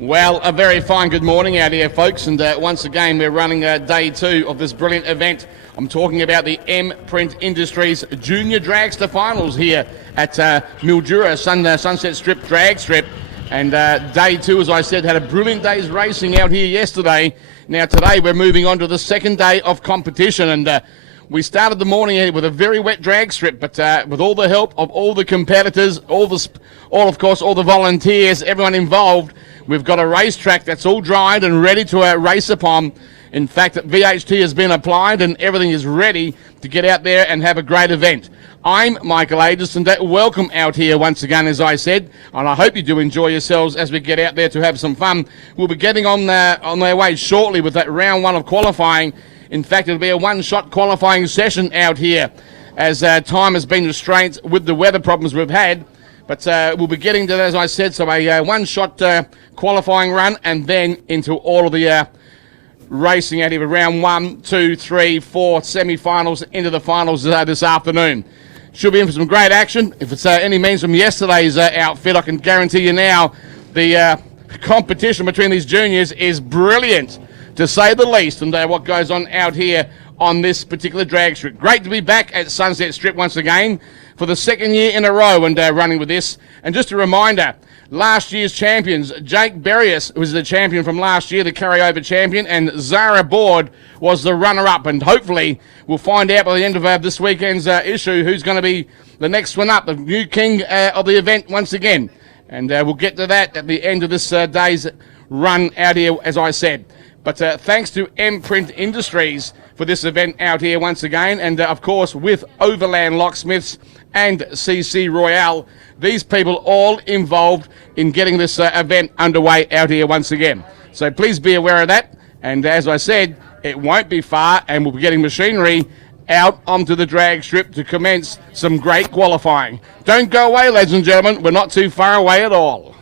Well, a very fine good morning out here, folks, and once again we're running day two of this brilliant event. I'm talking about the M-Print Industries Junior Dragster Finals here at Mildura, Sunset Strip Drag Strip. And day two, as I said, had a brilliant day's racing out here yesterday. Now today we're moving on to the second day of competition, and we started the morning here with a very wet drag strip, but with all the help of all the competitors, all the volunteers, everyone involved, we've got a racetrack that's all dried and ready to race upon. In fact, VHT has been applied and everything is ready to get out there and have a great event. I'm Michael Aegis, and welcome out here once again, as I said, and I hope you do enjoy yourselves as we get out there to have some fun. We'll be getting on their way shortly with that round one of qualifying. In fact, it'll be a one-shot qualifying session out here, as time has been restrained with the weather problems we've had. But we'll be getting to that, as I said, so a one-shot qualifying run, and then into all of the racing out here, round 1, 2, 3, 4 semi-finals into the finals this afternoon. Should be in for some great action. If it's any means from yesterday's outfit, I can guarantee you now the competition between these juniors is brilliant, to say the least, and what goes on out here on this particular drag strip. Great to be back at Sunset Strip once again for the second year in a row and running with this. And just a reminder, last year's champions, Jake Berrius was the champion from last year, the carryover champion, and Zara Board was the runner-up. And hopefully we'll find out by the end of this weekend's issue who's going to be the next one up, the new king of the event once again. And we'll get to that at the end of this day's run out here, as I said. But thanks to M-Print Industries for this event out here once again, and of course with Overland Locksmiths and CC Royale, these people all involved in getting this event underway out here once again. So please be aware of that, and as I said, it won't be far, and we'll be getting machinery out onto the drag strip to commence some great qualifying. Don't go away, ladies and gentlemen, we're not too far away at all.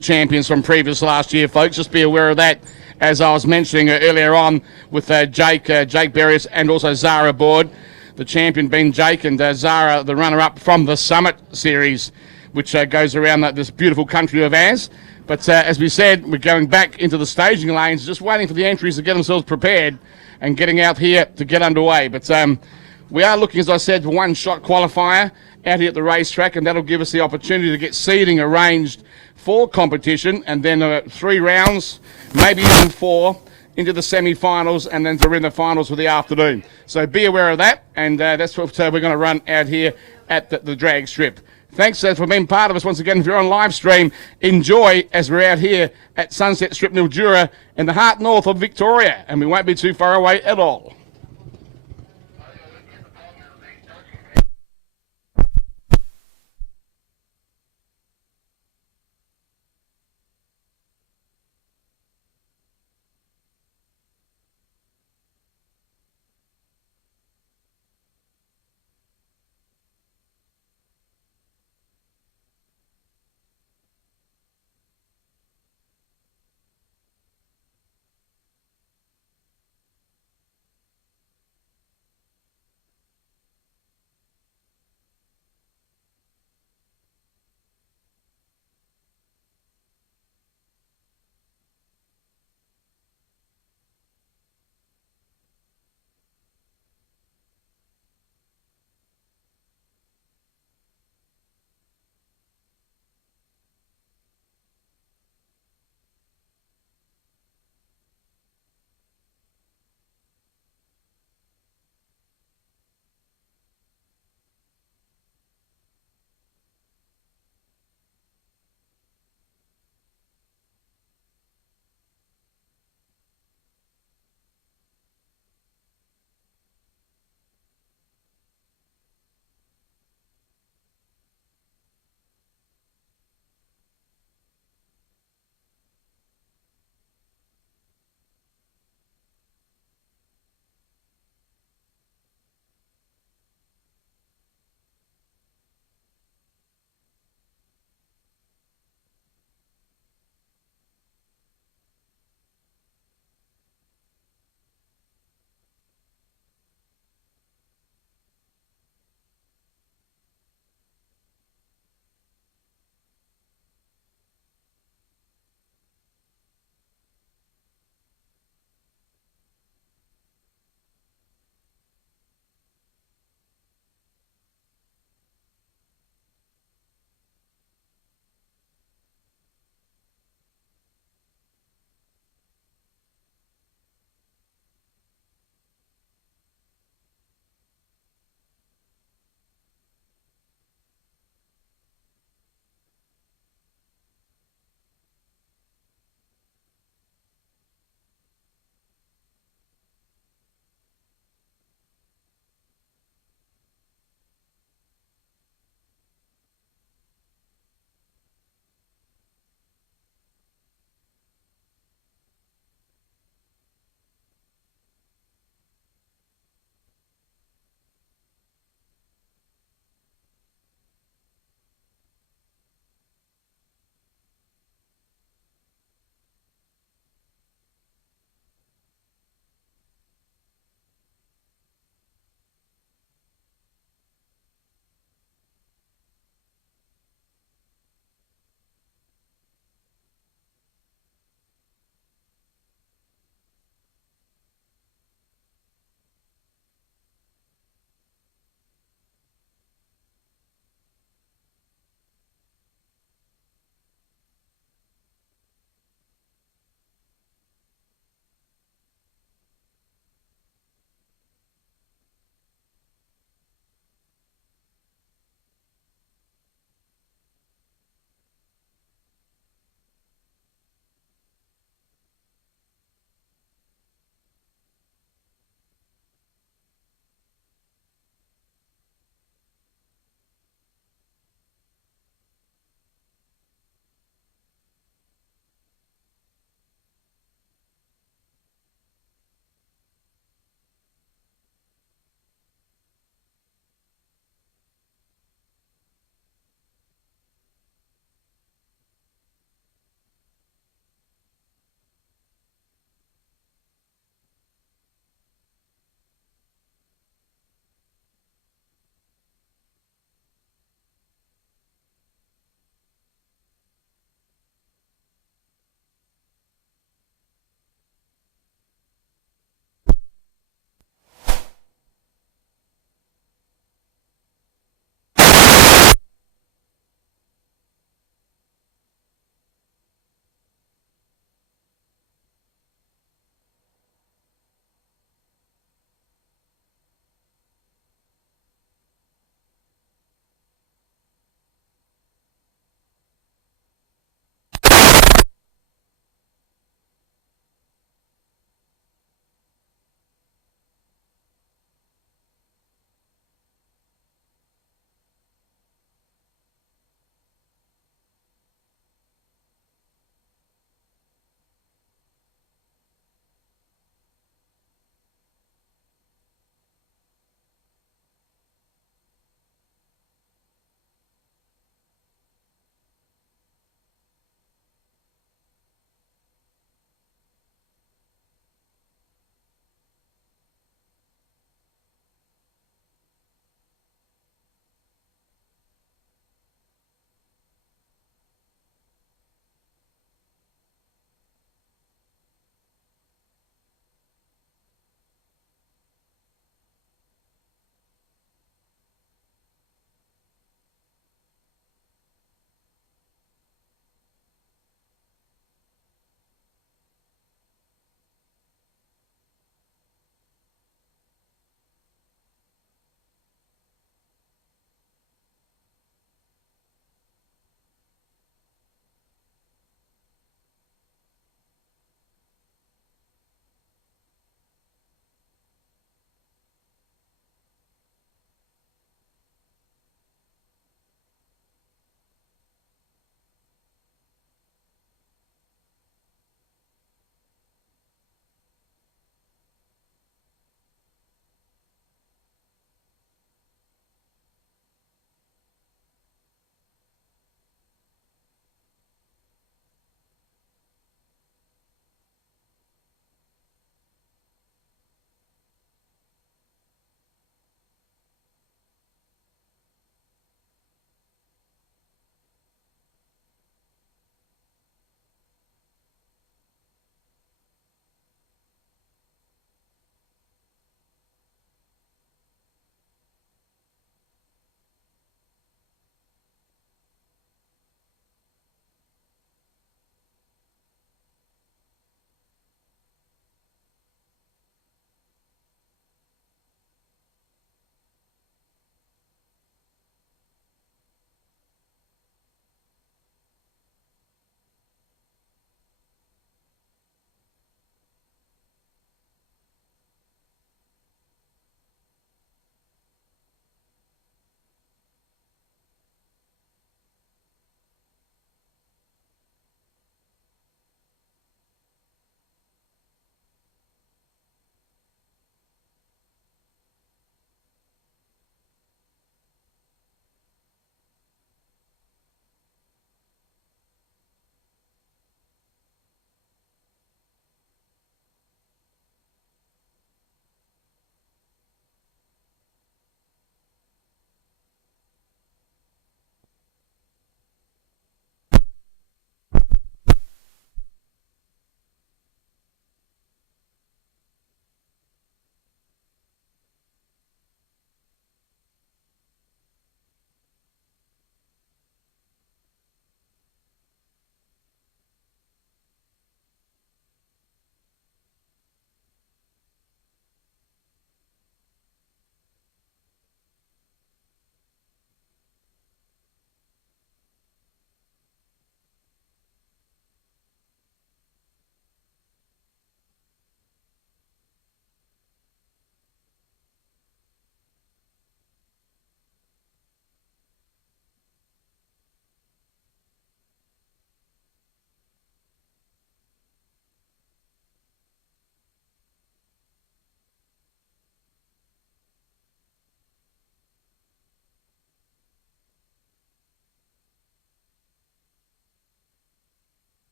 Champions from previous last year, folks. Just be aware of that, as I was mentioning earlier on with Jake Berrius and also Zara Board. The champion being Jake, and Zara the runner-up from the Summit Series, which goes around this beautiful country of ours. But as we said, we're going back into the staging lanes, just waiting for the entries to get themselves prepared and getting out here to get underway. But we are looking, as I said, for one-shot qualifier out here at the racetrack, and that'll give us the opportunity to get seeding arranged for competition, and then 3 rounds, maybe even 4, into the semi-finals, and then to win the finals for the afternoon. So be aware of that, and that's what we're going to run out here at the drag strip. Thanks for being part of us once again. If you're on live stream, enjoy as we're out here at Sunset Strip Mildura in the heart north of Victoria, and we won't be too far away at all.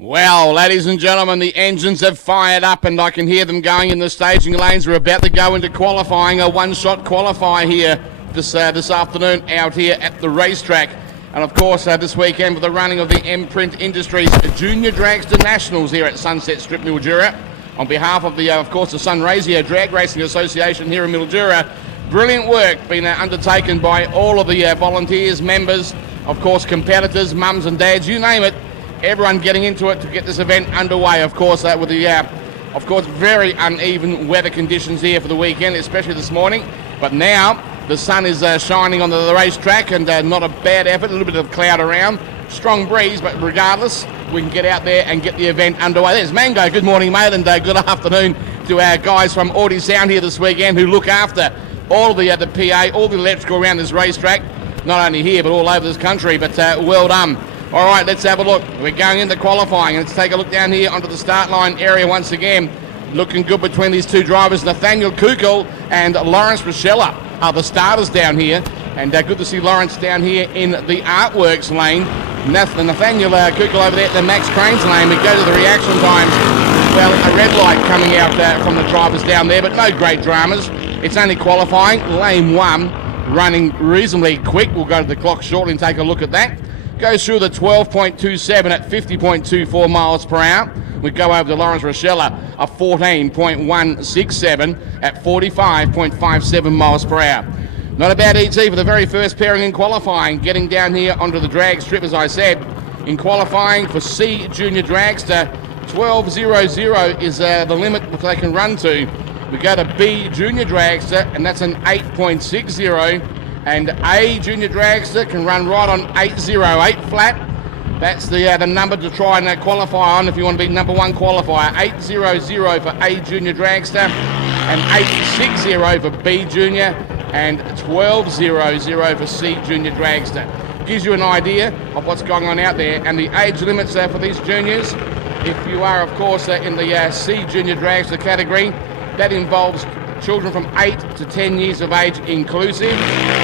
Well, ladies and gentlemen, the engines have fired up and I can hear them going in the staging lanes. We're about to go into qualifying, a one-shot qualifier here this afternoon out here at the racetrack. And of course, this weekend for the running of the M-Print Industries Junior Dragster Nationals here at Sunset Strip Mildura. On behalf of the, of course, the Sunraysia Drag Racing Association here in Mildura, brilliant work being undertaken by all of the volunteers, members, of course, competitors, mums and dads, you name it. Everyone getting into it to get this event underway, of course, with the, of course, very uneven weather conditions here for the weekend, especially this morning. But now the sun is shining on the racetrack and not a bad effort, a little bit of cloud around, strong breeze, but regardless, we can get out there and get the event underway. There's Mango. Good morning, mate, and good afternoon to our guys from Audi Sound here this weekend who look after all of the PA, all the electrical around this racetrack, not only here but all over this country, but well done. All right, let's have a look. We're going into qualifying. Let's take a look down here onto the start line area once again. Looking good between these two drivers, Nathaniel Kukul and Lawrence Rochella are the starters down here. And good to see Lawrence down here in the Artworks lane. Nathaniel Kukul over there at the Max Cranes lane. We go to the reaction times. Well, a red light coming out from the drivers down there, but no great dramas. It's only qualifying. Lane 1 running reasonably quick. We'll go to the clock shortly and take a look at that. Goes through the 12.27 at 50.24 miles per hour. We go over to Lawrence Rochella, a 14.167 at 45.57 miles per hour. Not a bad ET for the very first pairing in qualifying. Getting down here onto the drag strip, as I said. In qualifying for C Junior Dragster, 12.00 is the limit that they can run to. We go to B Junior Dragster, and that's an 8.60. And A Junior Dragster can run right on 8.08 flat. That's the number to try and qualify on if you want to be number one qualifier. 8.00 for A Junior Dragster, and 8.60 for B Junior, and 12.00 for C Junior Dragster. Gives you an idea of what's going on out there. And the age limits for these juniors, if you are, of course, in the C Junior Dragster category, that involves children from 8 to 10 years of age inclusive.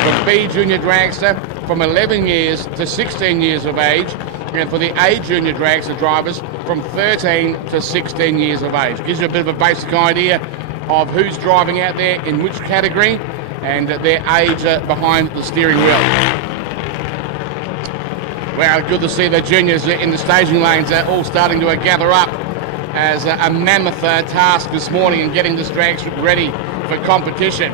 For B Junior Dragster, from 11 years to 16 years of age. And for the A Junior Dragster drivers, from 13 to 16 years of age. Gives you a bit of a basic idea of who's driving out there, in which category, and their age behind the steering wheel. Well, good to see the juniors in the staging lanes all starting to gather up as a mammoth task this morning in getting this drag strip ready for competition.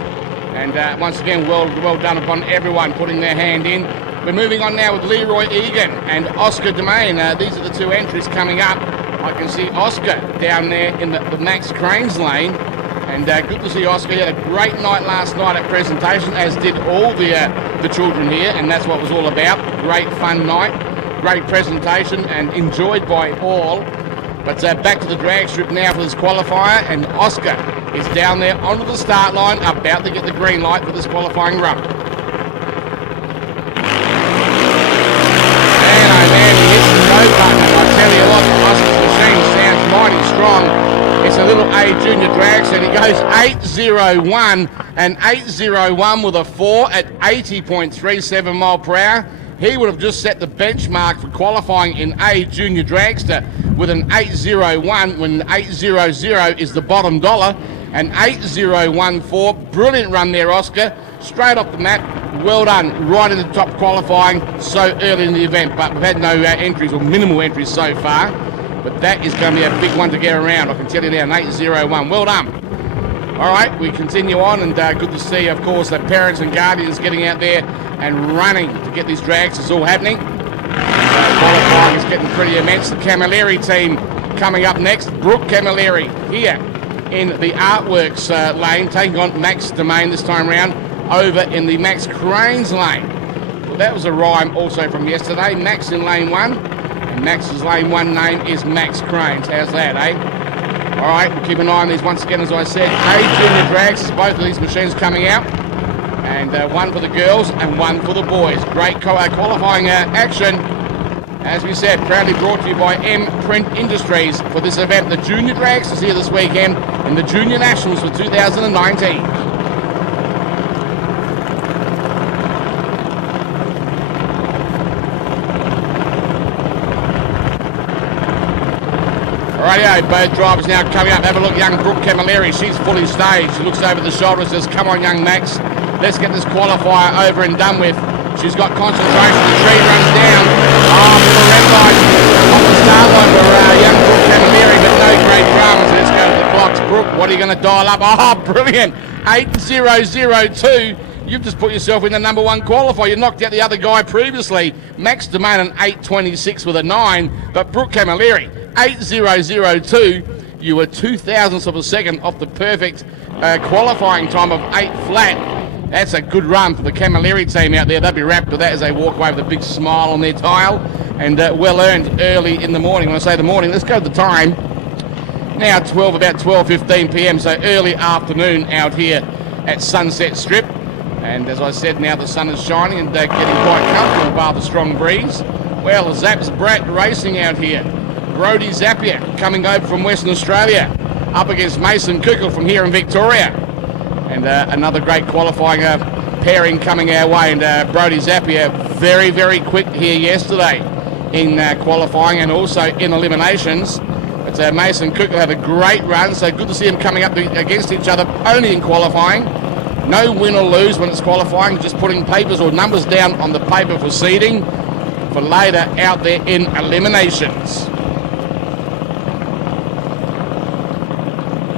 And once again, well done upon everyone putting their hand in. We're moving on now with Leroy Egan and Oscar Domain. These are the two entries coming up. I can see Oscar down there in the Max Cranes lane. And good to see Oscar. He had a great night last night at presentation, as did all the children here, and that's what it was all about. Great fun night, great presentation, and enjoyed by all. But back to the drag strip now for this qualifier, and Oscar is down there onto the start line, about to get the green light for this qualifying run. Man, oh man, he hits the go button, and I tell you what, Oscar's machine sounds mighty strong. It's a little A Junior Dragster, and he goes 8.01, and 8.01 with a 4 at 80.37 mile per hour. He would have just set the benchmark for qualifying in A Junior Dragster with an 8.01 when 8.00 is the bottom dollar, and 8.014. Brilliant run there, Oscar. Straight off the mat. Well done. Right in the top qualifying so early in the event, but we've had no entries or minimal entries so far. But that is going to be a big one to get around, I can tell you now, an 8.01. Well done. All right, we continue on, and good to see, of course, the parents and guardians getting out there and running to get these drags. It's all happening. Qualifying is getting pretty immense. The Camilleri team coming up next. Brooke Camilleri here in the Artworks lane, taking on Max Domain this time round over in the Max Cranes lane. Well, that was a rhyme also from yesterday. Max in lane 1, and Max's lane 1 name is Max Cranes. How's that, eh? All right, we'll keep an eye on these once again, as I said. A Junior Drags, both of these machines coming out. And one for the girls and one for the boys. Great qualifying action. As we said, proudly brought to you by M-Print Industries for this event. The Junior Drags is here this weekend in the Junior Nationals for 2019. Rightio, both drivers now coming up. Have a look, young Brooke Camilleri. She's fully staged. She looks over the shoulder and says, come on, young Max. Let's get this qualifier over and done with. She's got concentration. The tree runs down. Oh, for the red light. Off the start line for young Brooke Camilleri, but no great dramas. Let's go to the clocks. Brooke, what are you going to dial up? Oh, brilliant. 8:002. You've just put yourself in the number one qualifier. You knocked out the other guy previously. Max Domain an 8:26 with a 9, but Brooke Camilleri, 8:002. You were 0.02 of a second off the perfect qualifying time of 8 flat. That's a good run for the Camilleri team out there. They'll be wrapped with that as they walk away with a big smile on their tile, and well earned early in the morning. When I say the morning, let's go to the time. Now about 12:15 p.m, so early afternoon out here at Sunset Strip. And as I said, now the sun is shining and getting quite comfortable bar the strong breeze. Well, Zaps Brat racing out here. Brody Zapier coming over from Western Australia, up against Mason Kuchel from here in Victoria. And another great qualifying pairing coming our way. And Brody Zapier, very, very quick here yesterday in qualifying and also in eliminations. But Mason Kuchel had a great run, so good to see him coming up against each other only in qualifying. No win or lose when it's qualifying, just putting papers or numbers down on the paper for seeding for later out there in eliminations.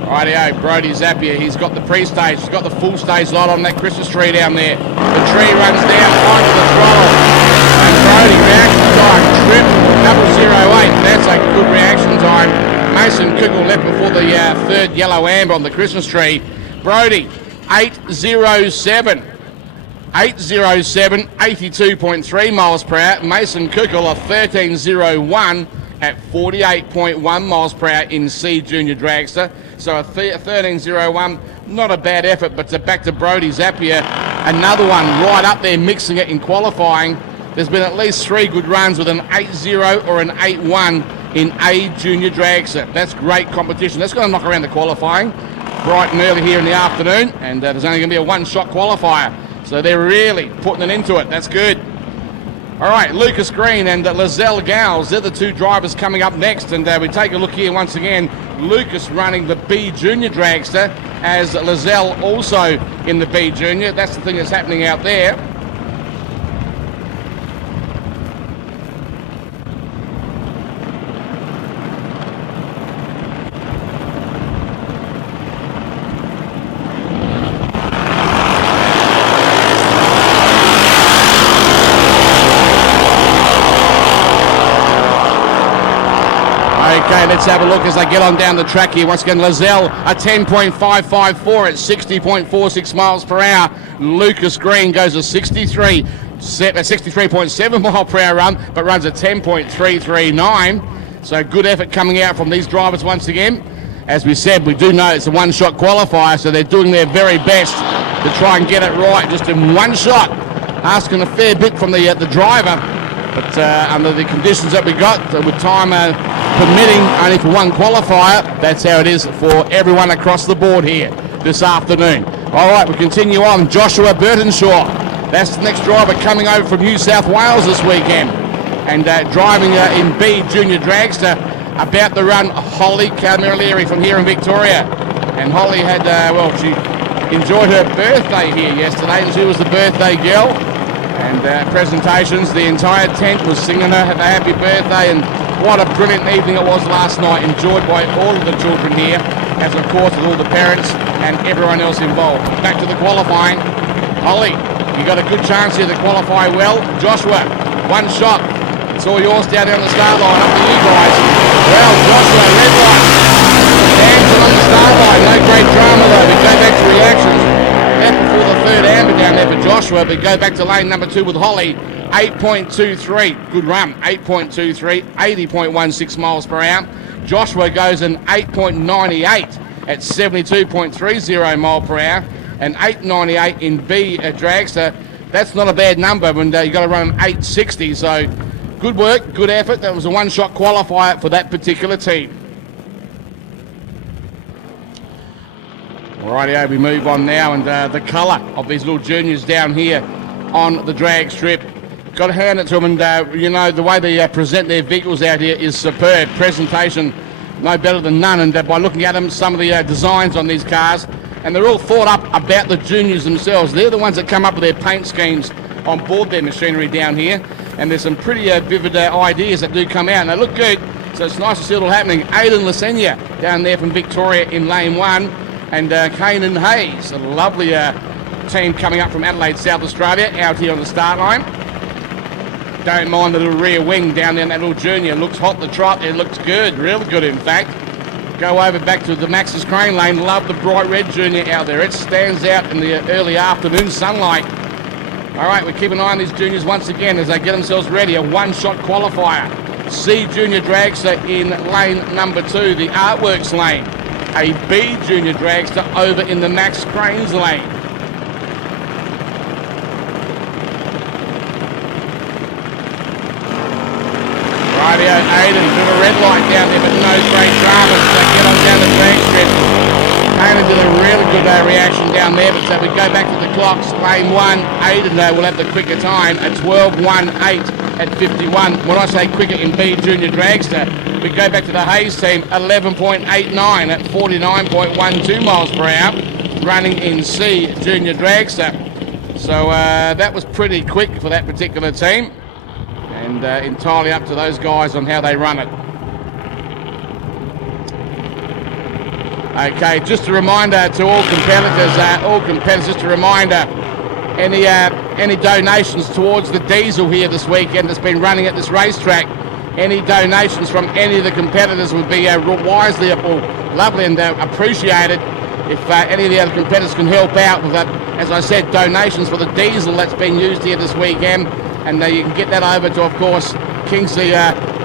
Rightio, Brody Zapier, he's got the pre-stage, he's got the full stage light on that Christmas tree down there. The tree runs down onto the throttle. And Brody, reaction time, trip 008. That's a good reaction time. Mason Kuchel left before the third yellow amber on the Christmas tree. Brody, 8:07. 8:07, 82.3 miles per hour. Mason Kuchel, a 13:01 at 48.1 miles per hour in C Junior Dragster. So a 13:01, not a bad effort, but back to Brody Zapier. Another one right up there, mixing it in qualifying. There's been at least 3 good runs with an 8:0 or an 8:1 in A Junior Dragster. That's great competition. That's going to knock around the qualifying bright and early here in the afternoon, and there's only going to be a one-shot qualifier. So they're really putting it into it. That's good. All right, Lucas Green and Lizelle Gowles, they're the 2 drivers coming up next. And we take a look here once again. Lucas running the B Junior Dragster, as Lizelle also in the B Junior. That's the thing that's happening out there. Okay, let's have a look as they get on down the track here. Once again, Lizelle, a 10.554 at 60.46 miles per hour. Lucas Green goes a 63.7 mile per hour run, but runs a 10.339. So good effort coming out from these drivers once again. As we said, we do know it's a one-shot qualifier, so they're doing their very best to try and get it right just in one shot. Asking a fair bit from the driver, but under the conditions that we got, with time permitting only for one qualifier, that's how it is for everyone across the board here this afternoon. All right, we continue on. Joshua Burtonshaw, that's the next driver coming over from New South Wales this weekend, and driving in B Junior Dragster. About to run Holly Camilleri from here in Victoria. And Holly had, she enjoyed her birthday here yesterday, and she was the birthday girl. And presentations, the entire tent was singing her a happy birthday, and what a brilliant evening it was last night, enjoyed by all of the children here, as of course with all the parents and everyone else involved. Back to the qualifying. Holly, you got a good chance here to qualify well. Joshua, one shot. It's all yours down there on the start line. Up to you guys. Well, Joshua, red light. Dancing on the start line. No great drama though. We go back to reactions. Left before the third amber down there for Joshua, but go back to lane number 2 with Holly. 8.23, good run, 8.23, 80.16 miles per hour. Joshua goes an 8.98 at 72.30 mile per hour, and 8.98 in B Dragster. That's not a bad number when you've got to run an 8.60, so good work, good effort. That was a one-shot qualifier for that particular team. Alrighty, we move on now, and the colour of these little juniors down here on the drag strip. Got to hand it to them, and you know, the way they present their vehicles out here is superb. Presentation no better than none, and by looking at them, some of the designs on these cars, and they're all thought up about the juniors themselves. They're the ones that come up with their paint schemes on board their machinery down here, and there's some pretty vivid ideas that do come out, and they look good, so it's nice to see it all happening. Aidan Lasenia down there from Victoria in lane 1, and Kanan Hayes, a lovely team coming up from Adelaide, South Australia, out here on the start line. Don't mind the little rear wing down there in that little junior. Looks hot, the trot, it looks good, real good in fact. Go over back to the Max's Crane lane. Love the bright red junior out there. It stands out in the early afternoon sunlight. All right, we keep an eye on these juniors once again as they get themselves ready. A one-shot qualifier. C Junior Dragster in lane number 2, the Artworks lane. A B Junior Dragster over in the Max Cranes lane. Rightio, Aidan, bit of a red light down there, but no great drama. So they get on down the drag strip. Aidan did a really good reaction down there, but so we go back to the clocks. Lane 1, Aidan will have the quicker time at 12.18 at 51. When I say quicker in B Junior Dragster, we go back to the Hayes team, 11.89 at 49.12 miles per hour, running in C Junior Dragster. So that was pretty quick for that particular team. And entirely up to those guys on how they run it. Okay, just a reminder to all competitors, just a reminder, any donations towards the diesel here this weekend that's been running at this racetrack, any donations from any of the competitors would be wisely or lovely and appreciated if any of the other competitors can help out with that. As I said, donations for the diesel that's been used here this weekend. And you can get that over to, of course, Kingsley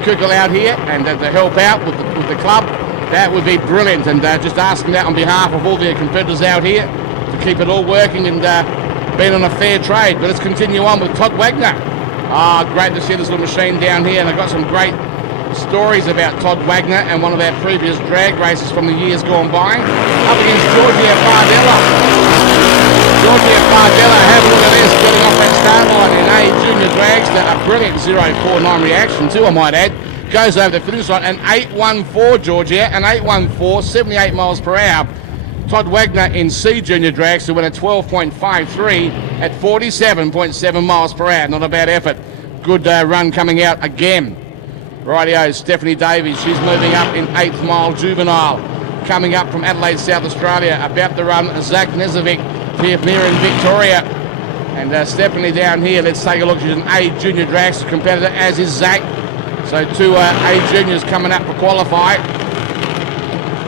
Kukel out here, and to help out with the club. That would be brilliant, and just asking that on behalf of all the competitors out here to keep it all working and being on a fair trade. But let's continue on with Todd Wagner. Great to see this little machine down here, and I've got some great stories about Todd Wagner and one of our previous drag races from the years gone by. Up against Georgia Bardella. Georgia Bardella, have a look at this, getting off that start line in A Junior Dragster. A brilliant 0.49 reaction too, I might add. Goes over the finish line, an 8.14 Georgia, an 8.14, 78 miles per hour. Todd Wagner in C Junior Dragster went a 12.53 at 47.7 miles per hour. Not a bad effort. Good run coming out again. Rightio, Stephanie Davies, she's moving up in 8th mile juvenile. Coming up from Adelaide, South Australia, about to run Zach Nezovic here in Victoria. And Stephanie down here, let's take a look. She's an A Junior Dragster competitor, as is Zach. So two A Juniors coming up for qualify.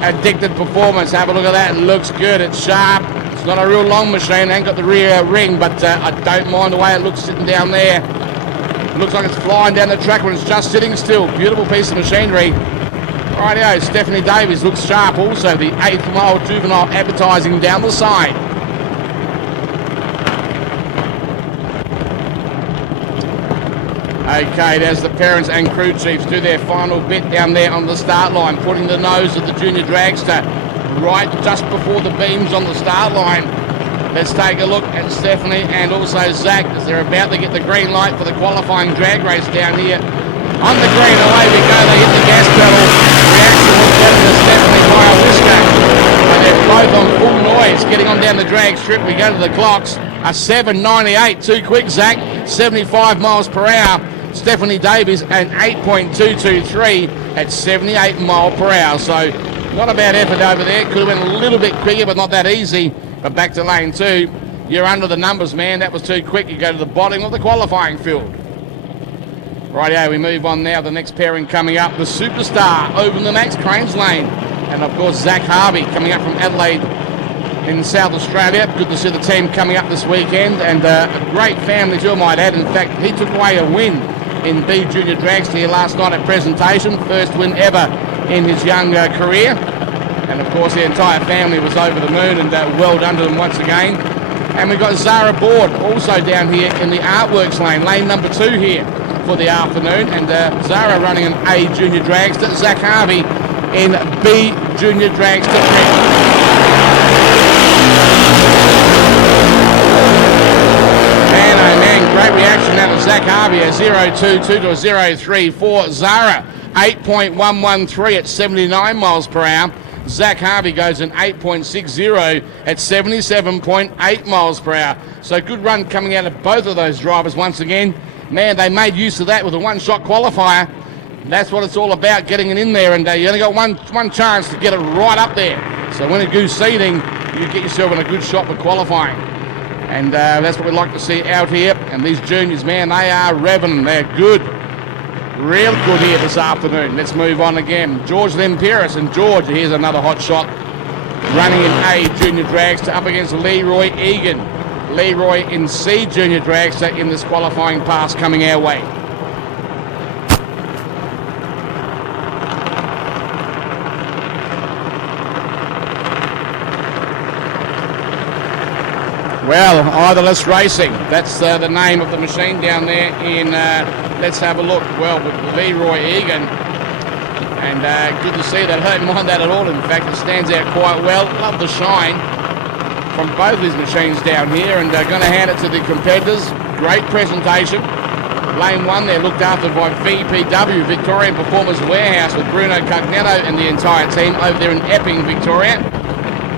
Addicted Performance, have a look at that. It looks good, it's sharp. It's not a real long machine, ain't got the rear ring, but I don't mind the way it looks sitting down there. It looks like it's flying down the track when it's just sitting still. Beautiful piece of machinery. Rightio, Stephanie Davies looks sharp also. The 8th mile juvenile advertising down the side. Okay, there's the parents and crew chiefs do their final bit down there on the start line, putting the nose of the Junior Dragster right just before the beams on the start line. Let's take a look at Stephanie and also Zach as they're about to get the green light for the qualifying drag race down here. On the green, away we go, they hit the gas pedal. Reaction was better to Stephanie by a whisker. And they're both on full noise, getting on down the drag strip. We go to the clocks. A 7.98, too quick, Zach. 75 miles per hour. Stephanie Davies an 8.223 at 78 mile per hour. So not a bad effort over there. Could have been a little bit quicker, but not that easy. But back to lane 2. You're under the numbers, man. That was too quick. You go to the bottom of the qualifying field. Rightio, we move on now. The next pairing coming up, the Superstar over in the Max Cranes lane. And of course, Zach Harvey coming up from Adelaide in South Australia. Good to see the team coming up this weekend. And a great family too, I might add. In fact, he took away a win in B Junior Dragster here last night at presentation. First win ever in his young career. And of course, the entire family was over the moon, and well done to them once again. And we've got Zara Board also down here in the Artworks lane, lane number 2 here for the afternoon. And Zara running an A Junior Dragster. Zach Harvey in B Junior Dragster. Man, oh man, great reaction out of Zach Harvey, a 0.22 to a 0.34. Zara 8.113 at 79 miles per hour. Zach Harvey goes in 8.60 at 77.8 miles per hour. So good run coming out of both of those drivers once again. Man, they made use of that with a one-shot qualifier. That's what it's all about, getting it in there, and you only got one chance to get it right up there. So when a goose seeding, you get yourself in a good shot for qualifying. And that's what we'd like to see out here. And these juniors, man, they are revving. They're good. Real good here this afternoon. Let's move on again. George Lempiris, and George, here's another hot shot. Running in A Junior Dragster up against Leroy Egan. Leroy in C Junior Dragster in this qualifying pass coming our way. Well, Idolist Racing, that's the name of the machine down there in, let's have a look, well, with Leroy Egan. And good to see that. I don't mind that at all. In fact, it stands out quite well. Love the shine from both these machines down here, and going to hand it to the competitors. Great presentation. Lane 1 there looked after by VPW, Victorian Performance Warehouse, with Bruno Cagnetto and the entire team over there in Epping, Victoria.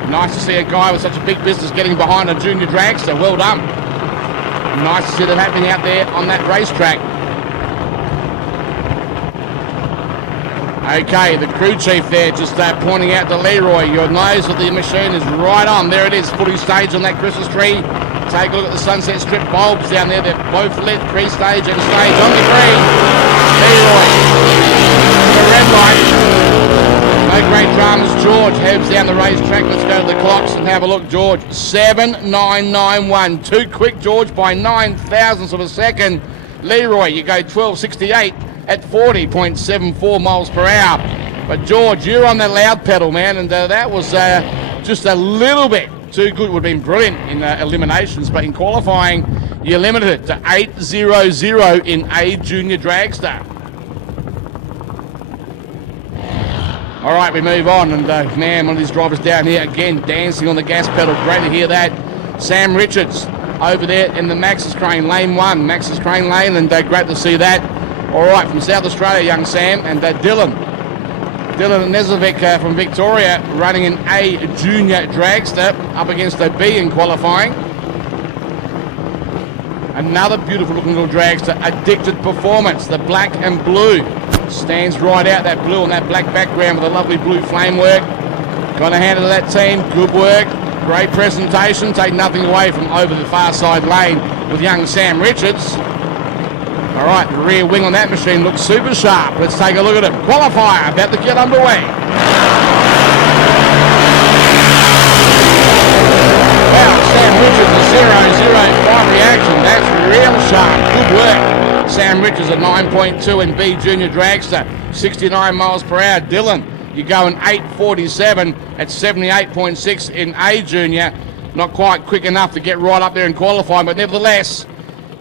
Nice to see a guy with such a big business getting behind a junior dragster. Well done. Nice to see that happening out there on that racetrack. Okay, the crew chief there just pointing out to Leroy, your nose of the machine is right on. There it is, fully staged on that Christmas tree. Take a look at the Sunset Strip bulbs down there. They're both lit, pre-stage and stage on the green. Leroy, the red light. No great dramas. George heads down the racetrack. Let's go to the clocks and have a look. George, 7.991. Too quick, George, by 9 thousandths of a second. Leroy, you go 12.68 at 40.74 miles per hour. But George, you're on the loud pedal, man, and that was just a little bit too good. Would have been brilliant in eliminations, but in qualifying, you limited it to 8.00 in A Junior Dragster. All right, we move on, and man, one of these drivers down here again dancing on the gas pedal. Great to hear that. Sam Richards over there in the Max's Crane Lane 1, Max's Crane Lane, and great to see that. All right, from South Australia, young Sam, and Dylan Nezovic from Victoria running in A Junior Dragster up against a B in qualifying. Another beautiful looking little dragster, Addicted Performance, the black and blue. Stands right out, that blue on that black background with a lovely blue flame work. Got a hand to that team, good work. Great presentation, take nothing away from over the far side lane with young Sam Richards. All right, the rear wing on that machine looks super sharp. Let's take a look at it. Qualifier about to get underway. Wow, Sam Richards a 0.05 reaction. That's real sharp. Good work. Sam Richards a 9.2 in B Junior Dragster, 69 miles per hour. Dylan, you go in 8.47 at 78.6 in A Junior. Not quite quick enough to get right up there and qualify, but nevertheless,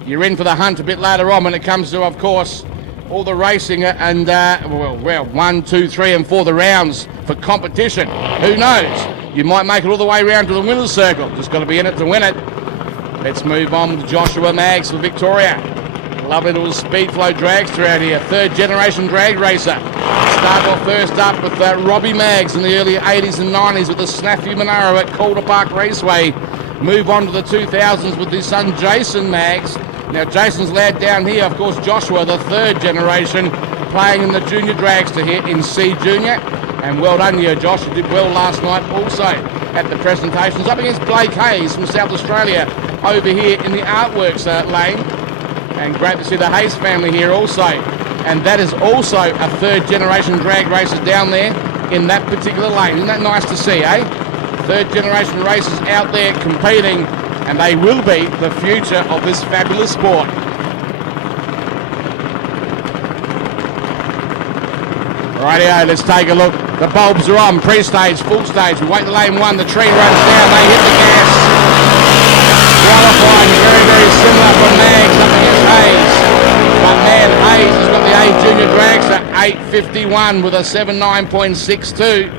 you're in for the hunt a bit later on when it comes to, of course, all the racing and, well, 1, 2, 3 and 4 the rounds for competition. Who knows? You might make it all the way around to the winner's circle. Just got to be in it to win it. Let's move on with Joshua Maggs for Victoria. Lovely little speed flow dragster out here. Third generation drag racer. Start off first up with Robbie Maggs in the early 80s and 90s with the Snafu Monaro at Calder Park Raceway. Move on to the 2000s with his son Jason Maggs. Now Jason's lad down here, of course, Joshua, the third generation, playing in the junior dragster here in C Junior. And well done you, Josh. You did well last night also at the presentations. Up against Blake Hayes from South Australia over here in the Artworks lane. And great to see the Hayes family here also. And that is also a third generation drag racer down there in that particular lane. Isn't that nice to see, eh? Third generation racers out there competing, and they will be the future of this fabulous sport. Rightio, let's take a look. The bulbs are on, pre-stage, full stage. We wait the lane 1, the tree runs down, they hit the gas. Qualifying very, very similar from Maggs up against Hayes. But man, Hayes has got the A Junior Dragster, 8.51 with a 79.62.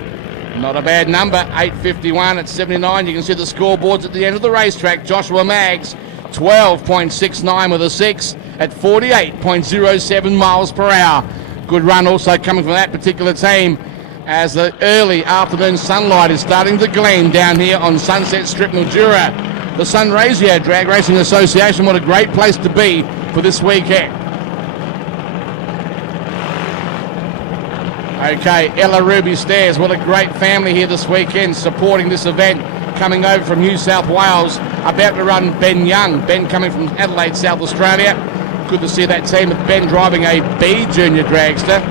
Not a bad number, 8.51 at 79. You can see the scoreboards at the end of the racetrack. Joshua Maggs, 12.69 with a 6 at 48.07 miles per hour. Good run also coming from that particular team as the early afternoon sunlight is starting to gleam down here on Sunset Strip Mildura. The Sunraysia Drag Racing Association, what a great place to be for this weekend. Okay, Ella Ruby Stairs, what a great family here this weekend supporting this event, coming over from New South Wales, about to run Ben Young. Ben coming from Adelaide, South Australia. Good to see that team with Ben driving a B Junior Dragster.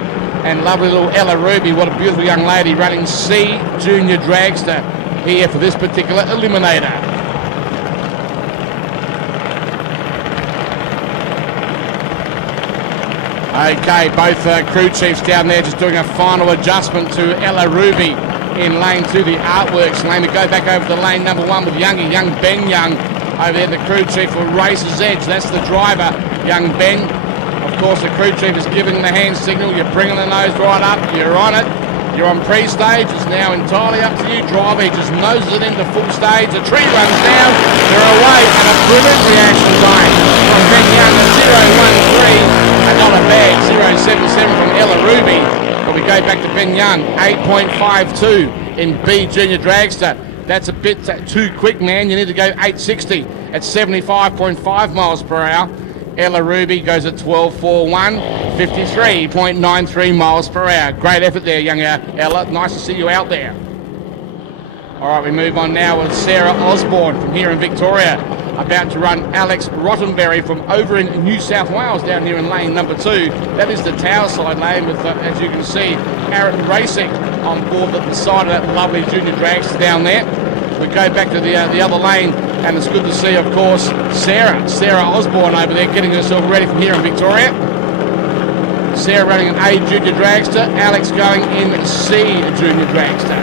And lovely little Ella Ruby, what a beautiful young lady, running C Junior Dragster here for this particular eliminator. Okay, both crew chiefs down there just doing a final adjustment to Ella Ruby in lane 2, the Artworks lane. We go back over to lane number 1 with young Ben Young over there. The crew chief will race his edge. That's the driver, young Ben. Of course, the crew chief is giving the hand signal. You're bringing the nose right up. You're on it. You're on pre-stage. It's now entirely up to you. Driver, he just noses it into full stage. The tree runs down. You're away. And a brilliant reaction time from Ben Young at 0.13. And not a bad 0.77 from Ella Ruby. But we go back to Ben Young. 8.52 in B Junior Dragster. That's a bit too quick, man. You need to go 8.60 at 75.5 miles per hour. Ella Ruby goes at 12.41, 53.93 miles per hour. Great effort there, young Ella. Nice to see you out there. All right, we move on now with Sarah Osborne from here in Victoria, about to run Alex Rottenberry from over in New South Wales down here in lane number 2. That is the Tower side lane with, as you can see, Arrett Racing on board at the side of that lovely junior dragster down there. We go back to the other lane, and it's good to see, of course, Sarah Osborne over there getting herself ready from here in Victoria. Sarah running an A Junior Dragster, Alex going in C Junior Dragster.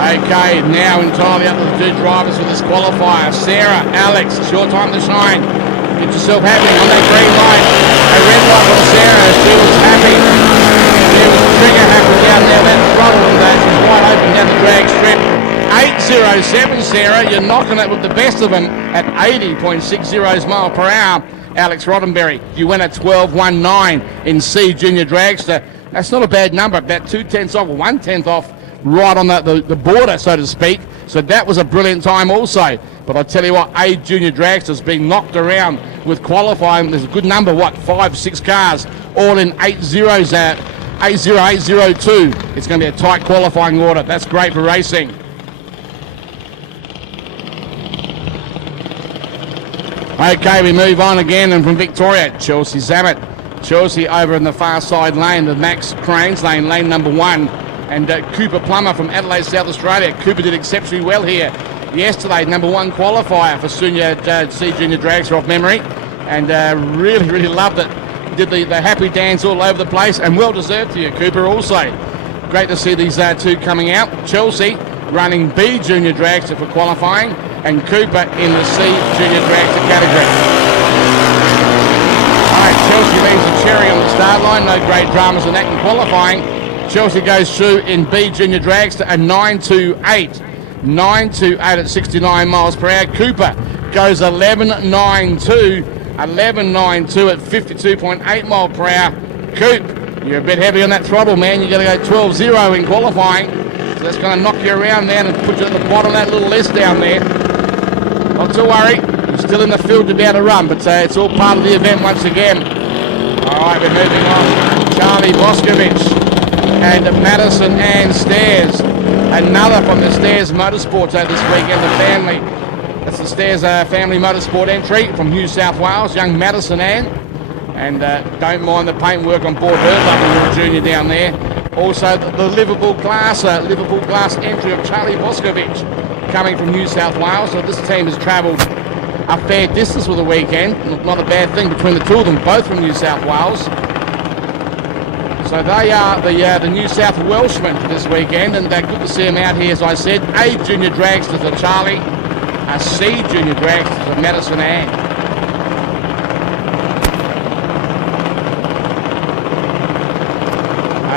Okay, now entirely up to the 2 drivers for this qualifier. Sarah, Alex, it's your time to shine. Get yourself happy on that green light. A red light from Sarah, she was happy. There was a trigger happen down there, that throttle and that. She's wide open down the drag strip. 8.07, Sarah. You're knocking it with the best of them at 80.60 miles per hour. Alex Rottenberry, you went at 12.19 in C Junior Dragster. That's not a bad number, about 0.2 off, or 1/10 off, right on the border, so to speak. So that was a brilliant time also. But I tell you what, A Junior Dragster's been knocked around with qualifying. There's a good number, 5-6 cars, all in 8.0s at 8.0802. It's going to be a tight qualifying order. That's great for racing. Okay, we move on again, and from Victoria, Chelsea Zammit. Chelsea over in the far side lane, the Max Cranes lane, lane number 1. And Cooper Plummer from Adelaide, South Australia. Cooper did exceptionally well here yesterday, number 1 qualifier for C Junior Dragster off memory. And really loved it. Did the happy dance all over the place, and well deserved to you, Cooper, also. Great to see these 2 coming out. Chelsea running B Junior Dragster for qualifying, and Cooper in the C Junior Dragster category. All right, Chelsea leaves the cherry on the start line. No great dramas in that in qualifying. Chelsea goes through in B Junior Dragster a 9.28. 9.28 at 69 miles per hour. Cooper goes 11.92. 11.92 at 52.8 miles per hour. Coop, you're a bit heavy on that throttle, man. You're going to go 12.0 in qualifying. So that's going to knock you around there and put you at the bottom of that little list down there. Not to worry. You're still in the field to be able to run, but it's all part of the event once again. All right, we're moving on. Charlie Boscovich and Madison Ann Stairs, another from the Stairs Motorsports this weekend, the family. That's the Stairs family motorsport entry from New South Wales, young Madison Ann. And don't mind the paintwork on board her lovely little junior down there. Also the Liverpool class entry of Charlie Boscovich coming from New South Wales. So this team has travelled a fair distance for the weekend. Not a bad thing between the 2 of them, both from New South Wales. So they are the New South Welshmen this weekend, and good to see them out here, as I said. A Junior Dragster for Charlie, a C Junior Dragster for Madison Ann.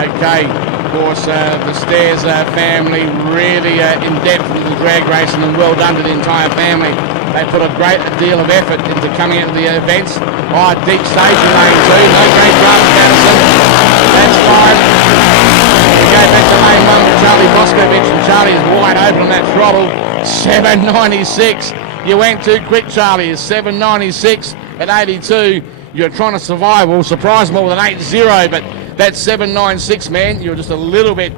Okay, of course, the Stairs family really in depth into the drag racing, and well done to the entire family. They put a great deal of effort into coming into the events. Oh, deep stage in lane 2. No great drama, Madison. That's fine. We go back to lane 1 with Charlie Boscovich, and Charlie is wide open on that throttle. 7.96. You went too quick, Charlie. It's 7.96 at 82. You're trying to survive. Well, surprise more with an 8.0, but that's 7.96, man. You're just a little bit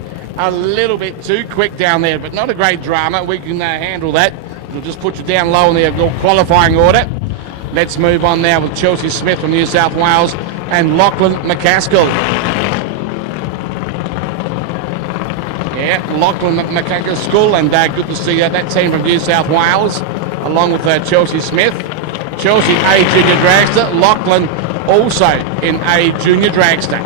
too quick down there, but not a great drama. We can handle that. We'll just put you down low in the qualifying order. Let's move on now with Chelsea Smith from New South Wales and Lachlan McCaskill. Yeah, Lachlan McCaskill, and good to see that team from New South Wales, along with Chelsea Smith. Chelsea, a junior dragster. Lachlan also in a junior dragster.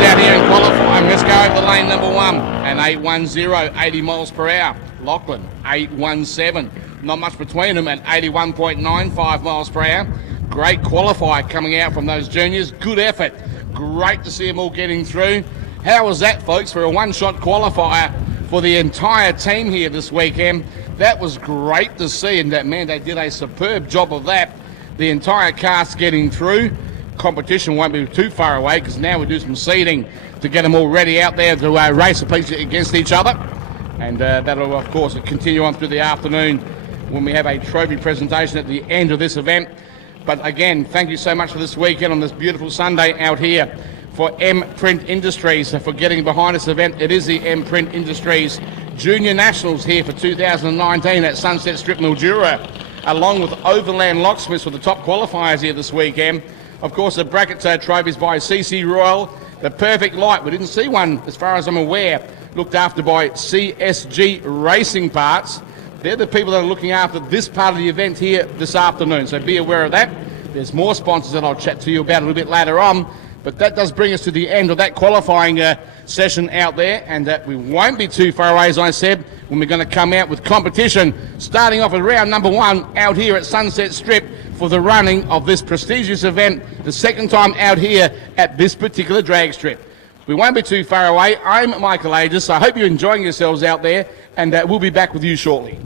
Down here in qualifying, let's go over the lane number 1, and 8.10, 80 miles per hour. Lachlan, 8.17, not much between them, at 81.95 miles per hour. Great qualifier coming out from those juniors. Good effort. Great to see them all getting through. How was that, folks, for a one-shot qualifier for the entire team here this weekend? That was great to see, and that, man, they did a superb job of that. The entire cast getting through. Competition won't be too far away, because now we do some seeding to get them all ready out there to race against each other, and that'll of course continue on through the afternoon when we have a trophy presentation at the end of this event. But again, thank you so much for this weekend on this beautiful Sunday out here for M-Print Industries, for getting behind this event. It is the M-Print Industries Junior Nationals here for 2019 at Sunset Strip Mildura, along with Overland Locksmiths for the top qualifiers here this weekend. Of course, the bracket trophies by CC Royal, the Perfect Light. We didn't see one, as far as I'm aware, looked after by CSG Racing Parts. They're the people that are looking after this part of the event here this afternoon, so be aware of that. There's more sponsors that I'll chat to you about a little bit later on, but that does bring us to the end of that qualifying session out there, and we won't be too far away, as I said, when we're going to come out with competition, starting off at round number 1 out here at Sunset Strip for the running of this prestigious event, the second time out here at this particular drag strip. We won't be too far away. I'm Michael Aegis. I hope you're enjoying yourselves out there, and we'll be back with you shortly.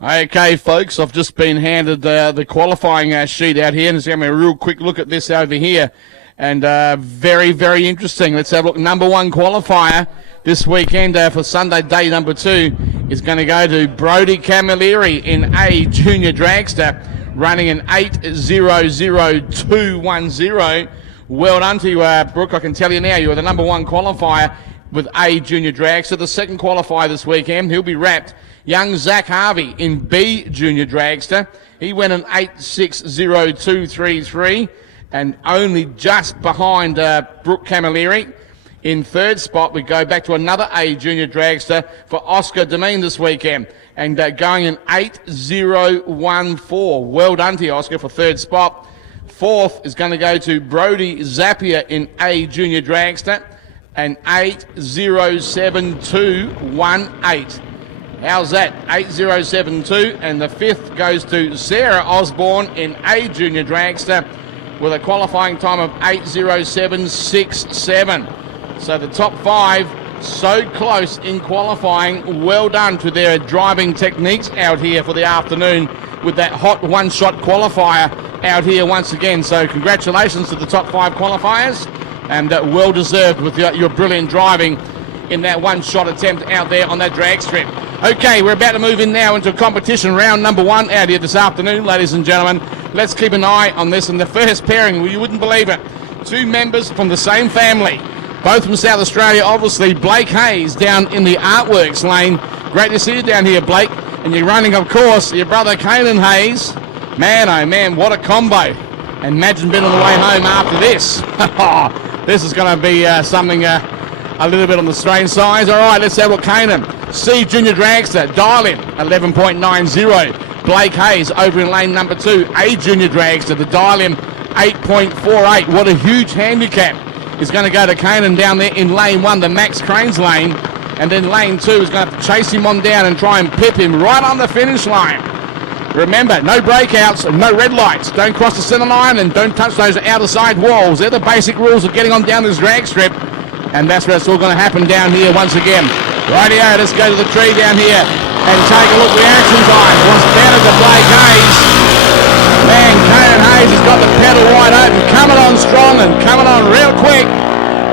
Okay, folks, I've just been handed the qualifying sheet out here, and let's have a real quick look at this over here. And very, very interesting. Let's have a look. Number one qualifier this weekend for Sunday day number 2 is going to go to Brodie Camilleri in A Junior Dragster, running an 8:00.210. Well done to you, Brooke. I can tell you now, you're the number one qualifier with A Junior Dragster. The second qualifier this weekend, he'll be wrapped. Young Zach Harvey in B Junior Dragster. He went an 8:60.233 and only just behind Brooke Camilleri. In third spot, we go back to another A Junior Dragster for Oscar Demeen this weekend and going in 8:014. Well done to you, Oscar, for third spot. Fourth is going to go to Brodie Zapier in A Junior Dragster and 8:07218. How's that? 8:072, and the fifth goes to Sarah Osborne in A Junior Dragster with a qualifying time of 8:067. So the top 5 so close in qualifying. Well done to their driving techniques out here for the afternoon with that hot one-shot qualifier out here once again. So congratulations to the top 5 qualifiers, and well deserved with your brilliant driving in that one-shot attempt out there on that drag strip. Okay, we're about to move in now into competition round number 1 out here this afternoon, ladies and gentlemen. Let's keep an eye on this. And the first pairing, well, you wouldn't believe it, 2 members from the same family, both from South Australia, obviously. Blake Hayes down in the Artworks lane. Great to see you down here, Blake. And you're running, of course, your brother Caelan Hayes. Man, oh man, what a combo. And imagine being on the way home after this. This is going to be something a little bit on the strange side. All right, let's have a look. Caelan, C Junior Dragster, dial in, 11.90. Blake Hayes over in lane number 2, A Junior Dragster, the dial in, 8.48. What a huge handicap is going to go to Caelan down there in lane 1, the Max Cranes lane. And then lane 2 is going to have to chase him on down and try and pip him right on the finish line. Remember, no breakouts and no red lights. Don't cross the centre line and don't touch those outer side walls. They're the basic rules of getting on down this drag strip. And that's where it's all going to happen down here once again. Rightio, let's go to the tree down here and take a look. Reaction time was better to Blake Hayes. Man, Caelan Hayes has got the pedal wide open, coming on strong and coming on real quick.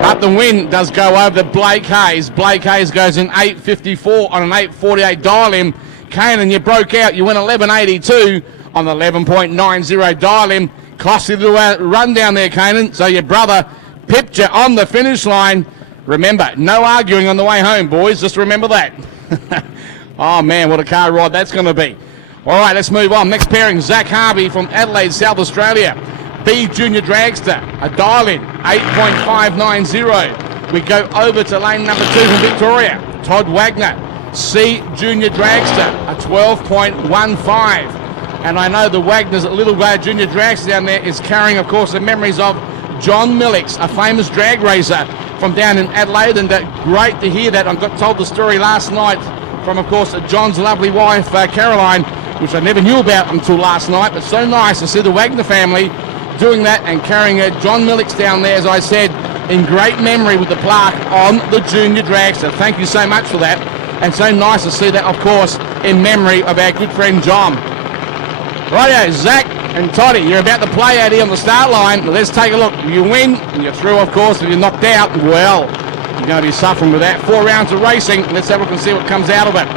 But the win does go over to Blake Hayes. Blake Hayes goes in 8.54 on an 8.48 dial-in. Caelan, you broke out. You went 11.82 on the 11.90 dial-in. Costly little run down there, Caelan. So your brother pipped you on the finish line. Remember, no arguing on the way home, boys. Just remember that. Oh, man, what a car ride that's going to be. All right, let's move on. Next pairing, Zach Harvey from Adelaide, South Australia. B Junior Dragster, a dial-in, 8.590. We go over to lane number 2 from Victoria. Todd Wagner, C Junior Dragster, a 12.15. And I know the Wagner's little Junior Dragster down there is carrying, of course, the memories of John Millix, a famous drag racer from down in Adelaide. And great to hear that. I got told the story last night from, of course, John's lovely wife, Caroline, which I never knew about until last night. But so nice to see the Wagner family doing that and carrying John Millix down there, as I said, in great memory with the plaque on the Junior Dragster. Thank you so much for that. And so nice to see that, of course, in memory of our good friend John. Rightio, Zach and Toddy, you're about to play out here on the start line. Let's take a look. You win, and you're through, of course. If you're knocked out, well, you're going to be suffering with that. 4 rounds of racing. Let's have a look and see what comes out of it.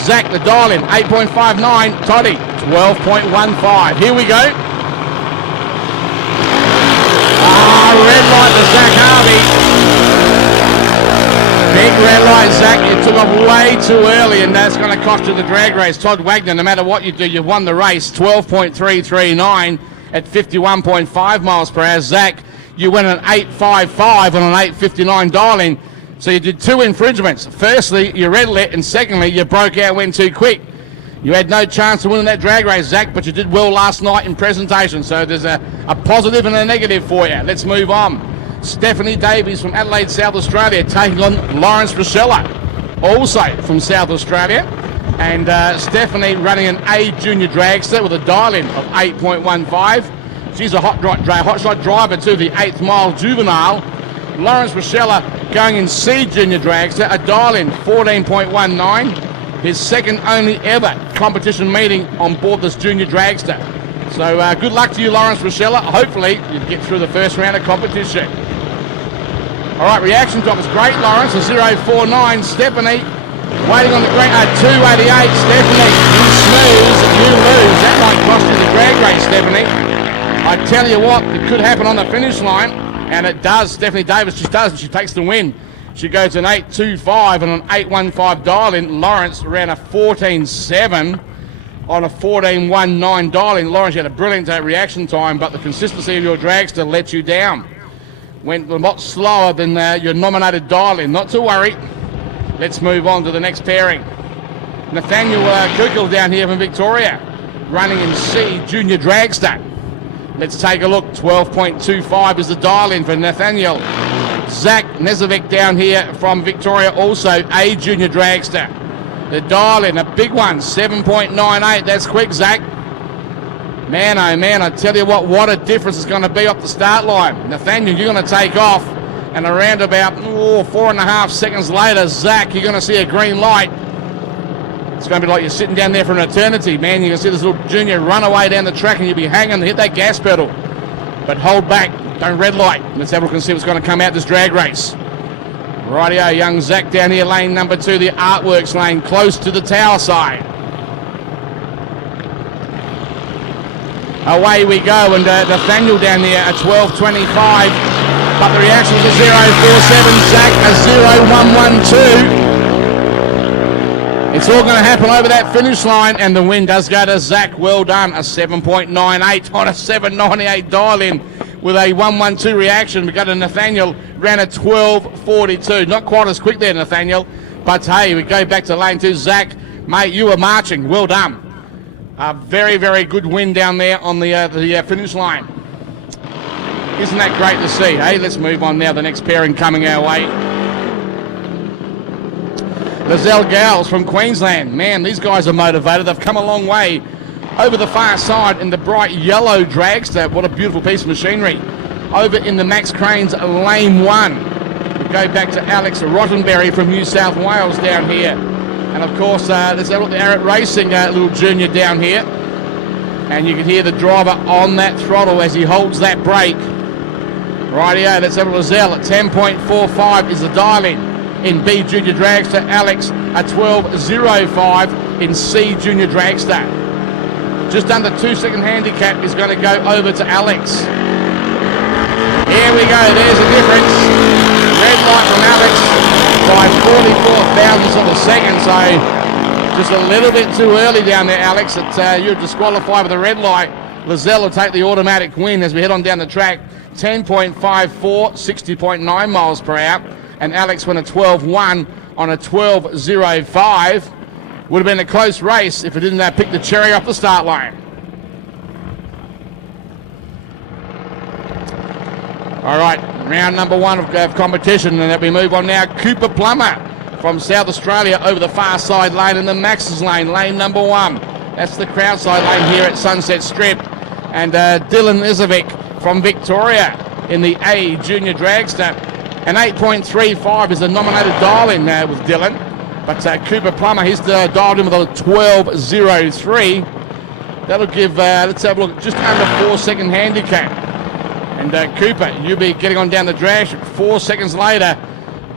Zach, the dial-in, 8.59. Toddy, 12.15. Here we go. Red light to Zach Harvey. Big red light, Zach. You took off way too early, and that's going to cost you the drag race. Todd Wagner, no matter what you do, you've won the race. 12.339 at 51.5 miles per hour. Zach, you went an 8.55 on an 8.59 dial-in. So you did 2 infringements. Firstly, you red lit, and secondly, you broke out, went too quick. You had no chance of winning that drag race, Zach, but you did well last night in presentation. So there's a positive and a negative for you. Let's move on. Stephanie Davies from Adelaide, South Australia, taking on Lawrence Rochella, also from South Australia. And Stephanie running an A Junior Dragster with a dial-in of 8.15. She's a hot shot driver to the 8th Mile Juvenile. Lawrence Rochella going in C Junior Dragster, a dial-in 14.19. his second only ever competition meeting on board this junior dragster. So good luck to you, Lawrence Rochella. Hopefully you get through the first round of competition. All right, reaction time was great, Lawrence. A 0.49. Stephanie waiting on the green. 2.88. Stephanie, you snooze, you lose. That might cost you the drag race, Stephanie. I tell you what, it could happen on the finish line, and it does. Stephanie Davis just does, and she takes the win. She goes an 8.25 and an 8.15 dial-in. Lawrence ran a 14.7 on a 14.19 dial-in. Lawrence, you had a brilliant reaction time, but the consistency of your dragster let you down. Went a lot slower than your nominated dial-in. Not to worry. Let's move on to the next pairing. Nathaniel Kukul down here from Victoria, running in C Junior Dragster. Let's take a look. 12.25 is the dial-in for Nathaniel. Zach Nezovic down here from Victoria, also a Junior Dragster. The dial-in, a big one, 7.98. That's quick, Zach. Man, oh man, I tell you what a difference it's going to be off the start line. Nathaniel, you're going to take off, and around about 4.5 seconds later, Zach, you're going to see a green light. It's going to be like you're sitting down there for an eternity, man. You can see this little junior run away down the track, and you'll be hanging to hit that gas pedal. But hold back, don't red light. Let's have a look and see what's going to come out this drag race. Rightio, young Zach down here, lane number 2, the Artworks lane, close to the tower side. Away we go, and Nathaniel down there at 12.25, but the reaction is a 0.47, Zach a 0.112. It's all going to happen over that finish line, and the win does go to Zach. Well done, a 7.98 on a 7.98 dial-in with a 1.12 reaction. We got to Nathaniel, ran a 12.42. Not quite as quick there, Nathaniel, but hey, we go back to lane 2. Zach, mate, you were marching. Well done. A very, very good win down there on the finish line. Isn't that great to see? Hey, let's move on now. The next pairing coming our way. The Zell Gals from Queensland. Man, these guys are motivated. They've come a long way over the far side in the bright yellow dragster. What a beautiful piece of machinery. Over in the Max Cranes lane 1. We go back to Alex Rottenberry from New South Wales down here. And of course, let's have a look at the Arrett Racing little junior down here. And you can hear the driver on that throttle as he holds that brake. Rightio, let's have a look at Zell at 10.45 is the dial-in. In B Junior Dragster, Alex a 12.05 in C Junior Dragster. Just under 2-second handicap is going to go over to Alex. Here we go, there's a difference. Red light from Alex by 44 thousandths of a second, so just a little bit too early down there, Alex. You're disqualified with the red light. Lizelle will take the automatic win as we head on down the track. 10.54, 60.9 miles per hour. And Alex went a 12.1 on a 12.05. Would have been a close race if it didn't pick the cherry off the start line. All right, round number 1 of competition, and then we move on now. Cooper Plummer from South Australia over the far side lane in the Max's lane, lane number 1. That's the crowd side lane here at Sunset Strip. And Dylan Izovic from Victoria in the A Junior Dragster. An 8.35 is the nominated dial-in with Dylan. But Cooper Plummer, he's dialed in with a 12.03. That'll give, let's have a look, just under 4-second handicap. And Cooper, you'll be getting on down the drag. 4 seconds later,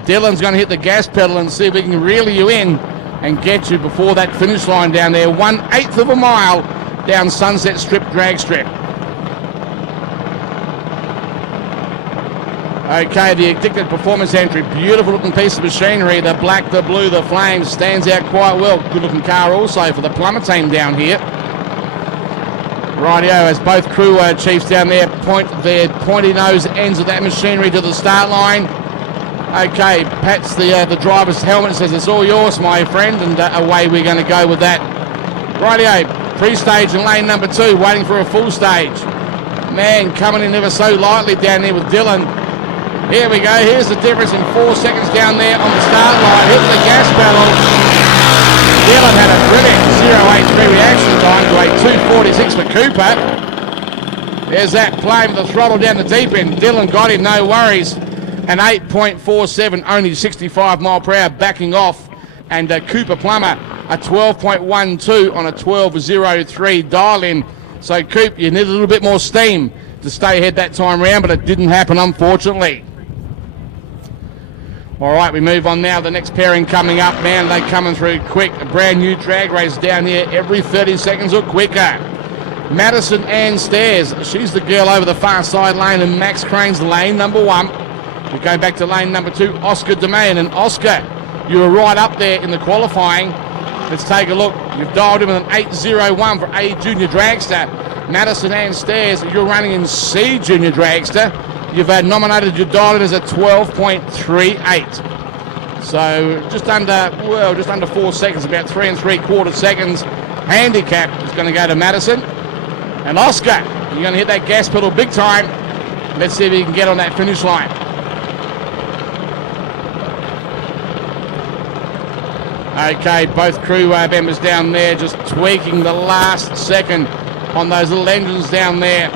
Dylan's going to hit the gas pedal and see if we can reel you in and get you before that finish line down there. 1/8 of a mile down Sunset Strip drag strip. Okay, the Addicted Performance entry. Beautiful looking piece of machinery. The black, the blue, the flames stands out quite well. Good looking car also for the Plummer team down here. Rightio, as both crew chiefs down there point their pointy nose ends of that machinery to the start line. Okay, pats the driver's helmet and says, it's all yours, my friend, and away we're going to go with that. Rightio, pre-stage in lane number 2, waiting for a full stage. Man, coming in ever so lightly down there with Dylan. Here we go, here's the difference in 4 seconds down there on the start line. Hit the gas pedal. Dylan had a brilliant 0.83 reaction time to a 2.46 for Cooper. There's that play with the throttle down the deep end. Dylan got him, no worries. An 8.47, only 65 mile per hour backing off. And Cooper Plummer, a 12.12 on a 12.03 dial-in. So, Coop, you need a little bit more steam to stay ahead that time round, but it didn't happen, unfortunately. All right, we move on now. The next pairing coming up, man, they coming through quick. A brand new drag race down here every 30 seconds or quicker. Madison Ann Stairs, she's the girl over the far side lane, and Max Crane's lane number 1. We go back to lane number 2, Oscar Domain. And Oscar, you were right up there in the qualifying. Let's take a look. You've dialed in with an 8.01 for A Junior Dragster. Madison Ann Stairs, you're running in C Junior Dragster. You've nominated your dial in as a 12.38. So just under 4 seconds, about 3 3/4 seconds. Handicap is going to go to Madison. And Oscar, you're going to hit that gas pedal big time. Let's see if you can get on that finish line. Okay, both crew members down there just tweaking the last second on those little engines down there.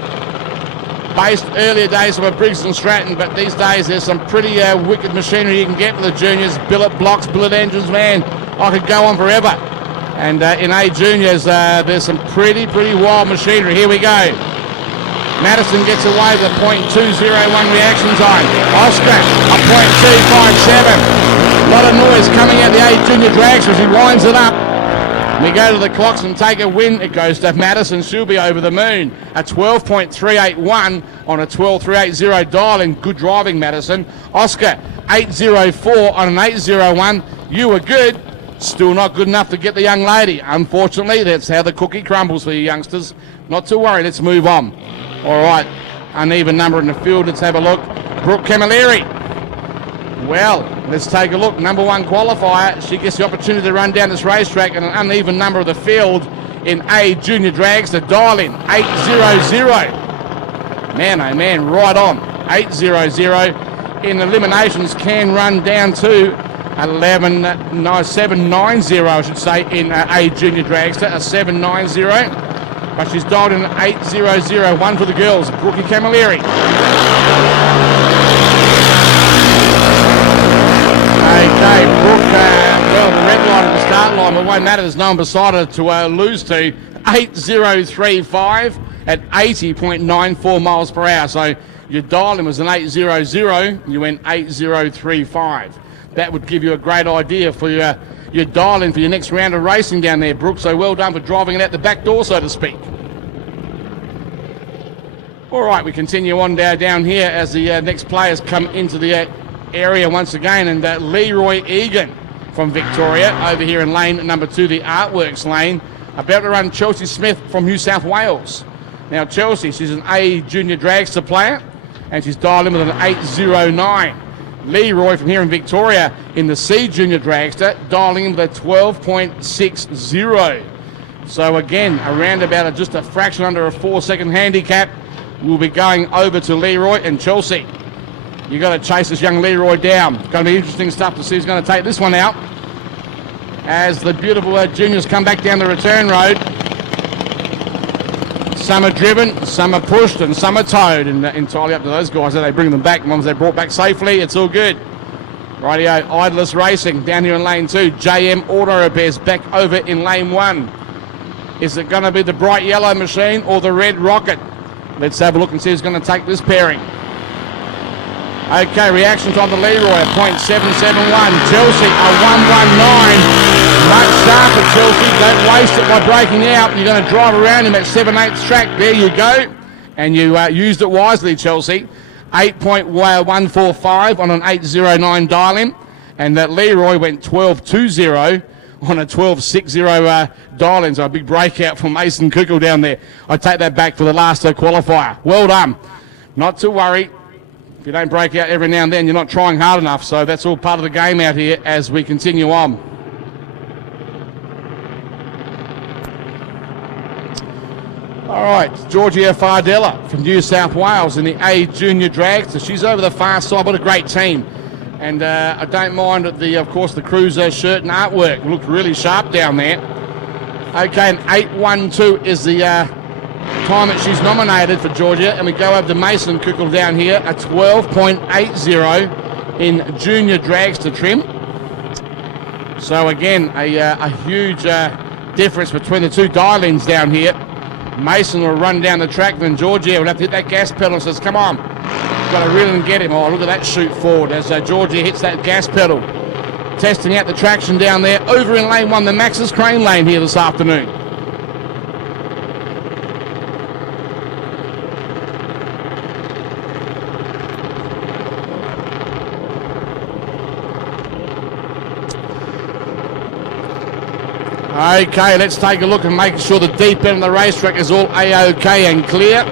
Based earlier days from a Briggs & Stratton, but these days there's some pretty wicked machinery you can get for the juniors. Billet blocks, billet engines, man. I could go on forever. And in A Juniors, there's some pretty wild machinery. Here we go. Madison gets away with a .201 reaction time. Oscar, a .257. A lot of noise coming out the A Junior Drags as he winds it up. We go to the clocks and take a win. It goes to Madison. She'll be over the moon. A 12.381 on a 12.380 dial in. Good driving, Madison. Oscar, 8.04 on an 8.01. You were good. Still not good enough to get the young lady. Unfortunately, that's how the cookie crumbles for you youngsters. Not to worry. Let's move on. All right. Uneven number in the field. Let's have a look. Brooke Camilleri. Well, let's take a look. Number 1 qualifier. She gets the opportunity to run down this racetrack in an uneven number of the field in A Junior Drags. The dial in 8.00. Man, oh man, right on. 8.00 in eliminations can run down to 7.90, I should say, in A Junior Dragster, a 7.90. But she's dialed in 8.00. One for the girls, Brookie Camilleri. Okay, Brooke, well, the red line at the start line, but it won't matter. There's no one beside her to lose to. 8.035 at 80.94 miles per hour. So your dial-in was an 8.00, you went 8.035. That would give you a great idea for your dial-in for your next round of racing down there, Brooke. So well done for driving it out the back door, so to speak. All right, we continue on down here as the next players come into the area once again, and Leroy Egan from Victoria over here in lane number 2, the Artworks lane, about to run Chelsea Smith from New South Wales. Now Chelsea, she's an A Junior Dragster player, and she's dialed in with an 8.09. Leroy from here in Victoria in the C Junior Dragster, dialing in with a 12.60. So again, around about just a fraction under a 4-second handicap. We'll be going over to Leroy and Chelsea. You've got to chase this young Leroy down. It's going to be interesting stuff to see who's going to take this one out as the beautiful juniors come back down the return road. Some are driven, some are pushed, and some are towed, and entirely up to those guys that they bring them back. Once they're brought back safely, it's all good. Rightio, Idlers Racing down here in lane 2. JM Auto Repairs back over in lane 1. Is it going to be the bright yellow machine or the red rocket? Let's have a look and see who's going to take this pairing. Okay, reaction time to Leroy, a .771. Chelsea, a 119. Much sharper, Chelsea. Don't waste it by breaking out. You're going to drive around him at 7/8 track. There you go. And you used it wisely, Chelsea. 8.145 on an 8.09 dial-in. And that Leroy went 12.20 on a 12.60 dial-in. So a big breakout from Mason Kukel down there. I take that back for the last qualifier. Well done. Not to worry. If you don't break out every now and then, you're not trying hard enough. So that's all part of the game out here as we continue on. All right, Georgia Fardella from New South Wales in the A Junior Drag. So she's over the far side. What a great team. And I don't mind, of course, the cruiser shirt and artwork. Looked really sharp down there. Okay, an 8.12 is the time that she's nominated for Georgia. And we go over to Mason Kukel down here, a 12.80 in junior dragster trim. So again, a huge difference between the two dial-ins down here. Mason will run down the track, then Georgia will have to hit that gas pedal and says, come on, got to reel and get him. Oh, look at that shoot forward as Georgia hits that gas pedal. Testing out the traction down there. Over in lane 1, the Max's Crane lane here this afternoon. Okay, let's take a look and make sure the deep end of the racetrack is all A-OK and clear.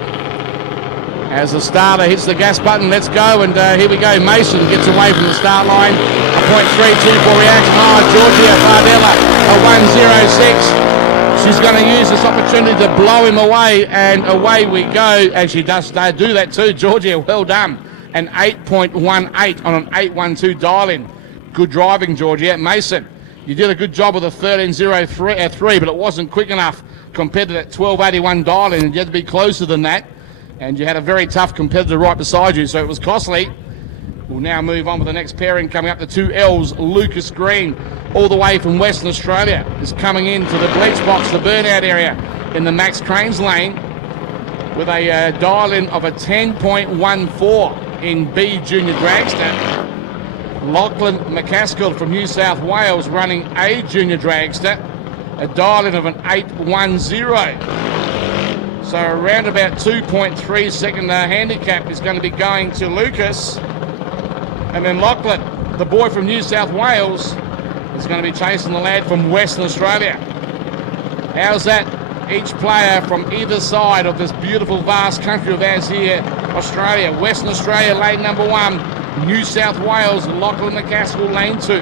As the starter hits the gas button, let's go, and here we go. Mason gets away from the start line. A .324 reaction. Oh, Georgia Fardella, a 106. She's going to use this opportunity to blow him away, and away we go. And she does do that too. Georgia, well done. An 8.18 on an 812 dial-in. Good driving, Georgia. Mason, you did a good job with a 13.03, but it wasn't quick enough compared to that 12.81 dial-in, and you had to be closer than that. And you had a very tough competitor right beside you, so it was costly. We'll now move on with the next pairing coming up, the two L's. Lucas Green, all the way from Western Australia, is coming into the bleach box, the burnout area in the Max Cranes lane with a dial-in of a 10.14 in B Junior Dragster. Lachlan McCaskill from New South Wales running A Junior Dragster, a dial-in of an 810. So around about 2.3 second handicap is going to be going to Lucas. And then Lachlan, the boy from New South Wales, is going to be chasing the lad from Western Australia. How's that? Each player from either side of this beautiful, vast country of ours here, Australia. Western Australia, lane number 1. New South Wales, Lachlan McCaskill, lane 2.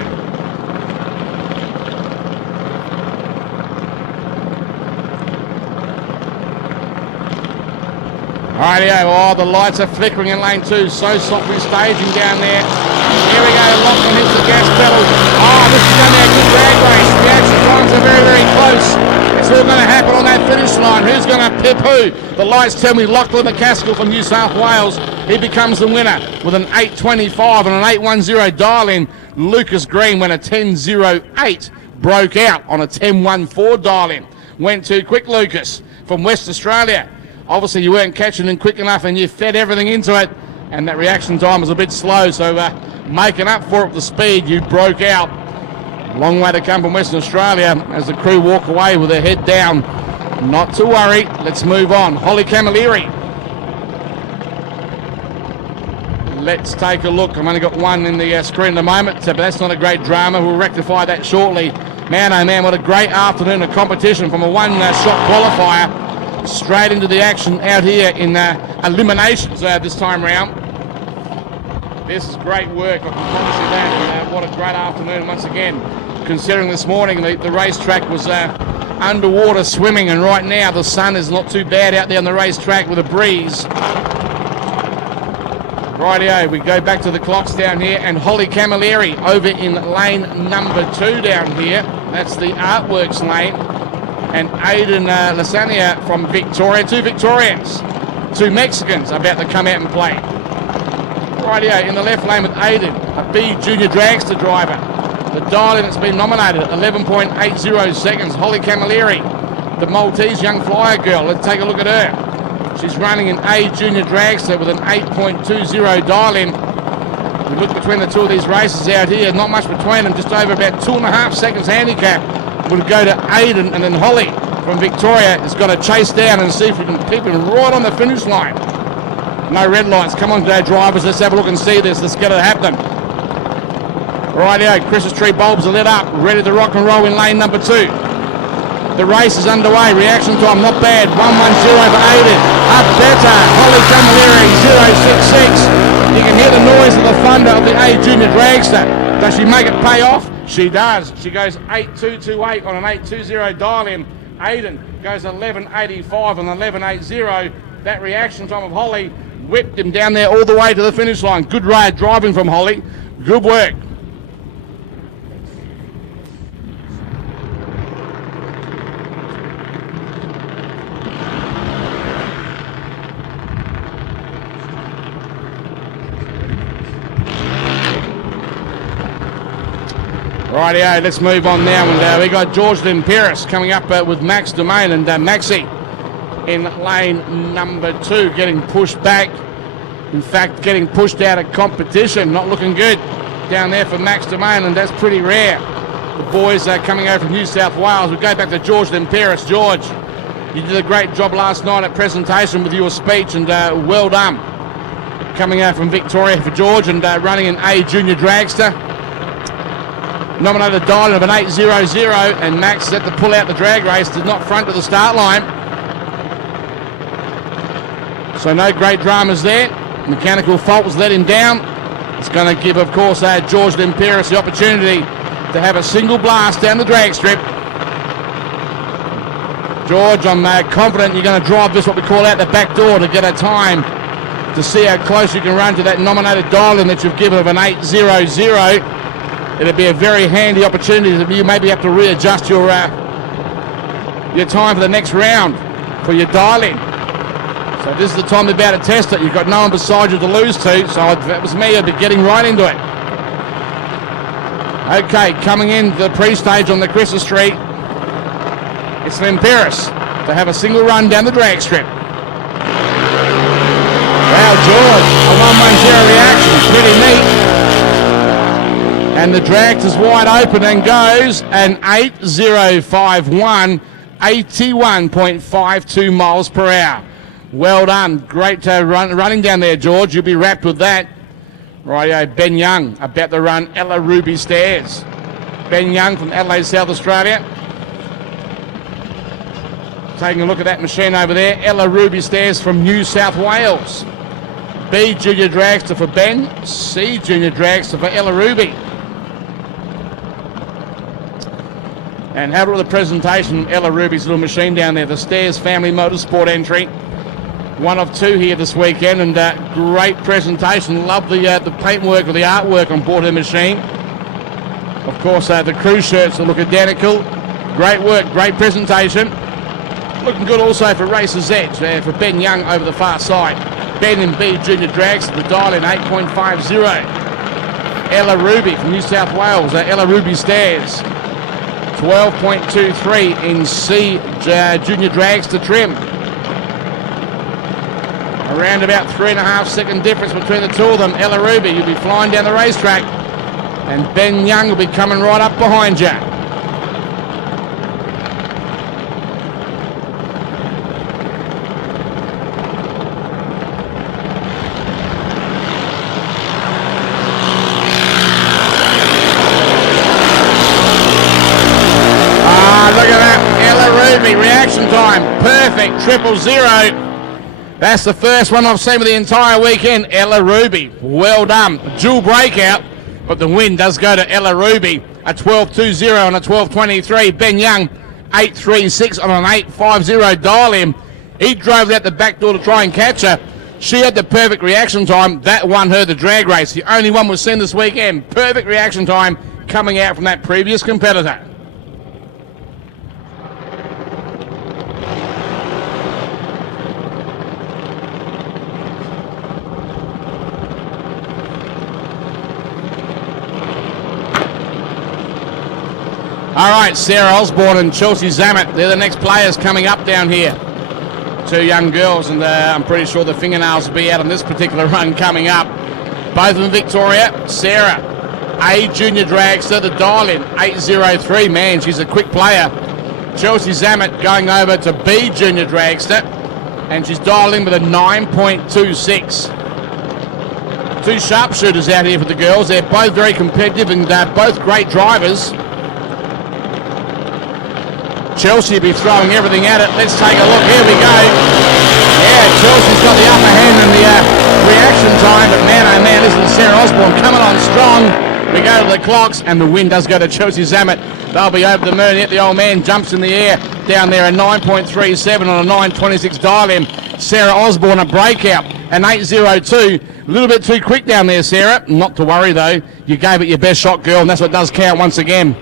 Rightio, oh, the lights are flickering in lane 2, so softly staging down there. Here we go, Lachlan hits the gas pedal. Oh, this is going to be a good drag race. The action times are very, very close. It's all going to happen on that finish line. Who's going to pip who? The lights tell me Lachlan McCaskill from New South Wales. He becomes the winner with an 8.25 and an 8.10 dial-in. Lucas Green went a 10.08, broke out on a 10.14 dial-in. Went too quick, Lucas, from West Australia. Obviously, you weren't catching him quick enough and you fed everything into it, and that reaction time was a bit slow, so making up for it with the speed, you broke out. Long way to come from Western Australia as the crew walk away with their head down. Not to worry, let's move on. Holly Camilleri. Let's take a look. I've only got one in the screen at the moment, but that's not a great drama. We'll rectify that shortly. Man, oh man, what a great afternoon of competition from a one-shot qualifier. Straight into the action out here in eliminations this time round. This is great work, I can promise you that. What a great afternoon once again, considering this morning the racetrack was underwater swimming, and right now the sun is not too bad out there on the racetrack with a breeze. Rightio, we go back to the clocks down here, and Holly Camilleri over in lane number 2 down here. That's the Artworks lane. And Aidan Lasania from Victoria. 2 Victorians, 2 Mexicans about to come out and play. Rightio, in the left lane with Aidan, a B Junior Dragster driver. The dial-in that's been nominated, 11.80 seconds. Holly Camilleri, the Maltese young flyer girl. Let's take a look at her. She's running an A Junior Dragster with an 8.20 dial-in. We look between the two of these races out here, not much between them, just over about 2.5 seconds handicap. We'll go to Aidan, and then Holly from Victoria is going to chase down and see if we can keep him right on the finish line. No red lights. Come on, drivers. Let's have a look and see this. Let's get it happen. Rightio, Christmas tree bulbs are lit up, ready to rock and roll in lane number 2. The race is underway. Reaction time not bad. 110 for Aidan. Up better. Holly Camilleri 066. You can hear the noise of the thunder of the A Junior Dragster. Does she make it pay off? She does. She goes 8.228 on an 8.20 dial-in. Aidan goes 11.85 on 11.80. That reaction time of Holly whipped him down there all the way to the finish line. Good ride driving from Holly. Good work. Rightio, let's move on now. And we got George Limperis coming up with Max Domain, and Maxi in lane number 2 getting pushed back. In fact, getting pushed out of competition. Not looking good down there for Max Domain, and that's pretty rare. The boys are coming over from New South Wales. We'll go back to George Limperis. George, you did a great job last night at presentation with your speech, and well done. Coming out from Victoria for George, and running an A Junior Dragster. Nominated dialing of an 8.00, and Max set to pull out the drag race, did not front to the start line. So no great dramas there. Mechanical fault was let him down. It's going to give, of course, George Limperis the opportunity to have a single blast down the drag strip. George, I'm confident you're going to drive this, what we call out the back door, to get a time to see how close you can run to that nominated dial-in that you've given of an 8.00. It'll be a very handy opportunity that you maybe have to readjust your time for the next round for your dial-in. So this is the time they're about to test it. You've got no one beside you to lose to, so if that was me, I'd be getting right into it. Okay, coming into the pre-stage on the Christmas Street, it's Limperis to have a single run down the drag strip. Wow, George, a 110 reaction, pretty neat. And the drag is wide open and goes an 8.051, 81.52 miles per hour. Well done. Great running down there, George. You'll be wrapped with that. Rightio, Ben Young about to run Ella Ruby Stairs. Ben Young from Adelaide, South Australia. Taking a look at that machine over there. Ella Ruby Stairs from New South Wales. B Junior Dragster for Ben. C Junior Dragster for Ella Ruby. And have a look at the presentation. Ella Ruby's little machine down there. The Stairs Family Motorsport entry. One of 2 here this weekend, and great presentation. Love the paintwork or the artwork on board her machine. Of course, the crew shirts will look identical. Great work, great presentation. Looking good also for Racer's Edge for Ben Young over the far side. Ben and B Junior Drags, the dial in 8.50. Ella Ruby from New South Wales, Ella Ruby Stairs. 12.23 in C Junior Drags to trim. Around about 3.5 second difference between the two of them. Ella Ruby, you'll be flying down the racetrack, and Ben Young will be coming right up behind you. Look at that, Ella Ruby, reaction time, perfect, 000. That's the first one I've seen with the entire weekend. Ella Ruby, well done. Dual breakout, but the win does go to Ella Ruby. A 12.20 and a 12.23. Ben Young, 8.36 on an 8.50 dial-in. He drove out the back door to try and catch her. She had the perfect reaction time. That won her the drag race. The only one we've seen this weekend. Perfect reaction time coming out from that previous competitor. All right, Sarah Osborne and Chelsea Zammit, they're the next players coming up down here. 2 young girls, and I'm pretty sure the fingernails will be out on this particular run coming up. Both of them Victoria. Sarah, A Junior Dragster, the dial-in, 8.03. Man, she's a quick player. Chelsea Zammit going over to B Junior Dragster, and she's dialing with a 9.26. 2 sharpshooters out here for the girls. They're both very competitive and both great drivers. Chelsea will be throwing everything at it. Let's take a look. Here we go. Yeah, Chelsea's got the upper hand in the reaction time, but man, oh man, this is Sarah Osborne coming on strong. We go to the clocks, and the win does go to Chelsea Zammit. They'll be over the moon. Yet the old man jumps in the air down there, a 9.37 on a 9.26 dial-in. Sarah Osborne, a breakout, an 8.02. A little bit too quick down there, Sarah. Not to worry, though. You gave it your best shot, girl, and that's what does count once again.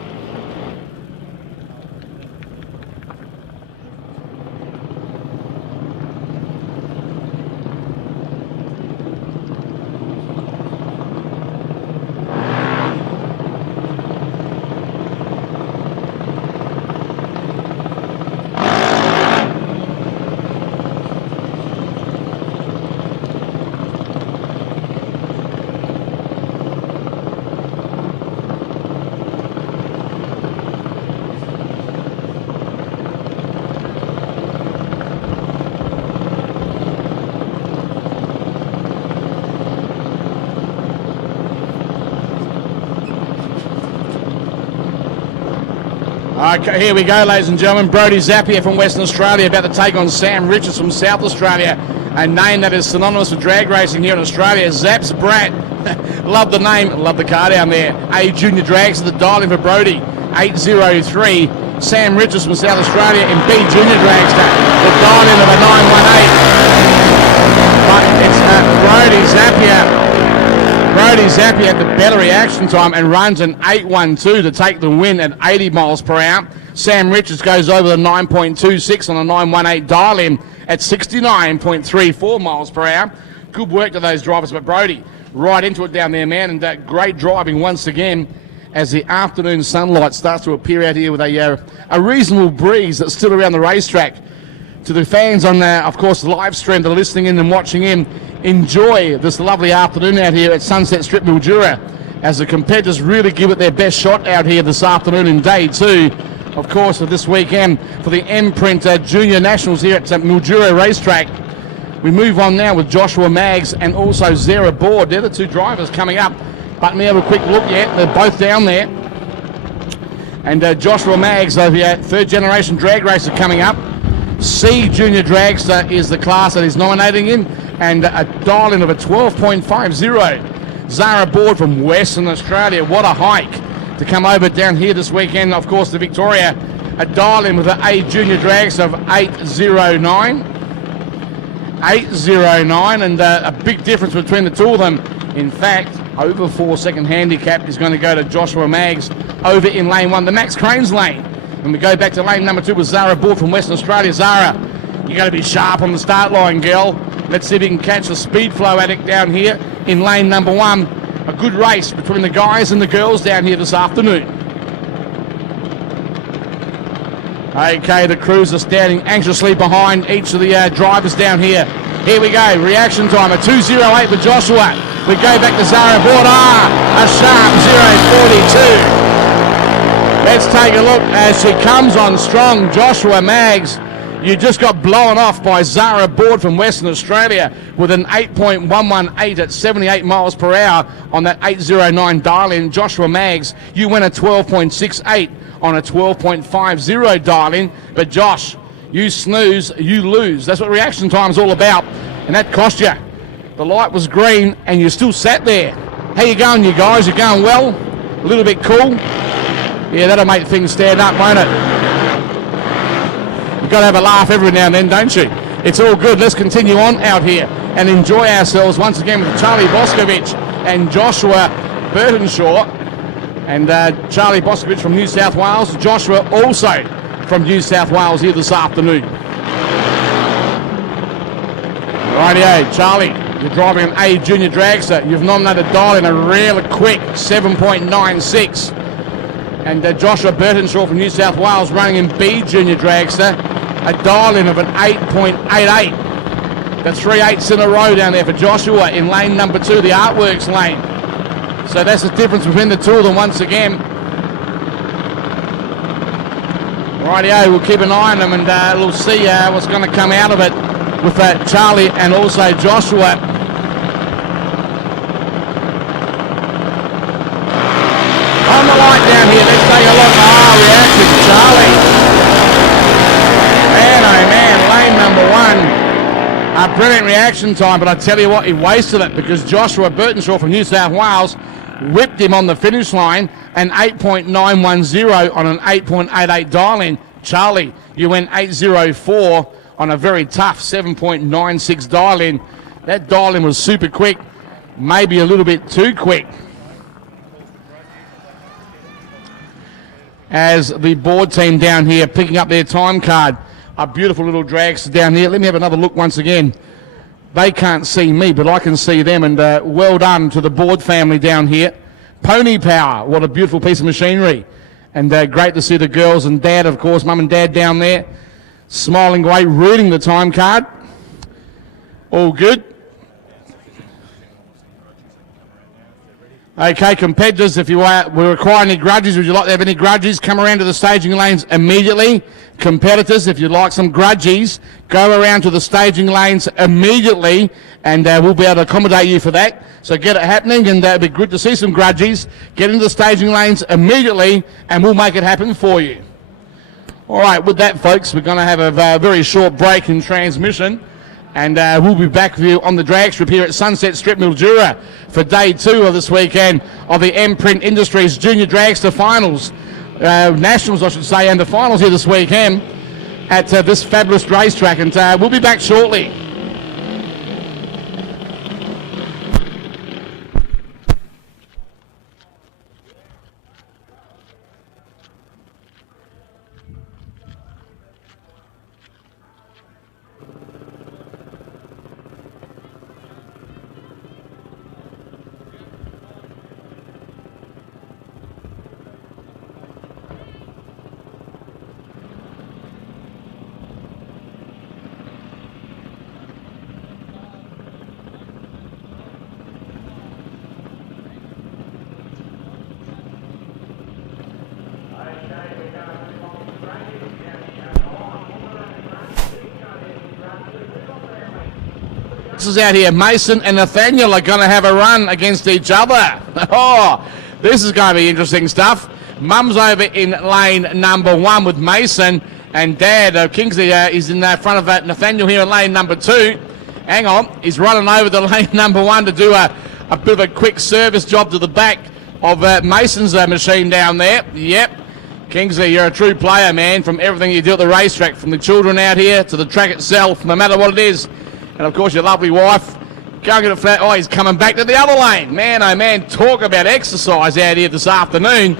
Okay, here we go, ladies and gentlemen. Brody Zapier from Western Australia about to take on Sam Richards from South Australia, a name that is synonymous with drag racing here in Australia. Zap's Brat. Love the name, love the car down there. A Junior Drags at the dial-in for Brody, 803. Sam Richards from South Australia and B Junior Dragster, the dial-in of a 918. But it's Brody Zapier. Brody Zapier had the better reaction time and runs an 812 to take the win at 80 miles per hour. Sam Richards goes over the 9.26 on a 918 dial-in at 69.34 miles per hour. Good work to those drivers, but Brody right into it down there, man, and great driving once again as the afternoon sunlight starts to appear out here with a reasonable breeze that's still around the racetrack. To the fans on, of course, the live stream that are listening in and watching in, enjoy this lovely afternoon out here at Sunset Strip Mildura as the competitors really give it their best shot out here this afternoon in day two, of course, of this weekend for the M-Print Junior Nationals here at Mildura Racetrack. We move on now with Joshua Maggs and also Zara Board. They're the two drivers coming up. But let me have a quick look yet. They're both down there. And Joshua Maggs over here, third generation drag racer coming up. C Junior Dragster is the class that he's nominating in, and a dial-in of a 12.50. Zara Board from Western Australia, what a hike to come over down here this weekend, of course, to Victoria. A dial-in with an A Junior Dragster of 809. 809, and a big difference between the two of them. In fact, over 4 second handicap is going to go to Joshua Maggs over in lane one, the Max Cranes lane. And we go back to lane number two with Zara Board from Western Australia. Zara, you got to be sharp on the start line, girl. Let's see if you can catch the speed flow addict down here in lane number one. A good race between the guys and the girls down here this afternoon. Okay, the crews are standing anxiously behind each of the drivers down here. Here we go, reaction time, a 2:08 for Joshua. We go back to Zara Board. A sharp 0:42. Let's take a look as she comes on strong. Joshua Maggs, you just got blown off by Zara Board from Western Australia with an 8.118 at 78 miles per hour on that 809 dial-in. Joshua Maggs, you win a 12.68 on a 12.50 dial-in. But Josh, you snooze, you lose. That's what reaction time is all about, and that cost you. The light was green and you still sat there. How you going, you guys? You going well? A little bit cool? Yeah, that'll make things stand up, won't it? You've got to have a laugh every now and then, don't you? It's all good. Let's continue on out here and enjoy ourselves once again with Charlie Boscovich and Joshua Burtonshaw. And Charlie Boscovich from New South Wales. Joshua also from New South Wales here this afternoon. Rightio, Charlie, you're driving an A Junior Dragster. You've nominated dial in a really quick 7.96. And Joshua Burtonshaw from New South Wales running in B Junior Dragster, a dial-in of an 8.88. That's 3 8s in a row down there for Joshua in lane number two, the Artworks lane. So that's the difference between the two of them once again. Rightio, we'll keep an eye on them and we'll see what's going to come out of it with Charlie and also Joshua. On the light down here, let's take a look. Reaction, Charlie. Man, oh man, lane number one. A brilliant reaction time, but I tell you what, he wasted it because Joshua Burtonshaw from New South Wales whipped him on the finish line, an 8.910 on an 8.88 dial-in. Charlie, you went 8.04 on a very tough 7.96 dial-in. That dial-in was super quick, maybe a little bit too quick. As the board team down here picking up their time card. A beautiful little drags down here. Let me have another look once again. They can't see me, but I can see them, and well done to the board family down here. Pony Power, what a beautiful piece of machinery. And great to see the girls and dad, of course, mum and dad down there, smiling away, reading the time card. All good. Okay, competitors, if you we require any grudges, would you like to have any grudges, come around to the staging lanes immediately. Competitors, if you'd like some grudges, go around to the staging lanes immediately, and we'll be able to accommodate you for that. So get it happening, and it'd be good to see some grudges. Get into the staging lanes immediately, and we'll make it happen for you. All right, with that, folks, we're going to have a very short break in transmission, and we'll be back with you on the drag strip here at Sunset Strip Mildura for day 2 of this weekend of the M-Print Industries Junior Dragster Finals, Nationals, I should say, and the finals here this weekend at this fabulous racetrack, and we'll be back shortly. Is out here. Mason and Nathaniel are going to have a run against each other. Oh, this is going to be interesting stuff. Mum's over in lane number 1 with Mason, and Dad Kingsley is in the front of Nathaniel here in lane number 2. Hang on, he's running over to lane number 1 to do a bit of a quick service job to the back of Mason's machine down there. Yep, Kingsley, you're a true player, man, from everything you do at the racetrack, from the children out here to the track itself, no matter what it is. And, of course, your lovely wife. Go and get a flat. Oh, he's coming back to the other lane. Man, oh, man, talk about exercise out here this afternoon.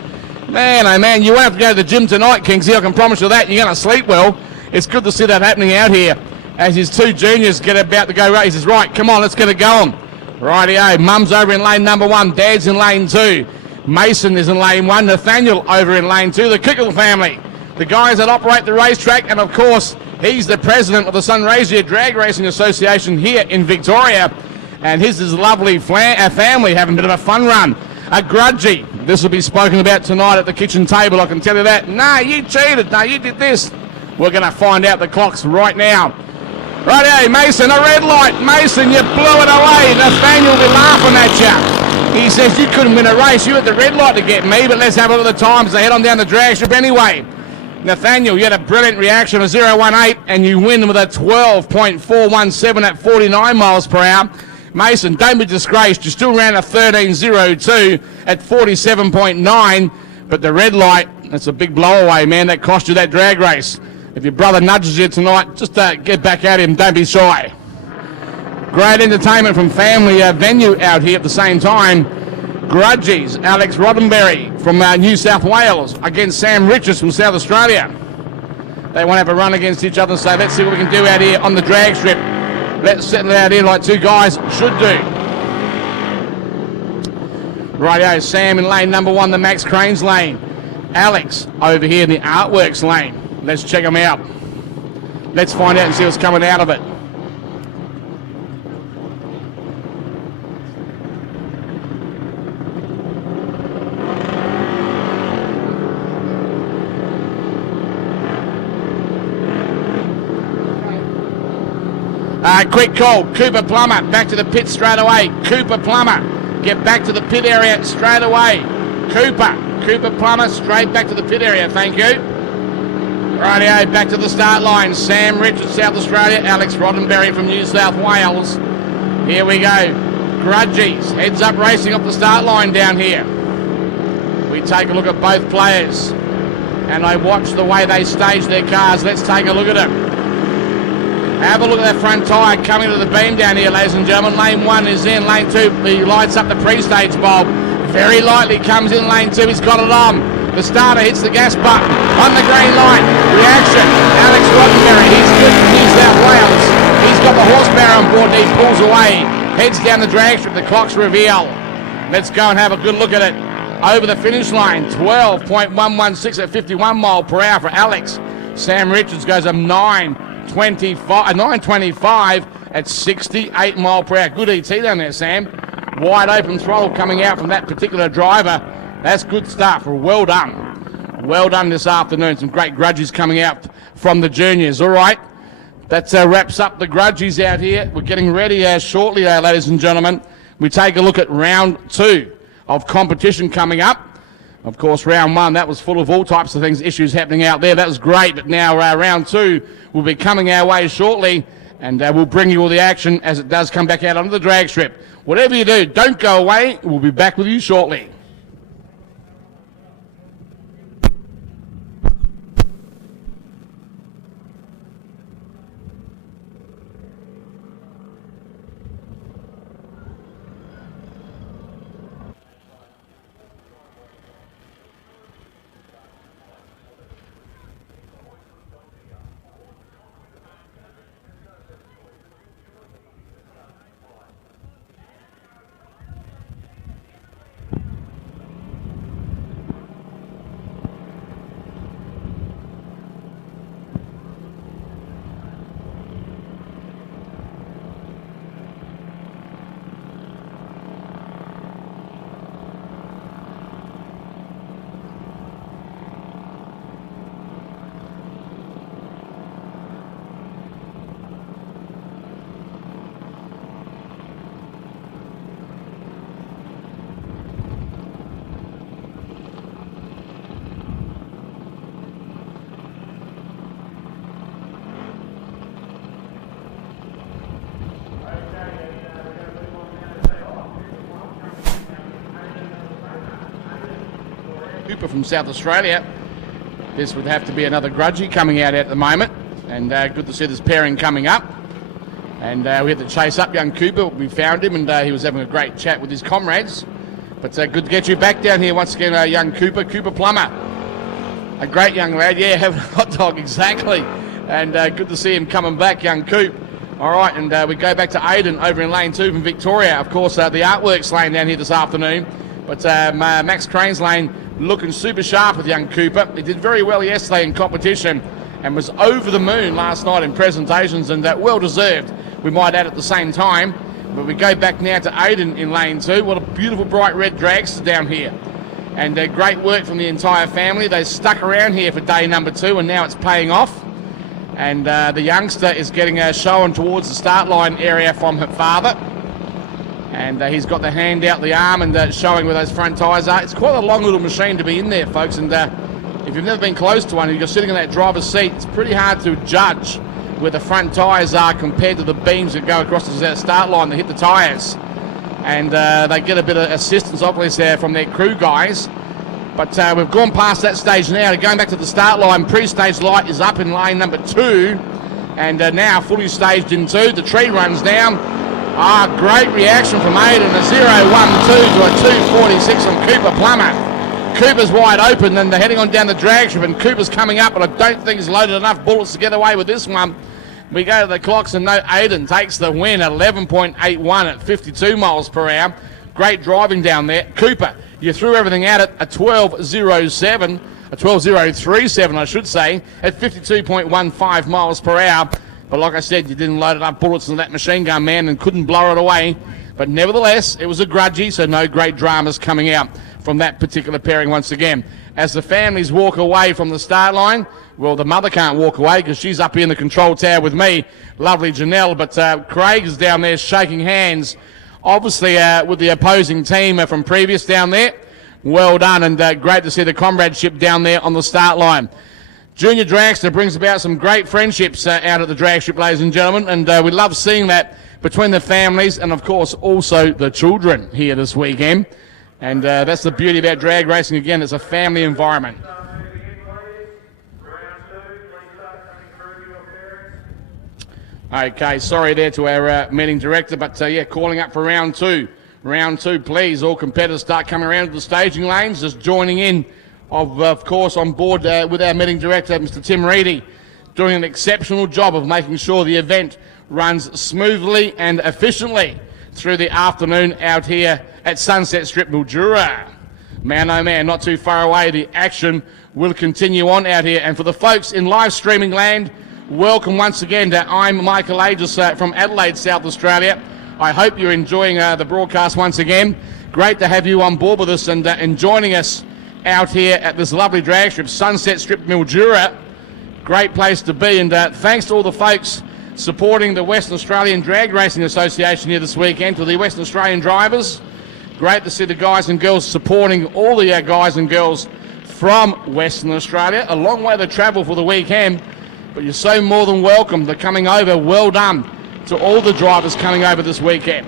Man, oh, man, you won't have to go to the gym tonight, Kingsley. I can promise you that. You're going to sleep well. It's good to see that happening out here as his 2 juniors get about to go race. He's right, come on, let's get it going. Rightio, Mum's over in lane number 1. Dad's in lane 2. Mason is in lane 1. Nathaniel over in lane 2. The Kickle family, the guys that operate the racetrack, and, of course, he's the president of the Sunraysia Drag Racing Association here in Victoria, and his lovely family having a bit of a fun run. A Grudgy, this will be spoken about tonight at the kitchen table, I can tell you that. No, you cheated. No, you did this. We're going to find out the clocks right now. Righto, Mason, a red light. Mason, you blew it away. Nathaniel will be laughing at you. He says you couldn't win a race. You had the red light to get me, but let's have a look at the times. They head on down the drag strip anyway. Nathaniel, you had a brilliant reaction, a 0.18, and you win with a 12.417 at 49 miles per hour. Mason, don't be disgraced. You still ran a 13.02 at 47.9, but the red light, that's a big blow away, man. That cost you that drag race. If your brother nudges you tonight, just get back at him. Don't be shy. Great entertainment from family venue out here at the same time. Grudges, Alex Roddenberry from New South Wales against Sam Richards from South Australia. They want to have a run against each other, so let's see what we can do out here on the drag strip. Let's settle it out here like 2 guys should do. Rightio, Sam in lane number 1, the Max Cranes lane. Alex over here in the Artworks lane. Let's check them out. Let's find out and see what's coming out of it. Quick call, Cooper Plummer, back to the pit straight away. Cooper Plummer, get back to the pit area straight away. Cooper Plummer, straight back to the pit area, thank you. Rightio, back to the start line. Sam Richards, South Australia. Alex Roddenberry from New South Wales. Here we go. Grudges, heads up racing up the start line down here. We take a look at both players, and I watch the way they stage their cars. Let's take a look at them. Have a look at that front tyre coming to the beam down here, ladies and gentlemen. Lane 1 is in. Lane 2, he lights up the pre-stage bulb. Very lightly comes in lane 2. He's got it on. The starter hits the gas button. On the green light. Reaction. Alex Roddenberry. He's good from New South Wales. He's got the horsepower on board. He pulls away. Heads down the drag strip. The clocks reveal. Let's go and have a good look at it. Over the finish line. 12.116 at 51 mile per hour for Alex. Sam Richards goes up 9.25 at 68 mile per hour. Good ET down there, Sam. Wide open throttle coming out from that particular driver. That's good stuff. Well done. Well done this afternoon. Some great grudges coming out from the juniors. All right. That wraps up the grudges out here. We're getting ready shortly, ladies and gentlemen. We take a look at round 2 of competition coming up. Of course, round one, that was full of all types of things, issues happening out there. That was great, but now round two will be coming our way shortly, and we'll bring you all the action as it does come back out onto the drag strip. Whatever you do, don't go away. We'll be back with you shortly. Cooper from South Australia. This would have to be another grudgie coming out at the moment, and good to see this pairing coming up. And we had to chase up young Cooper. We found him, and he was having a great chat with his comrades. But good to get you back down here once again, young Cooper Plummer. A great young lad, yeah, having a hot dog, exactly. And good to see him coming back, young Coop. All right, and we go back to Aiden over in lane 2 from Victoria. Of course, the Artworks lane down here this afternoon. But Max Crane's lane looking super sharp with young Cooper. He did very well yesterday in competition and was over the moon last night in presentations, and well deserved, we might add at the same time. But we go back now to Aiden in lane 2. What a beautiful bright red dragster down here. And great work from the entire family. They stuck around here for day number 2, and now it's paying off. And the youngster is getting shown towards the start line area from her father. And he's got the hand out the arm and showing where those front tyres are. It's quite a long little machine to be in there, folks. And if you've never been close to one and you're sitting in that driver's seat, it's pretty hard to judge where the front tyres are compared to the beams that go across the start line that hit the tyres. And they get a bit of assistance, obviously, from their crew guys. But we've gone past that stage now. Going back to the start line, pre-stage light is up in lane number 2. And now fully staged in 2. The tree runs down. Great reaction from Aiden. A 0.12 to a 2.46 from Cooper Plummer. Cooper's wide open, and they're heading on down the drag strip, and Cooper's coming up, but I don't think he's loaded enough bullets to get away with this one. We go to the clocks, and no, Aiden takes the win at 11.81 at 52 miles per hour. Great driving down there. Cooper, you threw everything at it, a 12.07, a 12.037, I should say, at 52.15 miles per hour. But like I said, you didn't load enough bullets in that machine gun, man, and couldn't blow it away. But nevertheless, it was a grudgie, so no great dramas coming out from that particular pairing once again. As the families walk away from the start line, well, the mother can't walk away because she's up here in the control tower with me, lovely Janelle. But Craig is down there shaking hands, obviously with the opposing team from previous down there. Well done, and great to see the comradeship down there on the start line. Junior Dragster brings about some great friendships out at the drag strip, ladies and gentlemen, and we love seeing that between the families and, of course, also the children here this weekend. And that's the beauty about drag racing. Again, it's a family environment. Okay, sorry there to our meeting director, but yeah, calling up for round 2. Round 2, please. All competitors start coming around to the staging lanes, just joining in. Of course, on board with our meeting director, Mr. Tim Reedy, doing an exceptional job of making sure the event runs smoothly and efficiently through the afternoon out here at Sunset Strip Mildura. Man, oh man, not too far away. The action will continue on out here. And for the folks in live streaming land, welcome once again to I'm Michael Aegis from Adelaide, South Australia. I hope you're enjoying the broadcast once again. Great to have you on board with us and joining us out here at this lovely drag strip, Sunset Strip Mildura. Great place to be, and thanks to all the folks supporting the Western Australian Drag Racing Association here this weekend, to the Western Australian drivers. great to see the guys and girls supporting all the guys and girls from Western Australia. A long way to travel for the weekend, but you're so more than welcome. They're coming over. Well done to all the drivers coming over this weekend.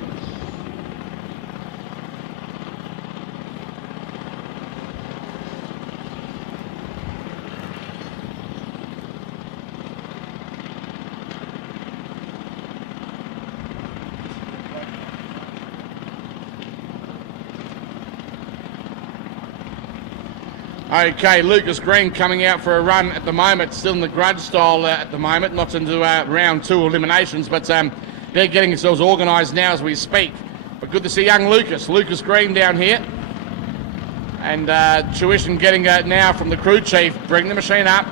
Okay, Lucas Green coming out for a run at the moment, still in the Grudge style at the moment, not into round 2 eliminations, but they're getting themselves organised now as we speak. But good to see young Lucas Green down here. And tuition getting now from the crew chief, bring the machine up.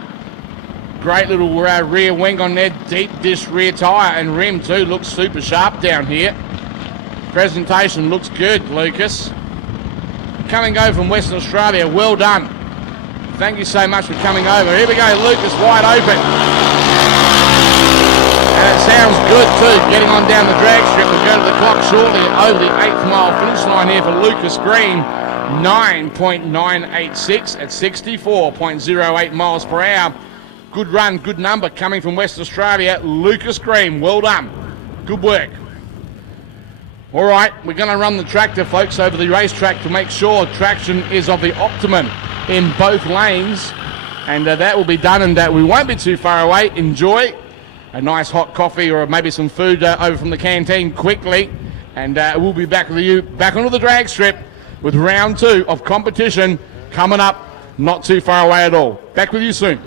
Great little rear wing on there, deep dish rear tyre and rim too, looks super sharp down here. Presentation looks good, Lucas. Coming over from Western Australia, well done. Thank you so much for coming over. Here we go, Lucas wide open. And it sounds good too, getting on down the drag strip. We'll go to the clock shortly over the 8th mile finish line here for Lucas Green. 9.986 at 64.08 miles per hour. Good run, good number coming from Western Australia. Lucas Green, well done. Good work. All right, we're going to run the tractor, folks, over the racetrack to make sure traction is of the optimum in both lanes. And that will be done, and we won't be too far away. Enjoy a nice hot coffee or maybe some food over from the canteen quickly. And we'll be back with you, back onto the drag strip with round 2 of competition coming up not too far away at all. Back with you soon.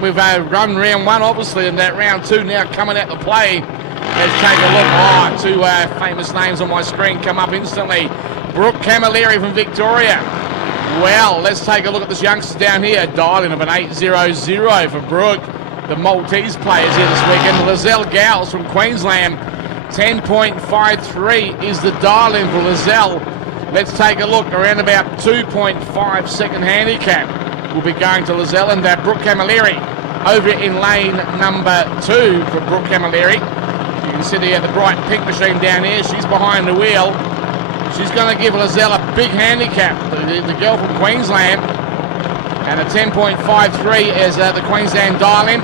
we've run round one, obviously, and that round two now coming out to play. Let's take a look. Two famous names on my screen come up instantly. Brooke Camilleri from Victoria. Well, let's take a look at this youngster down here. Dialing of an 8.00 for Brooke. The Maltese players here this weekend. Lizelle Gowles from Queensland. 10.53 is the dial-in for Lizelle. Let's take a look. Around about 2.5 second handicap will be going to Lizelle, and Brooke Camilleri over in lane number 2 for Brooke Camilleri. You can see the bright pink machine down here. She's behind the wheel. She's going to give Lizelle a big handicap, the girl from Queensland. And a 10.53 is the Queensland dial-in.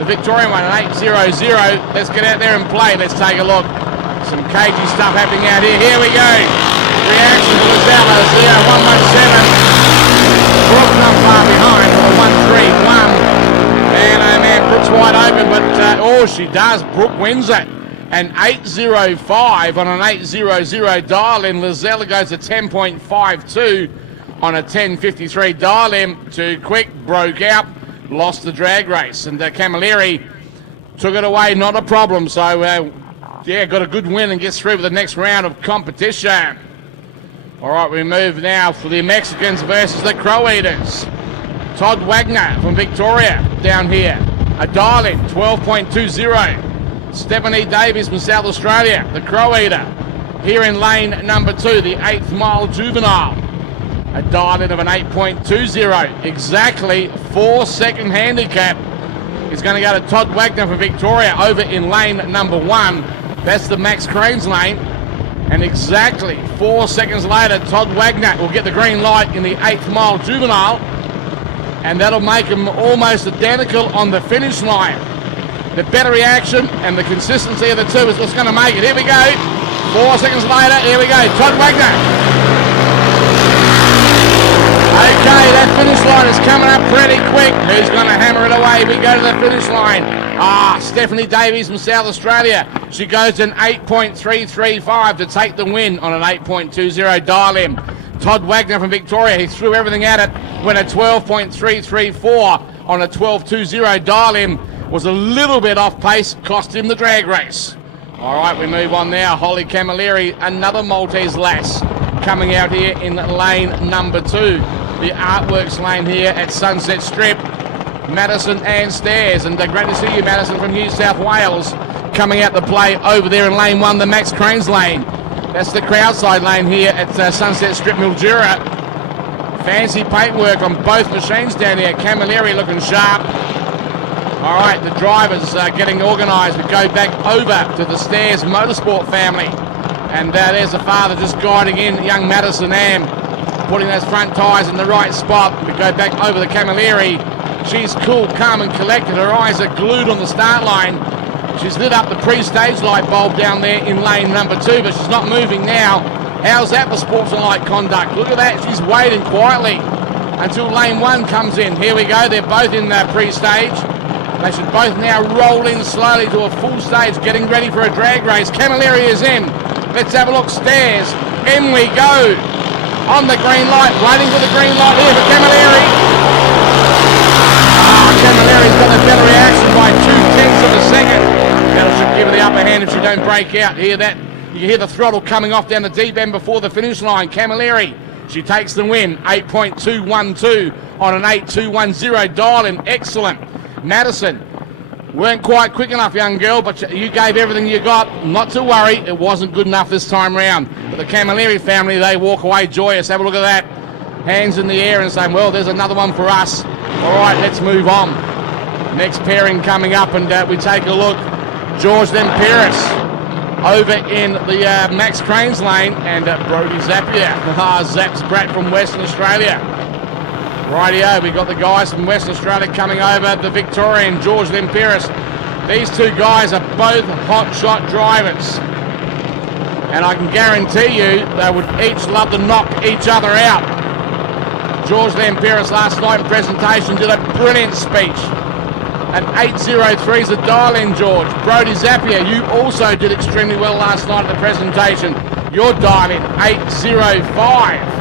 The Victorian one, an 8.00. Let's get out there and play. Let's take a look. Some cagey stuff happening out here. Here we go. Reaction to Lizelle. 117. Brooke not far behind for the 131. And man, Brooke's wide open, but she does. Brooke wins it. An 8.05 on an 8.00 dial-in. Lizelle goes to 10.52 on a 10.53 dial-in. Too quick, broke out, lost the drag race. And Camilleri took it away, not a problem. So, got a good win and gets through to the next round of competition. All right, we move now for the Mexicans versus the Crow Eaters. Todd Wagner from Victoria down here. A dial-in, 12.20. Stephanie Davies from South Australia, the Crow Eater. Here in lane number 2, the 8th mile juvenile. A dial-in of an 8.20. Exactly 4 second handicap is going to go to Todd Wagner from Victoria over in lane number 1. That's the Max Cranes lane. And exactly 4 seconds later, Todd Wagner will get the green light in the 8th mile juvenile. And that'll make him almost identical on the finish line. The better reaction and the consistency of the two is what's going to make it. Here we go. 4 seconds later, here we go. Todd Wagner. Okay, that finish line is coming up pretty quick. Who's going to hammer it away? We go to the finish line. Stephanie Davies from South Australia. She goes an 8.335 to take the win on an 8.20 dial-in. Todd Wagner from Victoria, he threw everything at it, went a 12.334 on a 12.20 dial-in. Was a little bit off pace, cost him the drag race. All right, we move on now. Holly Camilleri, another Maltese lass, coming out here in lane number 2. The Artworks lane here at Sunset Strip. Madison and Stairs, and great to see you, Madison, from New South Wales, coming out to play over there in lane 1, the Max Cranes lane. That's the crowd side lane here at Sunset Strip Mildura. Fancy paintwork on both machines down here. Camilleri looking sharp. All right, the drivers getting organised. We go back over to the Stairs Motorsport family. And there's the father just guiding in young Madison Am, putting those front tyres in the right spot. We go back over to Camilleri. She's cool, calm and collected. Her eyes are glued on the start line. She's lit up the pre-stage light bulb down there in lane number 2, but she's not moving now. How's that for sportsmanlike conduct? Look at that, she's waiting quietly until lane 1 comes in. Here we go, they're both in pre-stage. They should both now roll in slowly to a full stage, getting ready for a drag race. Camilleri is in. Let's have a look. Stairs. In we go. On the green light. Waiting for the green light here for Camilleri. Camilleri's got a better reaction by 0.2 of a second. That should give her the upper hand if she don't break out. Hear that? You hear the throttle coming off down the deep end before the finish line. Camilleri, she takes the win. 8.212 on an 8.210 dial-in. Excellent. Madison, weren't quite quick enough, young girl, but you gave everything you got. Not to worry, it wasn't good enough this time round. But the Camilleri family, they walk away joyous. Have a look at that. Hands in the air and saying, well, there's another one for us. All right, let's move on. Next pairing coming up, and we take a look. George Lempiris over in the Max Cranes lane, and Brody Zappia. Zapp's brat from Western Australia. Rightio, we got the guys from Western Australia coming over. The Victorian, George Lempiris. These two guys are both hot shot drivers. And I can guarantee you they would each love to knock each other out. George Lempiris last night in presentation did a brilliant speech. An 8.03 is the dial-in, George. Brody Zappia, you also did extremely well last night at the presentation. Your dial-in, 8.05.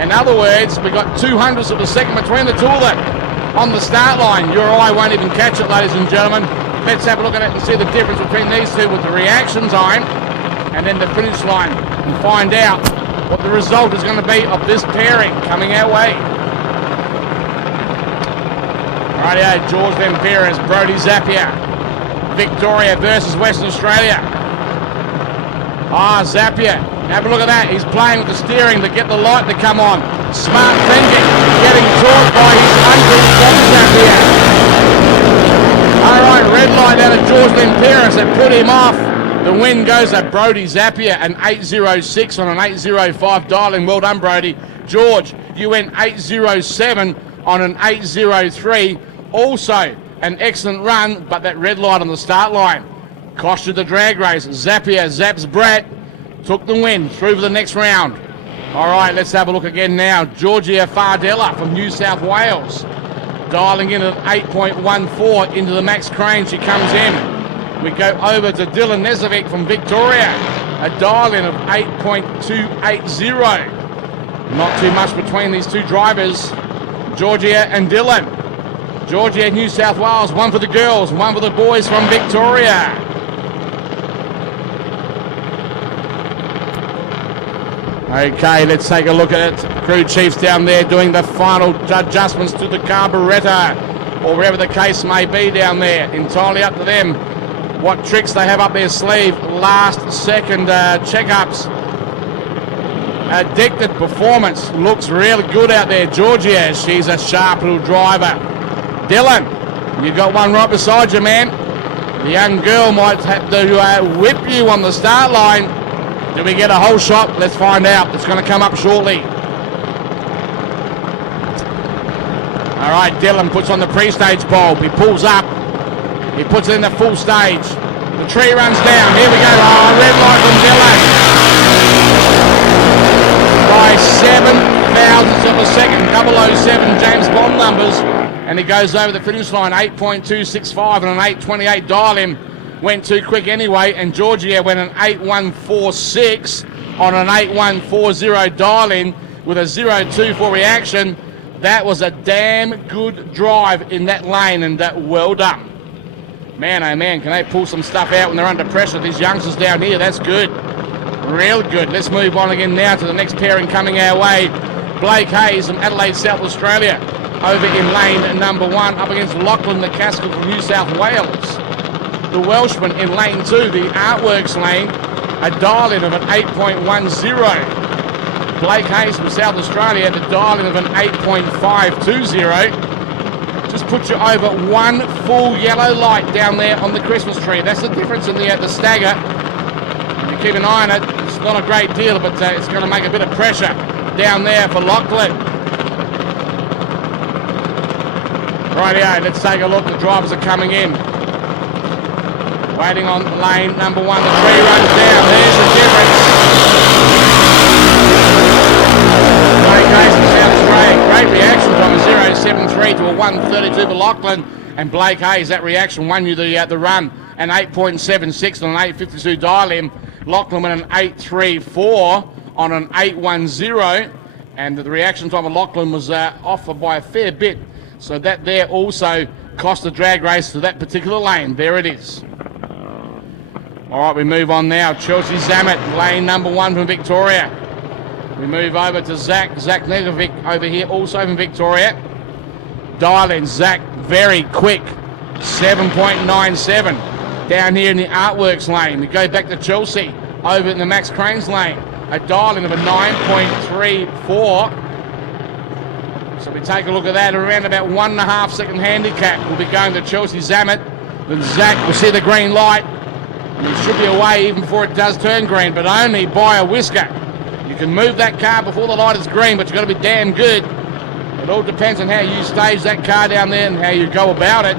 In other words, we got 0.02 of a second between the two of them. on the start line. Your eye won't even catch it, ladies and gentlemen. Let's have a look at it and see the difference between these two with the reaction time and then the finish line and find out what the result is going to be of this pairing coming our way. Rightio, George Lempiras, Brody Zapier. Victoria versus Western Australia. Zapier, have a look at that. He's playing with the steering to get the light to come on. Smart thinking, getting taught by his uncle from Zapier. All right, red light out of George Lempiras and put him off. The win goes to Brody Zapier, an 8.06 on an 8.05 dialing. Well done, Brody. George, you went 8.07 on an 8.03. Also an excellent run, but that red light on the start line cost you the drag race. Zapier, Zaps Brett, took the win through for the next round. All right, let's have a look again now. Georgia Fardella from New South Wales, dialing in at 8.14 into the Max Crane. She comes in. We go over to Dylan Nezovic from Victoria, a dial-in of 8.280. Not too much between these two drivers, Georgia and Dylan. Georgia, New South Wales, one for the girls, one for the boys from Victoria. Okay, let's take a look at it. Crew chiefs down there doing the final adjustments to the carburettor, or wherever the case may be down there. Entirely up to them what tricks they have up their sleeve. Last second checkups. Addicted performance looks really good out there. Georgia, she's a sharp little driver. Dylan, you got one right beside you, man. The young girl might have to whip you on the start line. Do we get a whole shot? Let's find out. It's going to come up shortly. All right, Dylan puts on the pre-stage bulb. He pulls up. He puts it in the full stage. The tree runs down. Here we go. Oh, red light from Dylan. By 7 thousandths of a second. 007 James Bond numbers. And he goes over the finish line. 8.265 and an 8.28 dial-in. Went too quick anyway. And Georgia went an 8.146 on an 8.140 dial-in with a 0.24 reaction. That was a damn good drive in that lane, and well done. Man, oh man, can they pull some stuff out when they're under pressure? These youngsters down here, that's good. Real good. Let's move on again now to the next pairing coming our way. Blake Hayes from Adelaide, South Australia, over in lane number 1, up against Lachlan McCaskill from New South Wales. The Welshman in lane 2, the Artworks lane, a dial-in of an 8.10. Blake Hayes from South Australia, the dial-in of an 8.520. Just put you over one full yellow light down there on the Christmas tree. That's the difference in the stagger. You keep an eye on it. It's not a great deal, but it's going to make a bit of pressure down there for Lachlan. Rightio, let's take a look. The drivers are coming in. Waiting on lane number 1. The tree runs down. There's the difference. Great reaction time, a 0.73 to a 1.32 for Lachlan, and Blake Hayes, that reaction won you the run, an 8.76 on an 8.52 dial-in. Lachlan went an 8.34 on an 8.10, and the reaction time of Lachlan was off by a fair bit, so that there also cost the drag race to that particular lane. There it is. All right, we move on now. Chelsea Zamet, lane number 1 from Victoria. We move over to Zach Negovic over here, also from Victoria. Dial in, Zach, very quick, 7.97. Down here in the Artworks lane. We go back to Chelsea, over in the Max Cranes lane. A dial in of a 9.34. So we take a look at that, around about 1.5 second handicap. We'll be going to Chelsea Zamet. Then Zach will see the green light. And he should be away even before it does turn green, but only by a whisker. You can move that car before the light is green, but you've got to be damn good. It all depends on how you stage that car down there and how you go about it.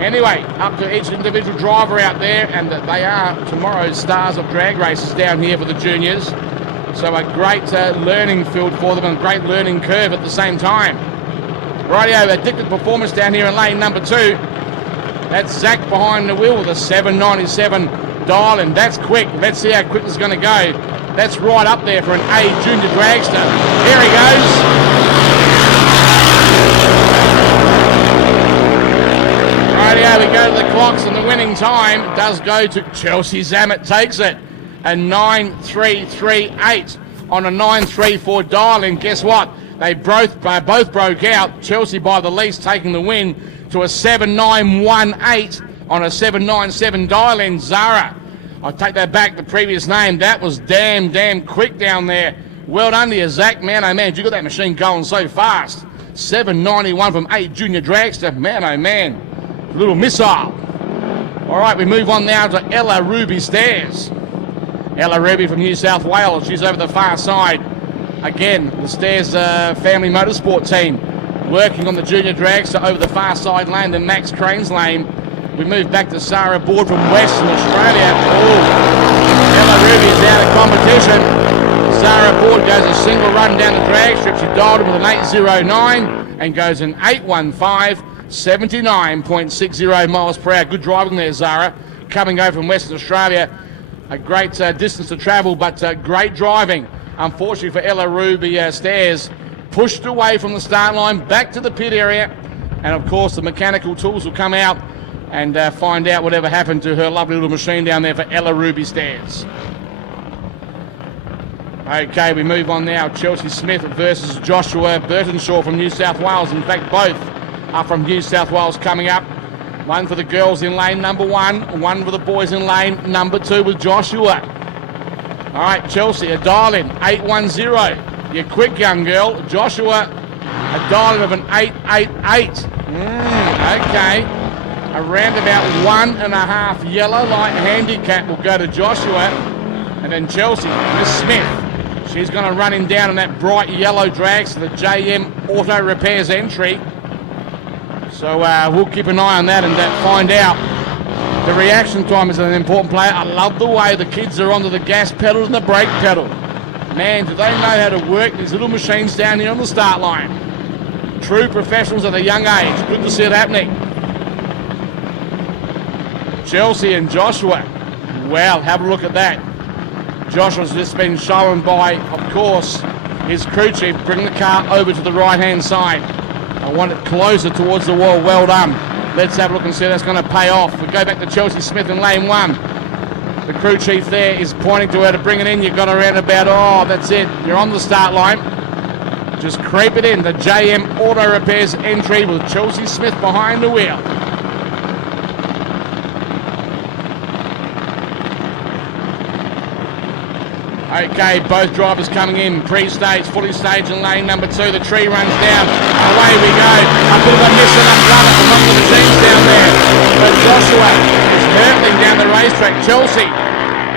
Anyway, up to each individual driver out there, and they are tomorrow's stars of drag races down here for the juniors. So a great learning field for them and a great learning curve at the same time. Rightio, addicted performance down here in lane number 2. That's Zach behind the wheel with a 7.97 dial, and that's quick. Let's see how quick it's going to go. That's right up there for an A junior dragster. Here he goes. we go to the clocks, and the winning time does go to Chelsea Zammit. Takes it, a 9.338 on a 9.34 dial. And guess what? They both broke out. Chelsea by the least taking the win to a 7.918 on a 7.97 dial. And Zara, I'll take that back, the previous name. That was damn quick down there. Well done to you, Zach. Man, oh man, you got that machine going so fast. 7.91 from 8 Junior Dragster. Man, oh man. Little missile. All right, we move on now to Ella Ruby Stairs. Ella Ruby from New South Wales. She's over the far side. Again, the Stairs family motorsport team working on the Junior Dragster over the far side lane, the Max Cranes lane. We move back to Sarah Board from Western Australia. Oh, Ella Ruby is out of competition. Sarah Board goes a single run down the drag strip. She dialed it with an 8.09 and goes an 8.15, 79.60 miles per hour. Good driving there, Zara. Coming over from Western Australia. A great distance to travel, but great driving. Unfortunately for Ella Ruby Stairs, pushed away from the start line, back to the pit area. And of course, the mechanical tools will come out and find out whatever happened to her lovely little machine down there for Ella Ruby Stairs. Okay, we move on now. Chelsea Smith versus Joshua Burtonshaw from New South Wales. In fact, both are from New South Wales coming up. One for the girls in lane number 1, one for the boys in lane number 2 with Joshua. All right, Chelsea, a dial-in, 810. You're quick, young girl. Joshua, a dial-in of an 888. Okay. Around about 1.5 yellow light handicap will go to Joshua. And then Chelsea, Miss Smith. She's going to run him down on that bright yellow drag, so the JM Auto Repairs entry. So we'll keep an eye on that and find out. The reaction time is an important player. I love the way the kids are onto the gas pedal and the brake pedal. Man, do they know how to work these little machines down here on the start line. True professionals at a young age. Good to see it happening. Chelsea and Joshua. Well, have a look at that. Joshua's just been shown by, of course, his crew chief. Bring the car over to the right-hand side. I want it closer towards the wall. Well done. Let's have a look and see if that's going to pay off. We go back to Chelsea Smith in lane 1. The crew chief there is pointing to her to bring it in. You've got around about, that's it. You're on the start line. Just creep it in. The JM Auto Repairs entry with Chelsea Smith behind the wheel. Okay, both drivers coming in, pre-stage, fully staged in lane number 2. The tree runs down. Away we go. A bit of a miss and umbrella from one of the teams down there. But Joshua is hurtling down the racetrack. Chelsea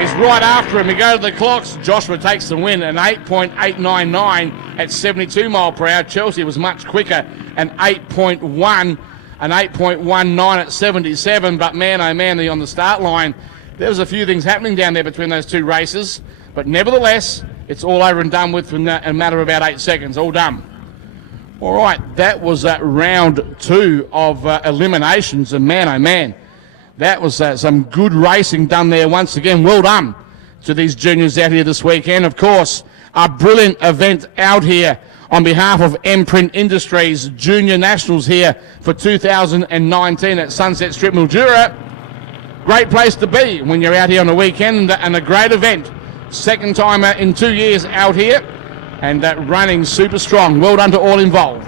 is right after him. We go to the clocks. Joshua takes the win, an 8.899 at 72 mile per hour. Chelsea was much quicker, an 8.19 at 77. But man, oh man, on the start line, there was a few things happening down there between those two races. But nevertheless, it's all over and done with in a matter of about 8 seconds. All done. All right, that was round 2 of eliminations. And man, oh man, that was some good racing done there once again. Well done to these juniors out here this weekend. Of course, a brilliant event out here on behalf of Imprint Industries Junior Nationals here for 2019 at Sunset Strip Mildura. Great place to be when you're out here on the weekend, and a great event. Second time in 2 years out here, and running super strong. Well done to all involved.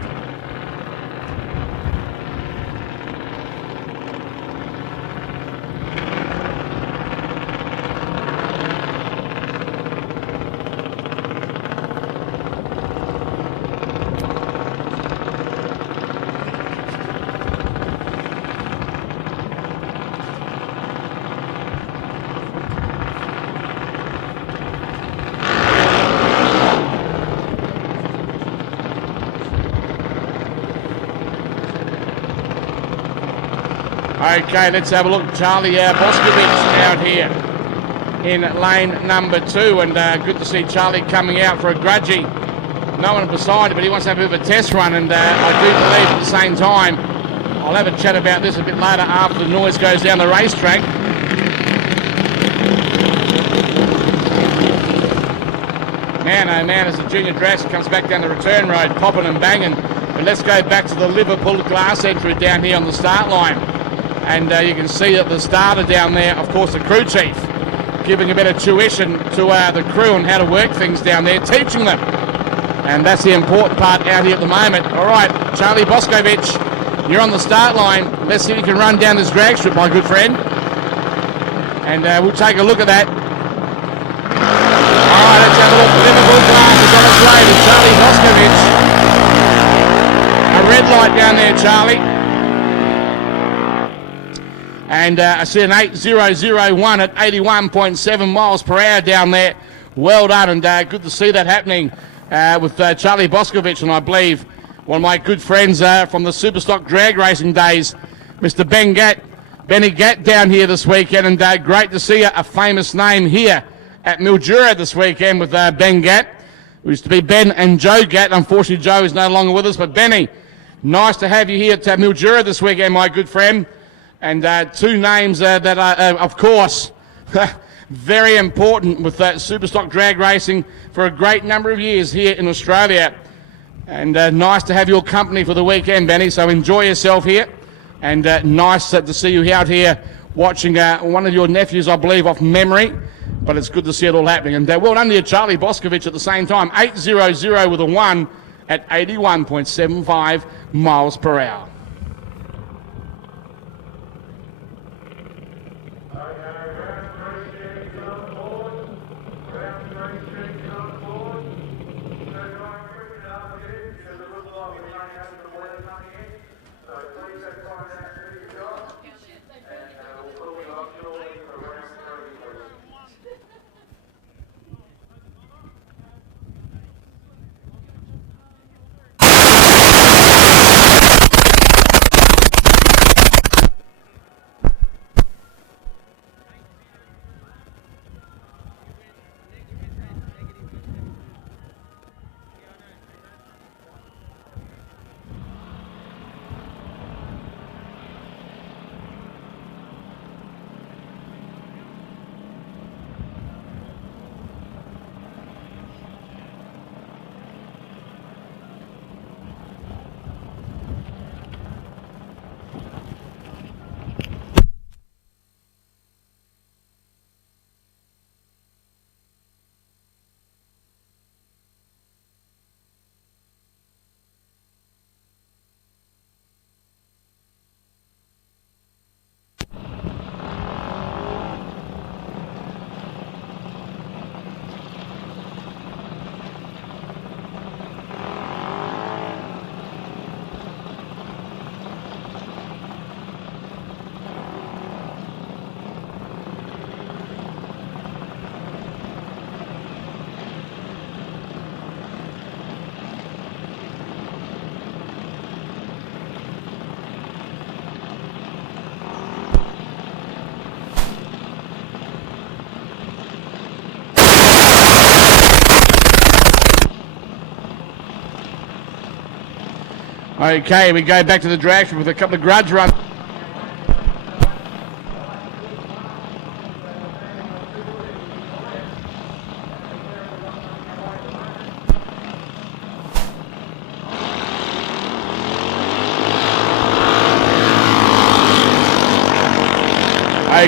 Okay, let's have a look. Charlie Boscovich out here in lane number 2, and good to see Charlie coming out for a grudgy. No one beside him, but he wants to have a bit of a test run, and I do believe at the same time, I'll have a chat about this a bit later after the noise goes down the racetrack. Man, oh man, as the junior dragster comes back down the return road, popping and banging. But let's go back to the Liverpool glass entry down here on the start line. And you can see that the starter down there, of course, the crew chief, giving a bit of tuition to the crew on how to work things down there, teaching them. And that's the important part out here at the moment. All right, Charlie Boscovich, you're on the start line. Let's see if you can run down this drag strip, my good friend. And we'll take a look at that. All right, let's have a look. Liverpool class is on its way to Charlie Boscovich. A red light down there, Charlie. And I see an 8.001 at 81.7 miles per hour down there. Well done, and good to see that happening with Charlie Boscovich, and I believe one of my good friends from the Superstock drag racing days, Mr. Benny Gatt down here this weekend, and great to see a famous name here at Mildura this weekend with Ben Gatt. It used to be Ben and Joe Gatt. Unfortunately, Joe is no longer with us, but Benny, nice to have you here at Mildura this weekend, my good friend. And two names that are, of course, very important with Superstock drag racing for a great number of years here in Australia. And nice to have your company for the weekend, Benny, so enjoy yourself here. And nice to see you out here watching one of your nephews, I believe, off memory. But it's good to see it all happening. And well done to you, Charlie Boscovich, at the same time. 8.00 with a 1 at 81.75 miles per hour. Okay, we go back to the drag strip with a couple of grudge runs.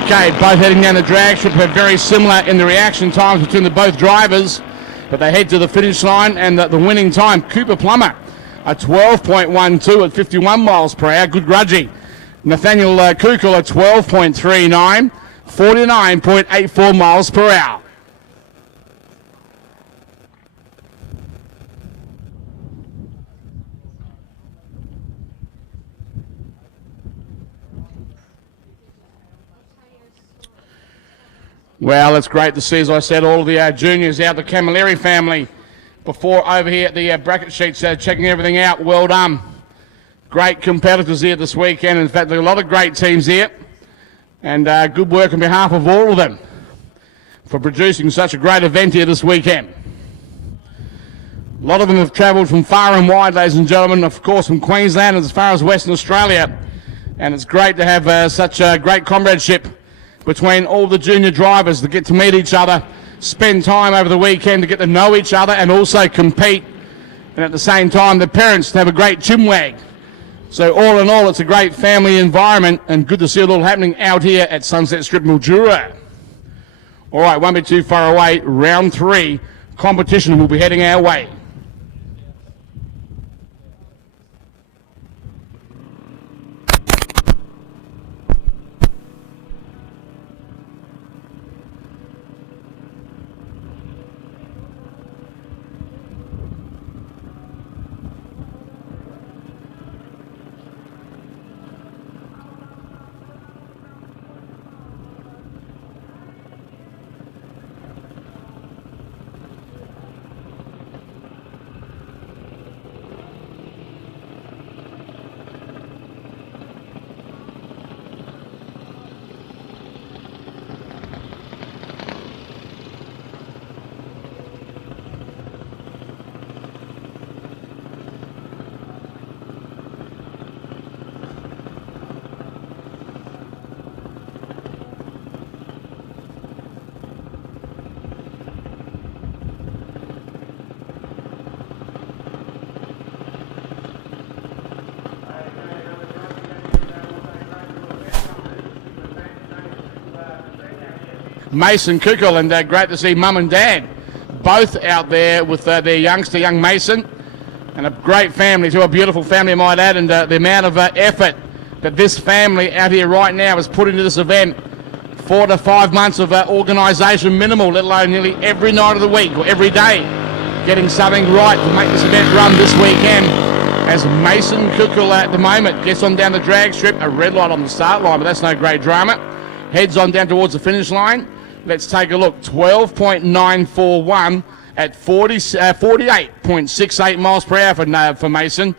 Okay, both heading down the drag strip are very similar in the reaction times between the both drivers, but they head to the finish line, and the winning time, Cooper Plummer, a 12.12 at 51 miles per hour. Good grudgy. Nathaniel Kukul at 12.39, 49.84 miles per hour. Well, it's great to see, as I said, all of the juniors out, the Camilleri family, before over here at the bracket sheets, checking everything out. Well done. Great competitors here this weekend. In fact, there are a lot of great teams here. And good work on behalf of all of them for producing such a great event here this weekend. A lot of them have travelled from far and wide, ladies and gentlemen, of course from Queensland as far as Western Australia. And it's great to have such a great comradeship between all the junior drivers to get to meet each other, spend time over the weekend to get to know each other and also compete. And at the same time, the parents to have a great chinwag So all in all, it's a great family environment and good to see it all happening out here at Sunset Strip Mildura. All right, won't be too far away. Round 3 competition will be heading our way. Mason Kukel, and great to see Mum and Dad both out there with their youngster, young Mason, and a great family, too, a beautiful family, I might add, and the amount of effort that this family out here right now has put into this event. 4 to 5 months of organisation minimal, let alone nearly every night of the week or every day, getting something right to make this event run this weekend. As Mason Kukel at the moment gets on down the drag strip, a red light on the start line, but that's no great drama. Heads on down towards the finish line. Let's take a look. 12.941 at 48.68 miles per hour for Mason.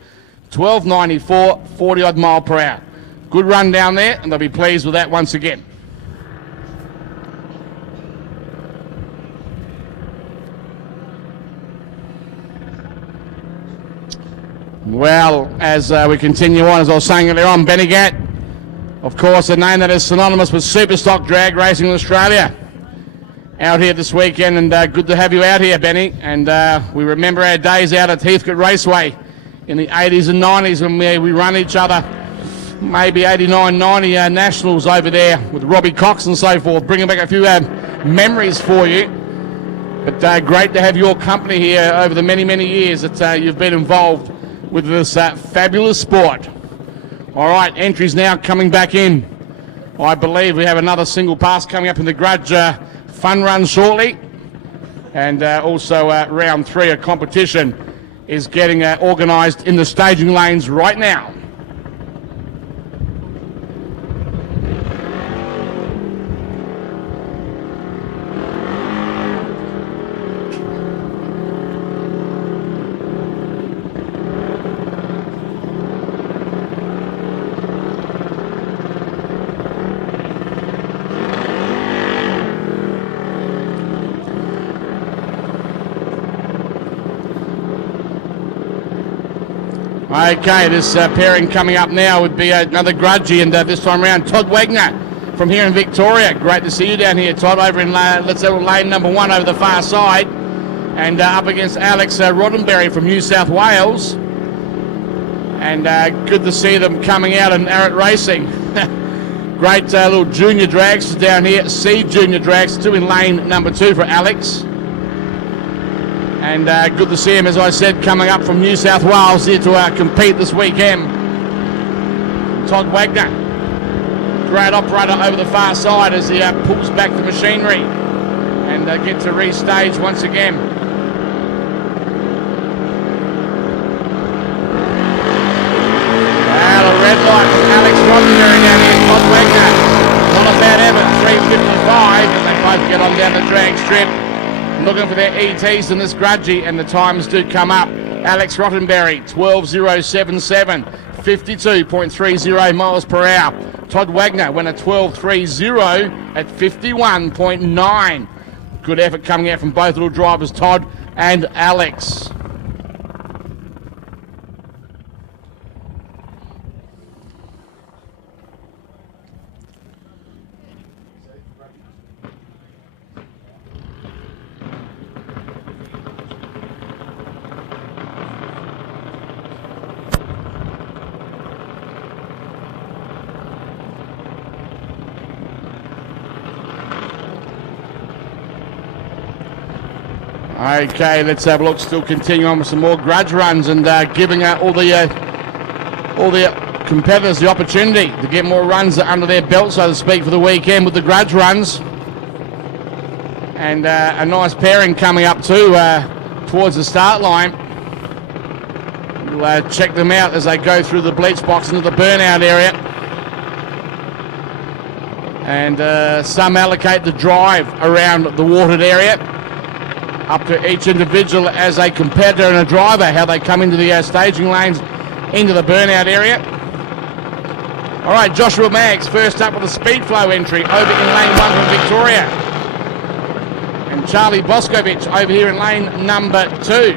12.94, 40 odd mile per hour. Good run down there, and they'll be pleased with that once again. Well, as we continue on, as I was saying earlier on, Benny Gatt, of course, a name that is synonymous with superstock drag racing in Australia. Out here this weekend, and good to have you out here, Benny. And we remember our days out at Heathcote Raceway in the 80s and 90s when we run each other, maybe 89, 90 nationals over there with Robbie Cox and so forth, bringing back a few memories for you. But great to have your company here over the many, many years that you've been involved with this fabulous sport. All right, entries now coming back in. I believe we have another single pass coming up in the Grudge fun run shortly, and also round 3 of competition is getting organised in the staging lanes right now. Okay, this pairing coming up now would be another Grudgy, and this time around Todd Wagner from here in Victoria. Great to see you down here, Todd, over in let's say lane number 1 over the far side, and up against Alex Roddenberry from New South Wales. And good to see them coming out and Arrett Racing. Great little junior drags down here, seed junior drags, 2 in lane number 2 for Alex. And good to see him, as I said, coming up from New South Wales here to compete this weekend. Todd Wagner, great operator over the far side as he pulls back the machinery and get to restage once again. Well, a red light from Alex Roddenberry down here, Todd Wagner. Not a bad effort, 3:55 as they both get on down the drag strip. Looking for their ETs in this Grudgy, and the times do come up. Alex Roddenberry, 12.077, 52.30 miles per hour. Todd Wagner went a 12.30 at 51.9. Good effort coming out from both little drivers, Todd and Alex. Okay, let's have a look. Still continuing on with some more grudge runs and giving all the competitors the opportunity to get more runs under their belt, so to speak, for the weekend with the grudge runs. And a nice pairing coming up too towards the start line. We'll check them out as they go through the bleach box into the burnout area. And some allocate the drive around the watered area. Up to each individual as a competitor and a driver, how they come into the staging lanes, into the burnout area. All right, Joshua Maggs first up with a speed flow entry over in lane 1 from Victoria. And Charlie Boscovich over here in lane number 2.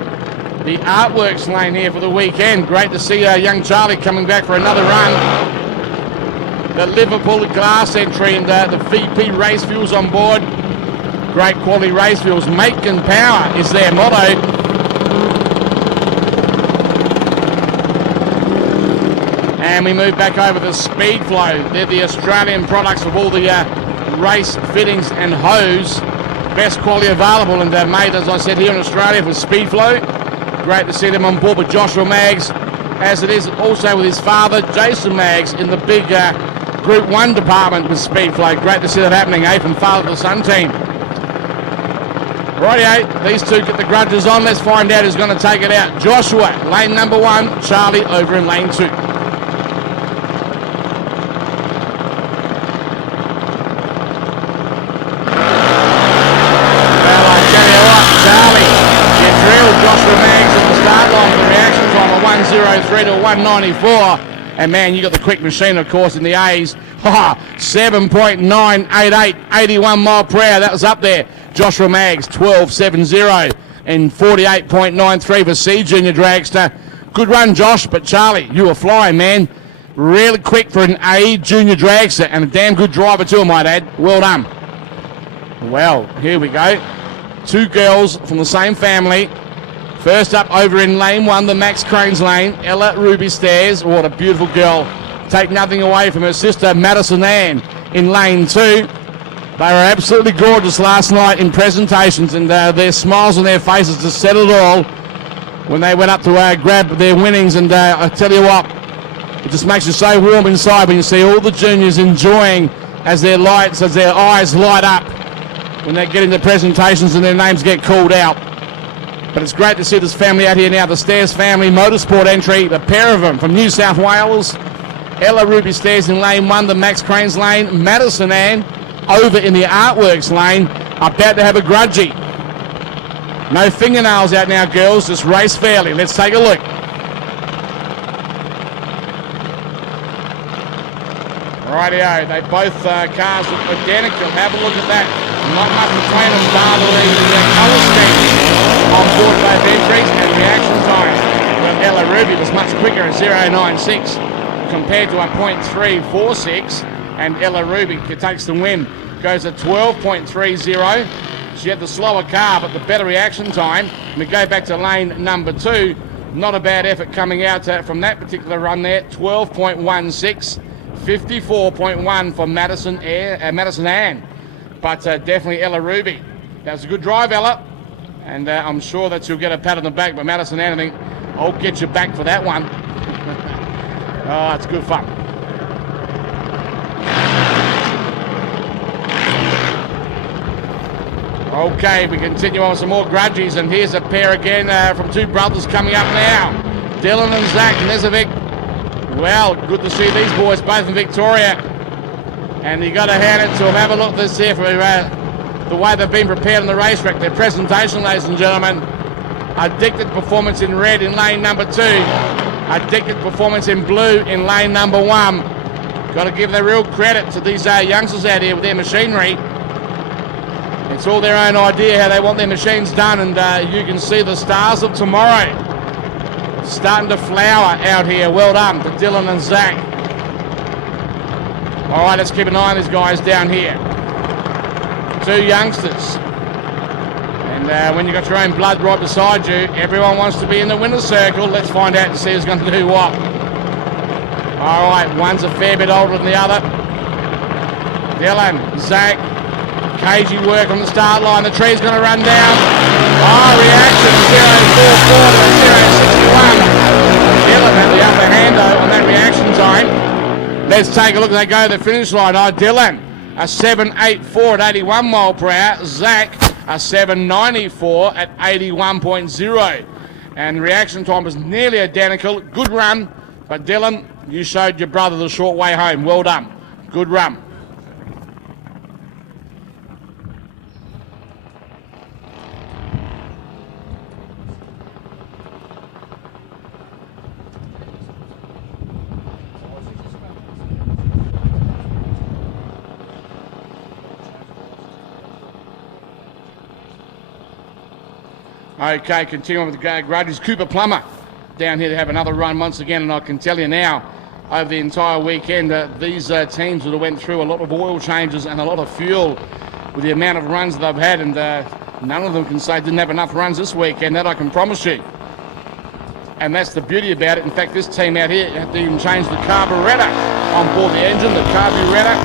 The Artworks lane here for the weekend. Great to see young Charlie coming back for another run. The Liverpool glass entry and the VP race fuels on board. Great quality race fuels. Macon Power is their motto. And we move back over to Speed Flow. They're the Australian products of all the race fittings and hose. Best quality available and made, as I said, here in Australia for Speed Flow. Great to see them on board with Joshua Maggs, as it is also with his father, Jason Maggs, in the big Group 1 department with Speed Flow. Great to see that happening, from father to son team. Rightio, these two get the grudges on. Let's find out who's going to take it out. Joshua, lane number 1. Charlie over in lane 2. Well, I tell you what, Charlie, you drilled Joshua Maggs at the start line with the reaction time of 1:03 to 1:94. And man, you got the quick machine, of course, in the A's. 7.988, 81 mile per hour. That was up there. Joshua Maggs, 12.70 and 48.93 for C Junior Dragster. Good run, Josh, but Charlie, you were flying, man. Really quick for an A Junior Dragster and a damn good driver too, I might add. Well done. Well, here we go. Two girls from the same family. First up over in lane 1, the Max Cranes lane, Ella Ruby Stairs. What a beautiful girl. Take nothing away from her sister, Madison Ann, in lane 2. They were absolutely gorgeous last night in presentations, and their smiles on their faces just said it all when they went up to grab their winnings. And I tell you what, it just makes you so warm inside when you see all the juniors enjoying as their eyes light up when they get into presentations and their names get called out. But it's great to see this family out here now, the Stairs family motorsport entry, the pair of them from New South Wales. Ella Ruby Stairs in lane 1, the Max Cranes lane, Madison Ann over in the Artworks lane, about to have a grudgy. No fingernails out now, girls, just race fairly. Let's take a look. Rightio, they both cars look identical. Have a look at that. Not much between them, bar the colour scheme on board both entries and reaction time. Well, Ella Ruby was much quicker at 0.96 compared to a 0.346. And Ella Ruby takes the win, goes at 12.30. She had the slower car, but the better reaction time. We go back to lane number 2. Not a bad effort coming out from that particular run there. 12.16, 54.1 for Madison Ann. But definitely Ella Ruby. That was a good drive, Ella. And I'm sure that she'll get a pat on the back. But Madison Ann, I think, I'll get you back for that one. Oh, it's good fun. Okay, we continue on with some more grudges, and here's a pair again from two brothers coming up now. Dylan and Zach Nezovic. Well, good to see these boys both in Victoria. And you got to hand it to them. Have a look this here for the way they've been prepared on the racetrack. Their presentation, ladies and gentlemen. Addicted performance in red in lane number 2. Addicted performance in blue in lane number 1. Got to give the real credit to these youngsters out here with their machinery. It's all their own idea how they want their machines done, and you can see the stars of tomorrow starting to flower out here. Well done to Dylan and Zach. All right, let's keep an eye on these guys down here. Two youngsters. And when you've got your own blood right beside you, everyone wants to be in the winner's circle. Let's find out and see who's going to do what. All right, one's a fair bit older than the other. Dylan, Zach, Cagey work on the start line. The tree's going to run down. Oh, reaction 0.44 to 0.61. Dylan had the upper hand though on that reaction time. Let's take a look. They go to the finish line. Oh, Dylan, a 7.84 at 81 mile per hour. Zach, a 7.94 at 81.0. And reaction time was nearly identical. Good run, but Dylan, you showed your brother the short way home. Well done. Good run. Okay, continuing with the Grudges. Cooper Plummer down here to have another run once again, and I can tell you now, over the entire weekend, these teams would have went through a lot of oil changes and a lot of fuel with the amount of runs they've had, and none of them can say didn't have enough runs this weekend, that I can promise you. And that's the beauty about it. In fact, this team out here had to even change the carburettor on board the engine, the carburettor.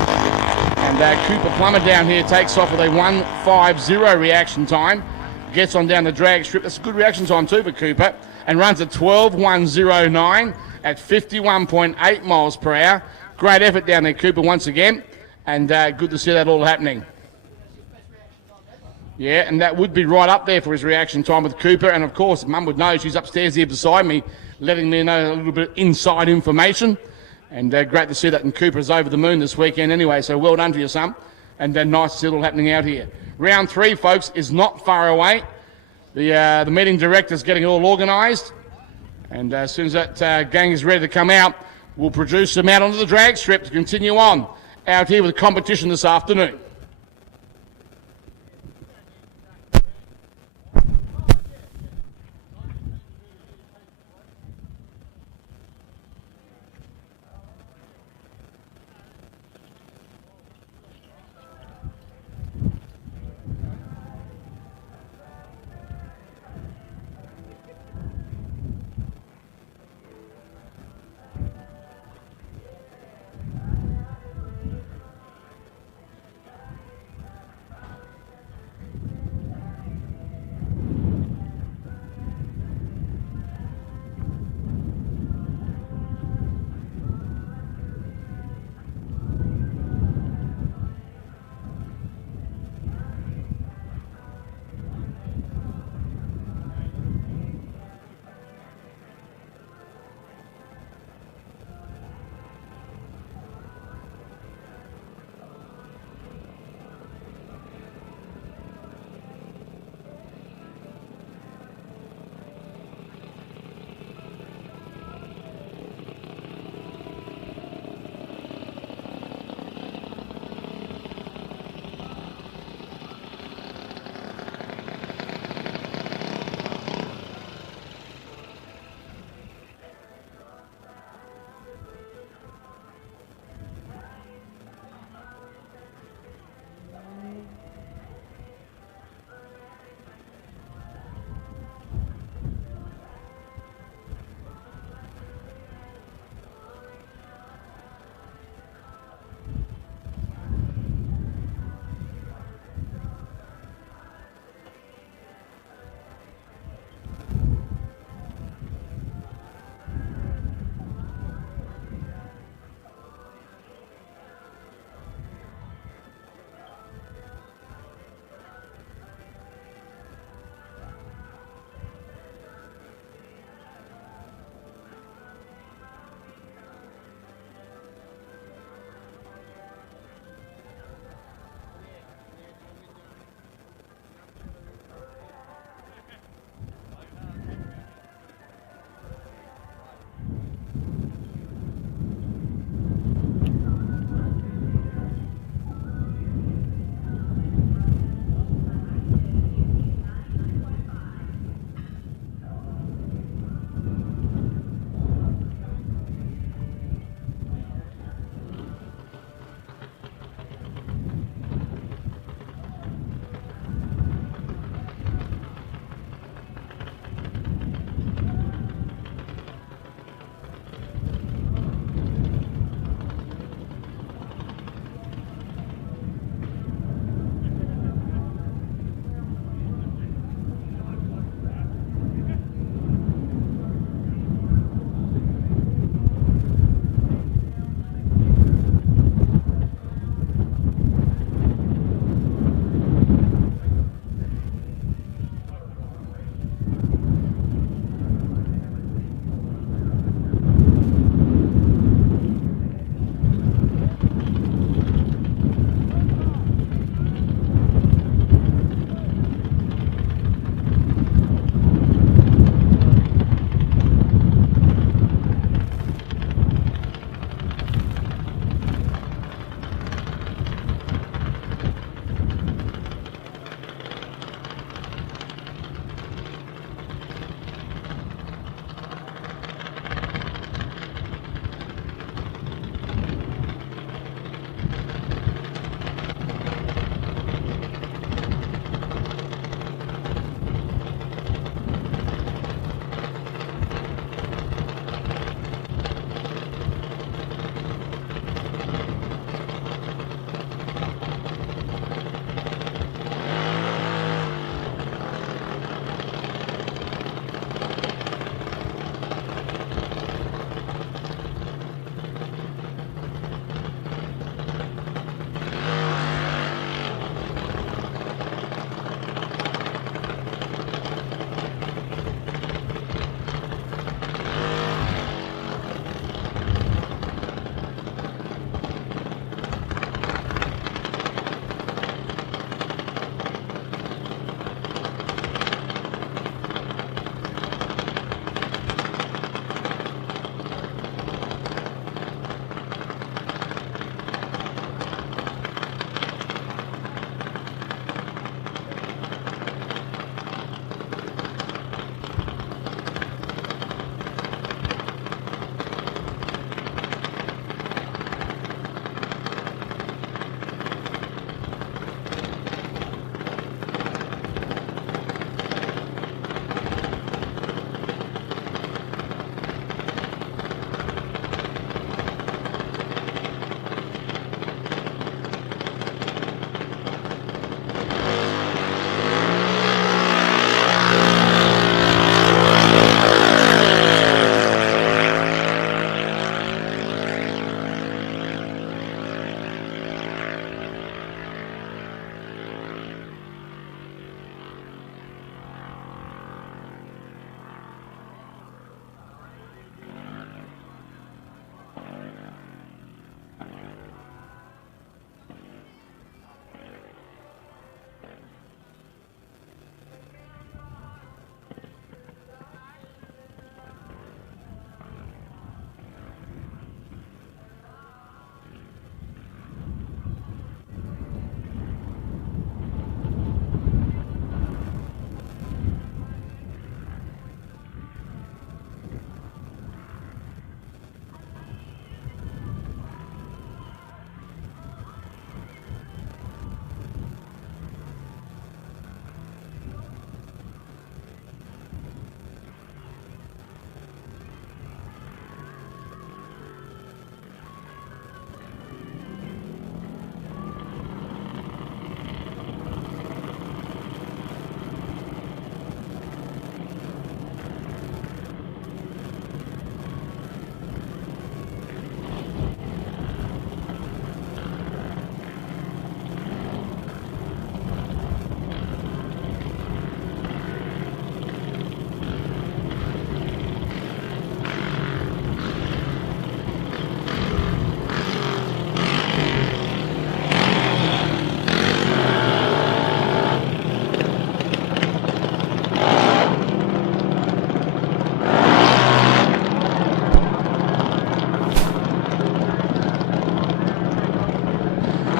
And Cooper Plummer down here takes off with a 1.50 reaction time. Gets on down the drag strip. That's a good reaction time too for Cooper. And runs at 12.109 at 51.8 miles per hour. Great effort down there, Cooper, once again. And good to see that all happening. Yeah, and that would be right up there for his reaction time with Cooper. And of course, Mum would know, she's upstairs here beside me, letting me know a little bit of inside information. And great to see that. And Cooper's over the moon this weekend anyway. So well done to you, son. And nice to see it all happening out here. Round 3, folks, is not far away. The meeting director's getting it all organised. And as soon as that gang is ready to come out, we'll produce them out onto the drag strip to continue on out here with the competition this afternoon.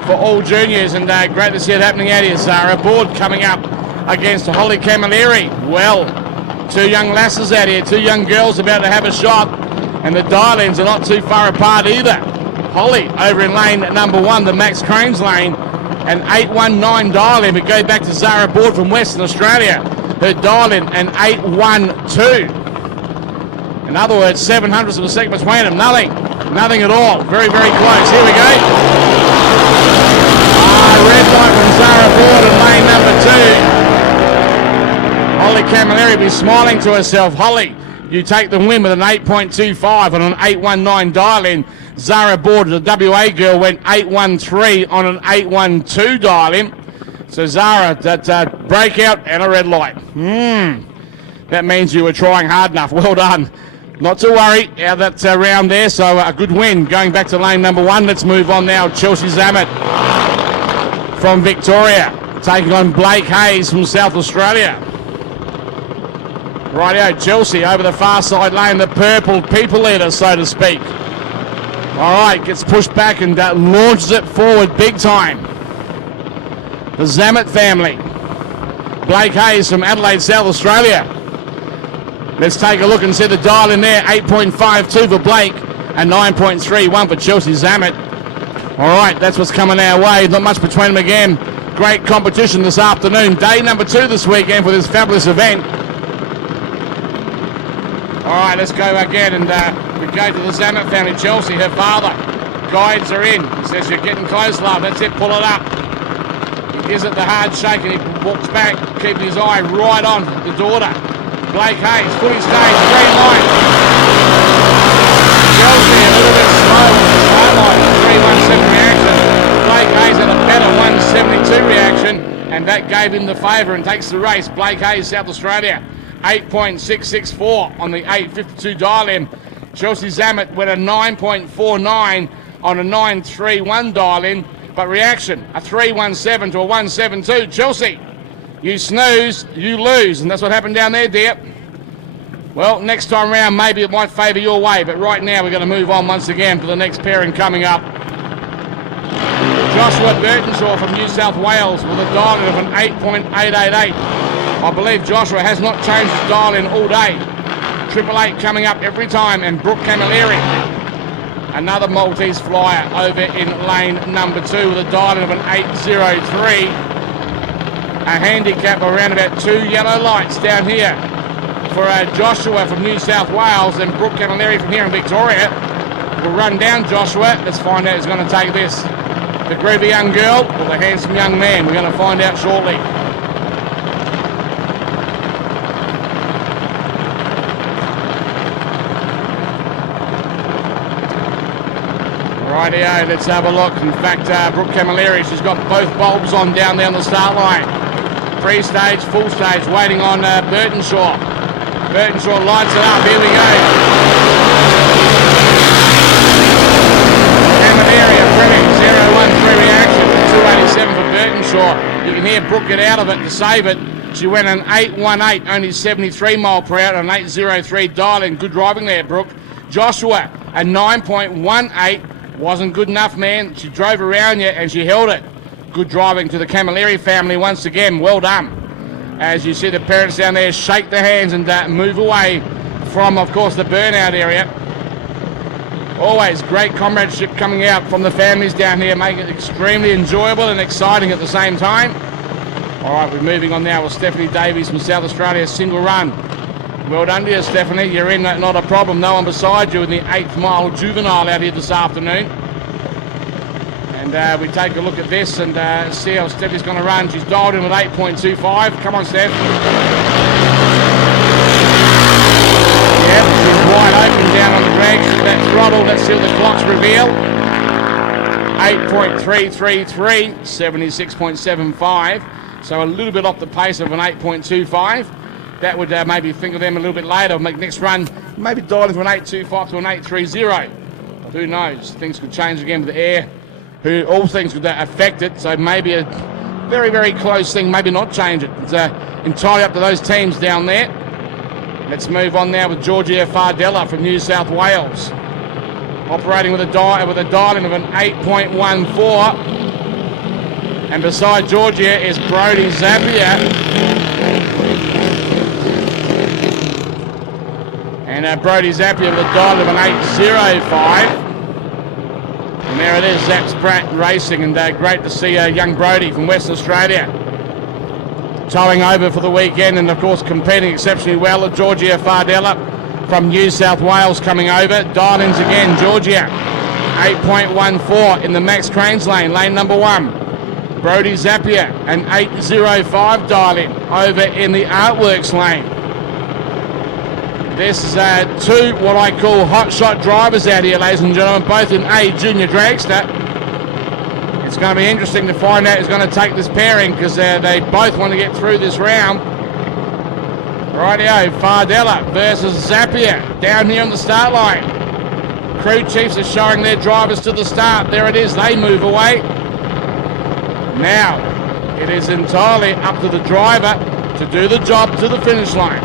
for all juniors, and great to see it happening out here. Zara Board coming up against Holly Camilleri. Well, two young lasses out here, two young girls about to have a shot, and the dial-ins are not too far apart either. Holly over in lane number 1, the Max Cranes lane, an 819 dial-in. We go back to Zara Board from Western Australia. Her dial-in, an 812. In other words, 700ths of a second between them. Nothing at all. Very, very close. Here we go. Red light from Zara Board in lane number 2. Holly Camilleri be smiling to herself. Holly, you take the win with an 8.25 on an 819 dial-in. Zara Board, the WA girl, went 813 on an 812 dial-in. So Zara, that breakout and a red light. That means you were trying hard enough. Well done. Not to worry how that's round there, so a good win. Going back to lane number 1, let's move on now. Chelsea Zammit from Victoria, taking on Blake Hayes from South Australia. Rightio, Chelsea over the far side lane, the purple people leader, so to speak. All right, gets pushed back and launches it forward big time. The Zammit family. Blake Hayes from Adelaide, South Australia. Let's take a look and see the dial in there. 8.52 for Blake and 9.31 for Chelsea Zammit. All right, that's what's coming our way. Not much between them again. Great competition this afternoon. Day number 2 this weekend for this fabulous event. All right, let's go again, and we go to the Zammit family. Chelsea, her father, guides her in. He says, you're getting close, love. That's it, pull it up. He gives it the hard shake and he walks back, keeping his eye right on the daughter. Blake Hayes, fully staged, green light. Chelsea a little bit slow line, 317 reaction. Blake Hayes had a better 172 reaction, and that gave him the favour and takes the race. Blake Hayes, South Australia, 8.664 on the 852 dial-in. Chelsea Zammit went a 9.49 on a 931 dial-in, but reaction, a 317 to a 172. Chelsea, you snooze, you lose, and that's what happened down there, dear. Well, next time round, maybe it might favour your way, but right now we're going to move on once again for the next pairing coming up. Joshua Burtonshaw from New South Wales with a dial-in of an 8.888. I believe Joshua has not changed his dial-in all day. 888 coming up every time, and Brooke Camilleri, another Maltese flyer over in lane number 2 with a dial-in of an 803. A handicap around about 2 yellow lights down here for Joshua from New South Wales, and Brooke Camilleri from here in Victoria. We'll run down Joshua. Let's find out who's going to take this. The groovy young girl or the handsome young man? We're going to find out shortly. Rightio, let's have a look. In fact, Brooke Camilleri, she's got both bulbs on down there on the start line. Pre-stage, full stage, waiting on Burtonshaw. Burtonshaw lights it up. Here we go. Camilleri, a pretty 013 reaction. 287 for Burtonshaw. You can hear Brooke get out of it to save it. She went an 818, only 73 mile per hour, an 803 dial-in. Good driving there, Brooke. Joshua, a 9.18. Wasn't good enough, man. She drove around you and she held it. Good driving to the Camilleri family once again. Well done. As you see the parents down there shake their hands and move away from, of course, the burnout area. Always great comradeship coming out from the families down here, making it extremely enjoyable and exciting at the same time. All right, we're moving on now with Stephanie Davies from South Australia, single run. Well done to you, Stephanie. You're in, not a problem. No one beside you in the 8th mile juvenile out here this afternoon. And we take a look at this and see how Stephanie's going to run. She's dialed in with 8.25. Come on, Steph. Yep, she's wide open down on the drag. That throttle, let's see what the clocks reveal. 8.333, 76.75. So a little bit off the pace of an 8.25. That would maybe think of them a little bit later. Make next run, maybe dial in from an 8.25 to an 8.30. Who knows? Things could change again with the air. All things could affect it. So maybe a very, very close thing. Maybe not change it. It's entirely up to those teams down there. Let's move on now with Georgia Fardella from New South Wales, operating with a dial-in of an 8.14. And beside Georgia is Brody Zapier. And Brody Zapier with a dial of an 8.05. And there it is, Zaps Pratt Racing, and great to see young Brody from Western Australia towing over for the weekend, and of course competing exceptionally well. Georgia Fardella from New South Wales coming over. Dial-ins again, Georgia 8.14 in the Max Cranes lane, lane number 1. Brody Zapier, an 8.05 dial-in over in the Artworks lane. This is two what I call hot shot drivers out here, ladies and gentlemen, both in A Junior Dragster. It's going to be interesting to find out who's going to take this pairing, because they both want to get through this round. Rightio, Fardella versus Zapier down here on the start line. Crew chiefs are showing their drivers to the start. There it is, they move away. Now, it is entirely up to the driver to do the job to the finish line.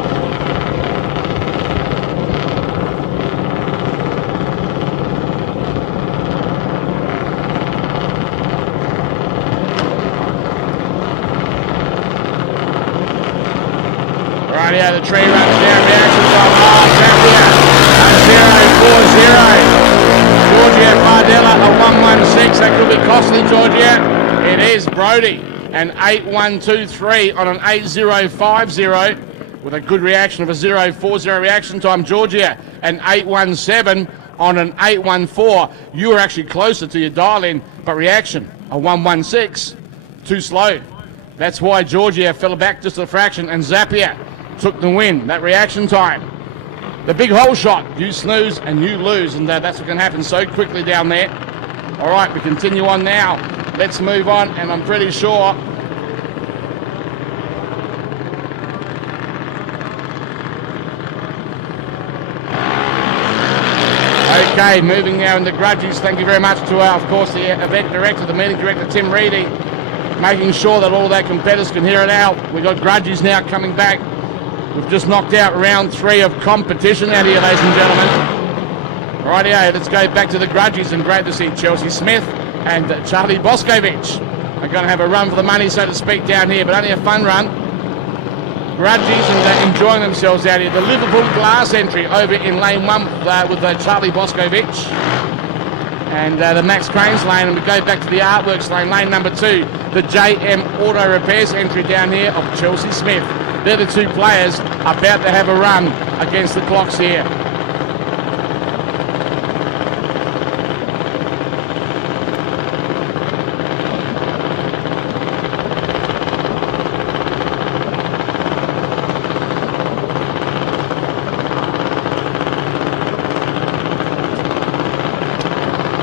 Rightio, the tree runs down, reaction time. Zapier, a 0.40. Georgia Fardella, a 1.16. That could be costly, Georgia. It is Brody, an 8.123 on an 8.050 with a good reaction of a 0.40 reaction time. Georgia, an 8.17 on an 8.14. You were actually closer to your dial-in, but reaction, a 1.16, too slow. That's why Georgia fell back just a fraction, and Zapier took the win. That reaction time. The big hole shot, you snooze and you lose, and that's what can happen so quickly down there. All right, we continue on now. Let's move on, and I'm pretty sure okay, moving now into Grudges. Thank you very much to of course the event director, the meeting director Tim Reedy, making sure that all of our competitors can hear it out. We've got Grudges now coming back. We've just knocked out round 3 of competition out here, ladies and gentlemen. Rightio, let's go back to the Grudges, and great to see Chelsea Smith and Charlie Boscovich are going to have a run for the money, so to speak, down here, but only a fun run. Grudges and enjoying themselves out here. The Liverpool Glass entry over in lane 1 with Charlie Boscovich. And the Max Cranes lane, and we go back to the Artworks lane, lane number 2. The JM Auto Repairs entry down here of Chelsea Smith. They're the two players about to have a run against the clocks here.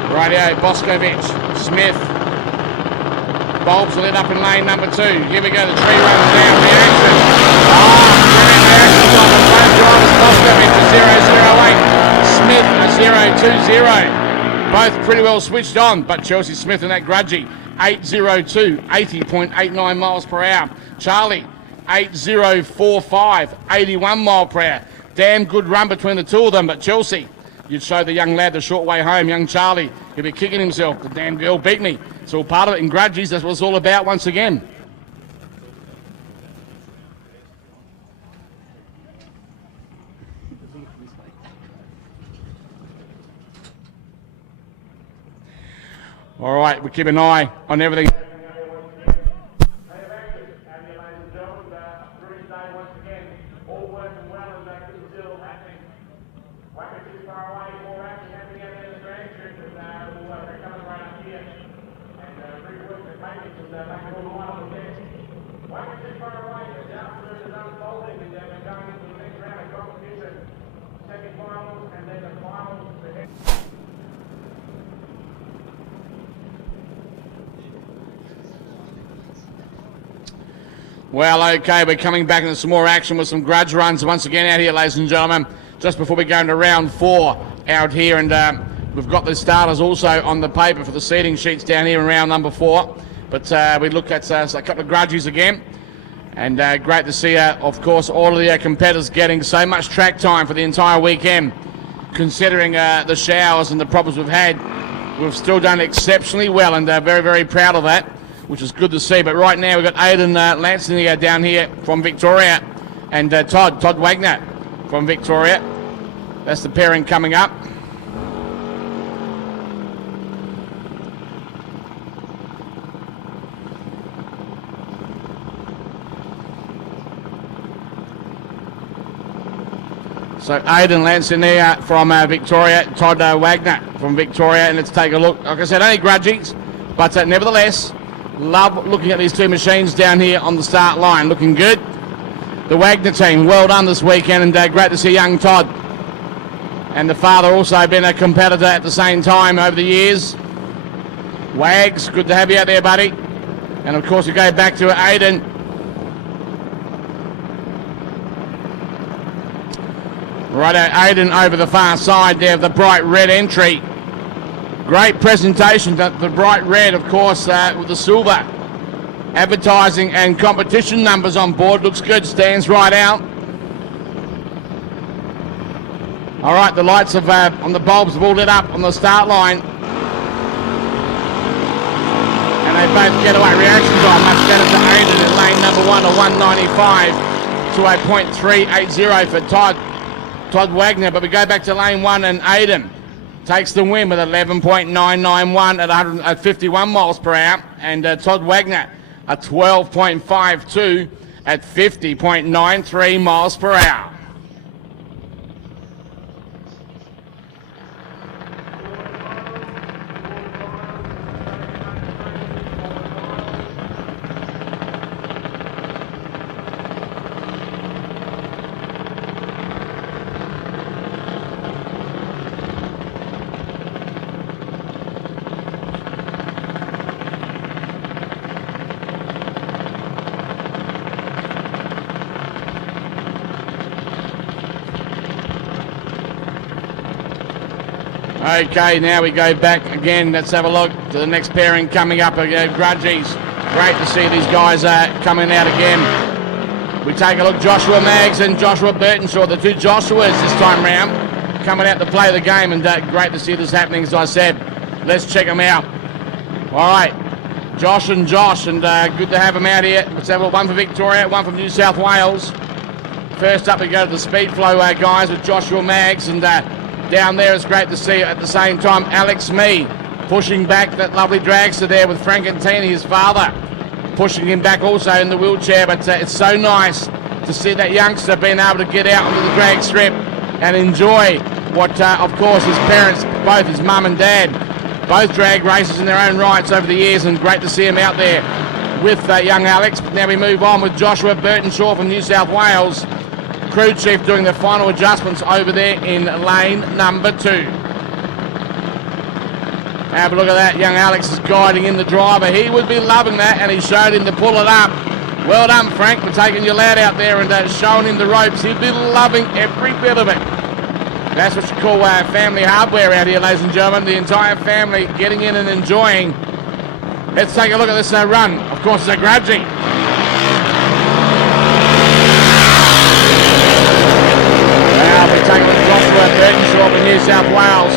Rightio, Boscovich, Smith. Bulbs lit up in lane number 2. Here we go, the tree runs down, reaction. Brilliant reaction on the both drivers. Boscovich a 0.08, Smith a 0.20. Both pretty well switched on, but Chelsea Smith and that Grudgy, 8.02, 80.89 miles per hour. Charlie, 8.045, 81 mile per hour. Damn good run between the two of them, but Chelsea, you'd show the young lad the short way home. Young Charlie, he'll be kicking himself. The damn girl beat me. It's all part of it in Grudges. That's what it's all about once again. All right, we keep an eye on everything. Well, okay, we're coming back into some more action with some grudge runs once again out here, ladies and gentlemen, just before we go into round 4 out here, and we've got the starters also on the paper for the seating sheets down here in round number 4, but we look at a couple of grudges again, and great to see, of course, all of the competitors getting so much track time for the entire weekend. Considering the showers and the problems we've had, we've still done exceptionally well, and very, very proud of that. which is good to see. But right now we've got Aidan Lansing here down here from Victoria, and Todd Wagner from Victoria. That's the pairing coming up. So Aidan Lansing there from Victoria, Todd Wagner from Victoria, and let's take a look. Like I said, only grudges, but nevertheless, love looking at these two machines down here on the start line. Looking good. The Wagner team, well done this weekend, and great to see young Todd. And the father also been a competitor at the same time over the years. Wags, good to have you out there, buddy. And of course we go back to Aidan. Righto, Aidan over the far side there, the bright red entry. Great presentation, the bright red, of course, with the silver. Advertising and competition numbers on board, looks good, stands right out. All right, the lights of on the bulbs have all lit up on the start line. And they both get away. Reaction time much better to Aidan in lane number 1, a 195 to a .380 for Todd Wagner. But we go back to lane 1, and Aidan takes the win with 11.991 at 51 miles per hour. And Todd Wagner a 12.52 at 50.93 miles per hour. Okay, now we go back again. Let's have a look to the next pairing coming up. Grudges. Great to see these guys coming out again. We take a look. Joshua Maggs and Joshua Burtonshaw, the two Joshuas this time round, coming out to play the game, and great to see this happening, as I said. Let's check them out. All right, Josh, and good to have them out here. Let's have one for Victoria, one from New South Wales. First up we go to the speed flow guys with Joshua Maggs, and down there it's great to see at the same time Alex Mee pushing back that lovely dragster there with Frank Antini, his father, pushing him back also in the wheelchair. But it's so nice to see that youngster being able to get out onto the drag strip and enjoy what, of course, his parents, both his mum and dad, both drag racers in their own rights over the years, and great to see him out there with young Alex. But now we move on with Joshua Burtonshaw from New South Wales. Crew chief doing the final adjustments over there in lane number 2. Have a look at that. Young Alex is guiding in the driver. He would be loving that, and he showed him to pull it up. Well done, Frank, for taking your lad out there and showing him the ropes. He'd be loving every bit of it. That's what you call family hardware out here, ladies and gentlemen. The entire family getting in and enjoying. Let's take a look at this run. Of course, it's a grudging. Taking Joshua Burtonshaw from New South Wales,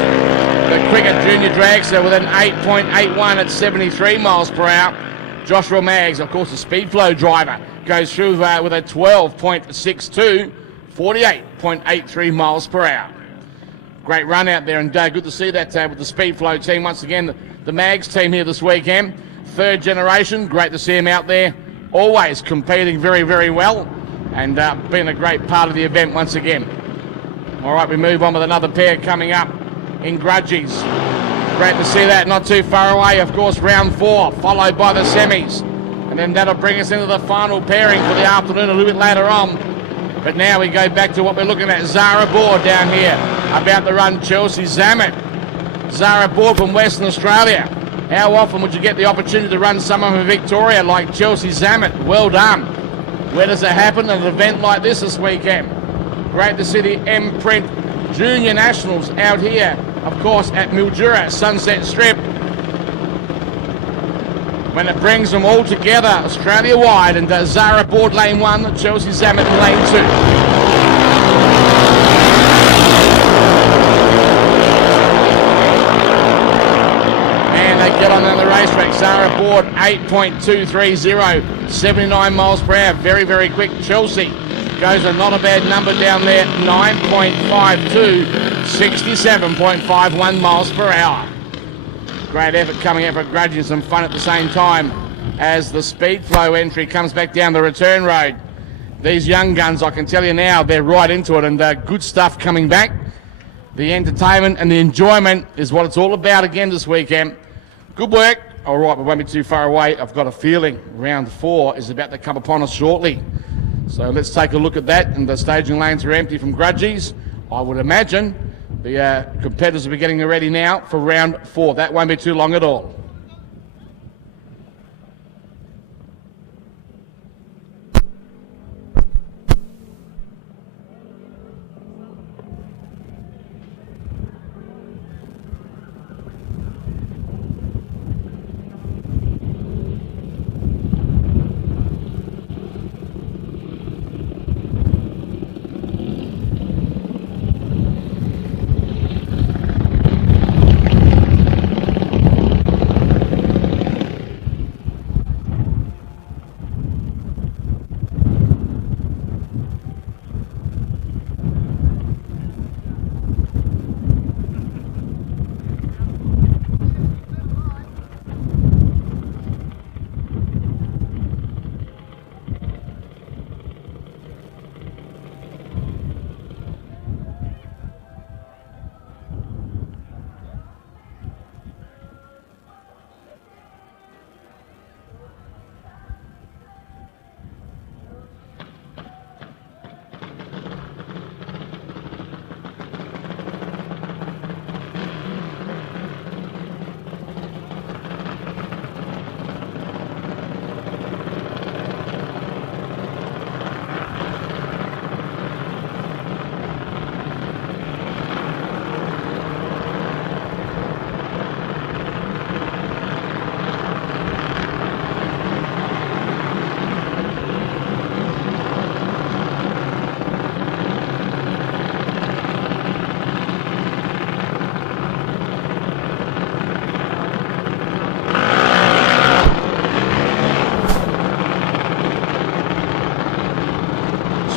the cricket junior dragster, with an 8.81 at 73 miles per hour. Joshua Maggs, of course, the speed flow driver, goes through with a 12.62, 48.83 miles per hour. Great run out there, and good to see that with the speed flow team once again. The Maggs team here this weekend, third generation. Great to see him out there, always competing very, very well, and being a great part of the event once again. All right, we move on with another pair coming up in grudges. Great to see that, not too far away. Of course, round 4, followed by the semis. And then that'll bring us into the final pairing for the afternoon a little bit later on. But now we go back to what we're looking at. Zara Board down here, about to run Chelsea Zammit. Zara Board from Western Australia. How often would you get the opportunity to run someone from Victoria like Chelsea Zammit? Well done. Where does it happen at an event like this weekend? Great to see the M-Print Junior Nationals out here, of course, at Mildura, Sunset Strip. When it brings them all together, Australia-wide, and Zara Board lane 1, Chelsea Zammit lane 2. And they get on the racetrack. Zara aboard 8.230, 79 miles per hour. Very, very quick. Chelsea goes a not a bad number down there, 9.52, 67.51 miles per hour. Great effort coming out for Grudge and some fun at the same time as the speed flow entry comes back down the return road. These young guns, I can tell you now, they're right into it, and good stuff coming back. The entertainment and the enjoyment is what it's all about again this weekend. Good work. All right, we won't be too far away. I've got a feeling round 4 is about to come upon us shortly. So let's take a look at that. And the staging lanes are empty from Grudgies. I would imagine the competitors will be getting ready now for round 4. That won't be too long at all.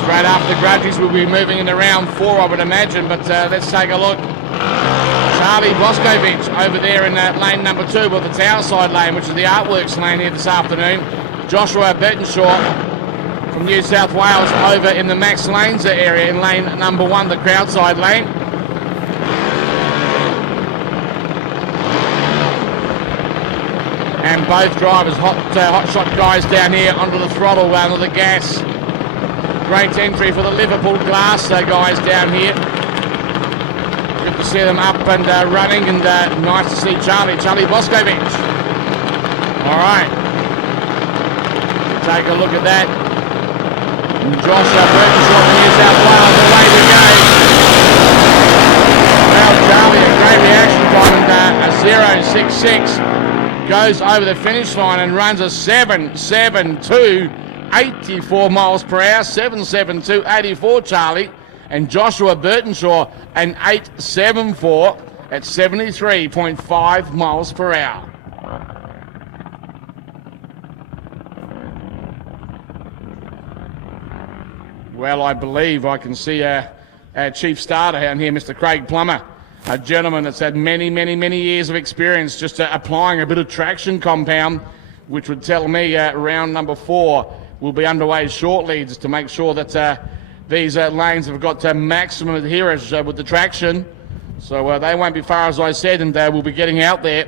Straight after Grudges, we'll be moving into round 4, I would imagine, but let's take a look. Charlie Boscovich over there in lane number 2, well, the tower side lane, which is the artworks lane here this afternoon. Joshua Bertenshaw from New South Wales over in the Max Lanza area in lane number 1, the crowd side lane. And both drivers, hot shot guys down here onto the throttle, onto the gas. Great entry for the Liverpool Glass guys down here. Good to see them up and running, and nice to see Charlie Boscovich. All right, take a look at that. And Joshua Bertenshaw from New South Wales, away we go. Well, Charlie, a great reaction time, a 0.66. Goes over the finish line and runs a 7.72. 84 miles per hour, 7.72, 84 Charlie, and Joshua Bertenshaw an 8.74 at 73.5 miles per hour. Well, I believe I can see our chief starter down here, Mr. Craig Plummer, a gentleman that's had many years of experience just applying a bit of traction compound, which would tell me round number 4 will be underway shortly, just to make sure that these lanes have got maximum adherence with the traction. So they won't be far, as I said, and we'll be getting out there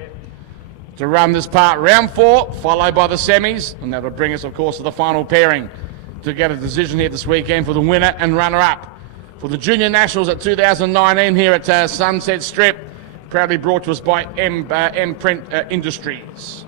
to run this part. Round 4, followed by the semis, and that'll bring us, of course, to the final pairing to get a decision here this weekend for the winner and runner-up for the Junior Nationals at 2019 here at Sunset Strip, proudly brought to us by M-Print Industries.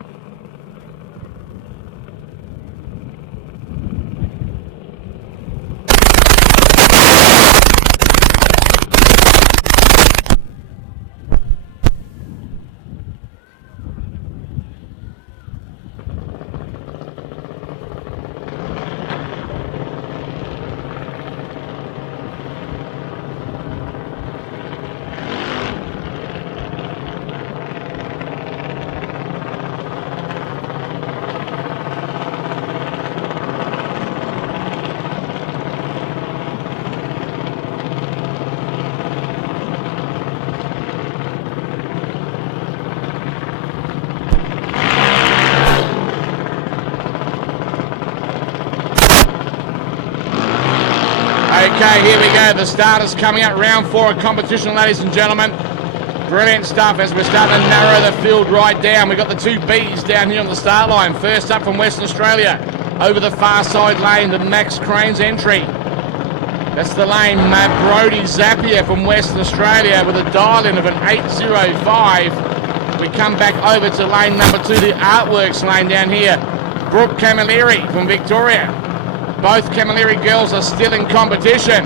Okay, here we go. The starters coming up. Round 4 of competition, ladies and gentlemen. Brilliant stuff as we're starting to narrow the field right down. We've got the 2 Bs down here on the start line. First up from Western Australia. Over the far side lane, the Max Crane's entry. That's the lane, Brody Zapier from Western Australia with a dial-in of an 805. We come back over to lane number 2, the Artworks lane down here. Brooke Camilleri from Victoria. Both Camilleri girls are still in competition.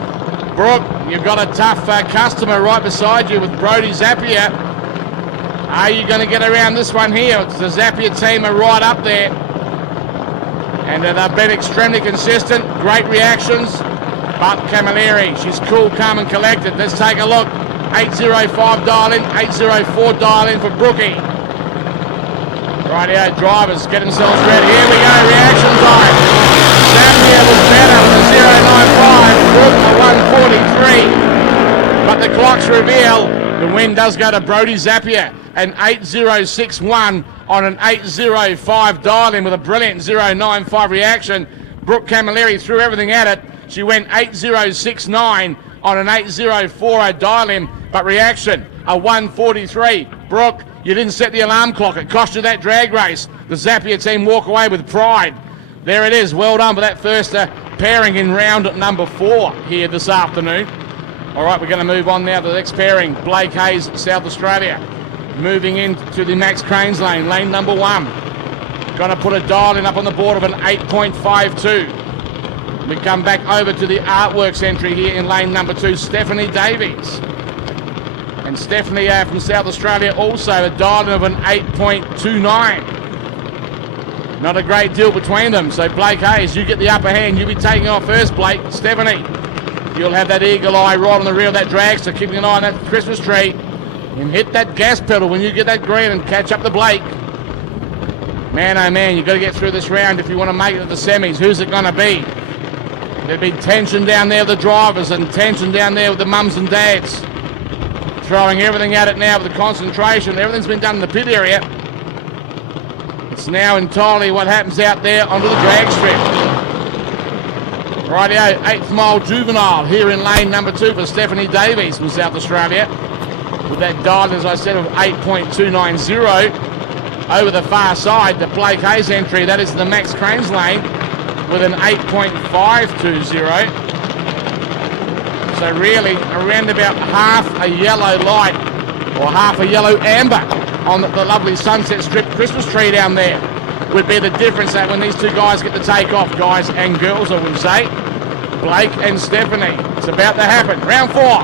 Brooke, you've got a tough customer right beside you with Brody Zapier. Are you going to get around this one here? The Zapier team are right up there. And they've been extremely consistent. Great reactions. But Camilleri, she's cool, calm and collected. Let's take a look. 805 dial in, 804 dial in for Brookie. Rightio, drivers get themselves ready. Here we go, reaction time. Zapier was better with a 095. Brooke a 143. But the clocks reveal the win does go to Brody Zapier. An 8061 on an 805 dial in with a brilliant 095 reaction. Brooke Camilleri threw everything at it. She went 8069 on an 8040 dial in, but reaction, a 143. Brooke, you didn't set the alarm clock. It cost you that drag race. The Zapier team walk away with pride. There it is. Well done for that first pairing in round number 4 here this afternoon. All right, we're going to move on now to the next pairing. Blake Hayes, South Australia. Moving into the Max Cranes lane, lane number 1. Going to put a dial in up on the board of an 8.52. We come back over to the Artworks entry here in lane number 2, Stephanie Davies. And Stephanie from South Australia also a dial of an 8.29. Not a great deal between them. So Blake Hayes, you get the upper hand. You'll be taking off first, Blake. Stephanie, you'll have that eagle eye right on the rear of that drag, so keeping an eye on that Christmas tree. And hit that gas pedal when you get that green and catch up to Blake. Man, oh man, you've got to get through this round if you want to make it to the semis. Who's it going to be? There'll be tension down there with the drivers and tension down there with the mums and dads. Throwing everything at it now with the concentration. Everything's been done in the pit area. It's now entirely what happens out there onto the drag strip. Rightio, 8th Mile Juvenile here in lane number 2 for Stephanie Davies from South Australia. With that dial, as I said, of 8.290. Over the far side, the Blake Hayes entry, that is the Max Cranes lane, with an 8.520. So really, around about half a yellow light, or half a yellow amber, on the lovely Sunset Strip Christmas tree down there, would be the difference that when these 2 guys get to take off, guys and girls, I would say. Blake and Stephanie. It's about to happen. Round 4.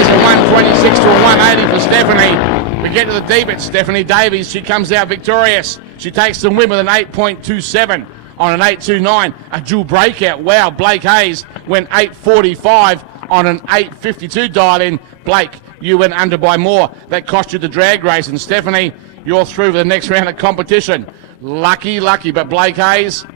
A 126 to a 180 for Stephanie. We get to the deep at Stephanie Davies. She comes out victorious. She takes the win with an 8.27 on an 829. A dual breakout. Wow, Blake Hayes went 845 on an 852 dial in. Blake, you went under by more. That cost you the drag race. And Stephanie, you're through for the next round of competition. Lucky, but Blake Hayes,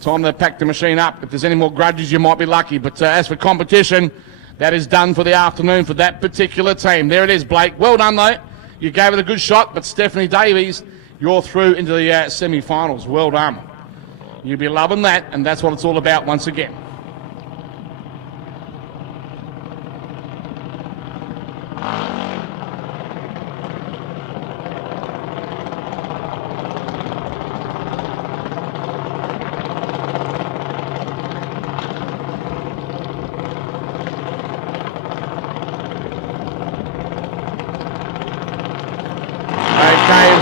time to pack the machine up. If there's any more grudges, you might be lucky. But as for competition, that is done for the afternoon for that particular team. There it is, Blake. Well done, though. You gave it a good shot, but Stephanie Davies, you're through into the semi-finals. Well done. You'll be loving that, and that's what it's all about once again.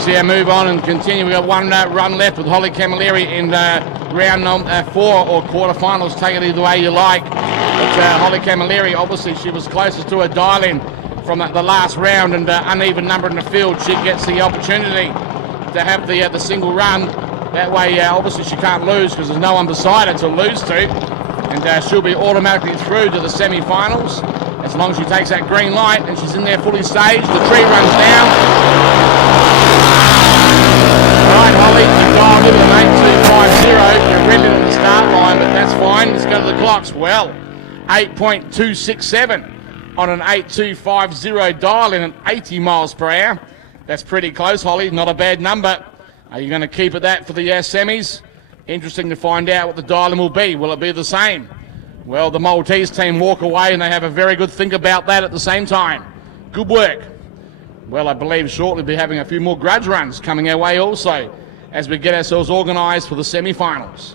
Yeah, move on and continue. We've got one run left with Holly Camilleri in round 4 or quarterfinals. Take it either way you like. But Holly Camilleri, obviously, she was closest to her dial-in from the last round, and uneven number in the field. She gets the opportunity to have the single run. That way, obviously, she can't lose because there's no one beside her to lose to. And she'll be automatically through to the semi-finals as long as she takes that green light and she's in there fully staged. The tree runs down. Alright, Holly, you dialed in with an 8250. You're ready to the start line, but that's fine. Let's go to the clocks. Well, 8.267 on an 8250 dial in at 80 miles per hour. That's pretty close, Holly. Not a bad number. Are you going to keep at that for the semis? Interesting to find out what the dialing will be. Will it be the same? Well, the Maltese team walk away and they have a very good think about that at the same time. Good work. Well, I believe shortly we'll be having a few more grudge runs coming our way also as we get ourselves organised for the semi-finals.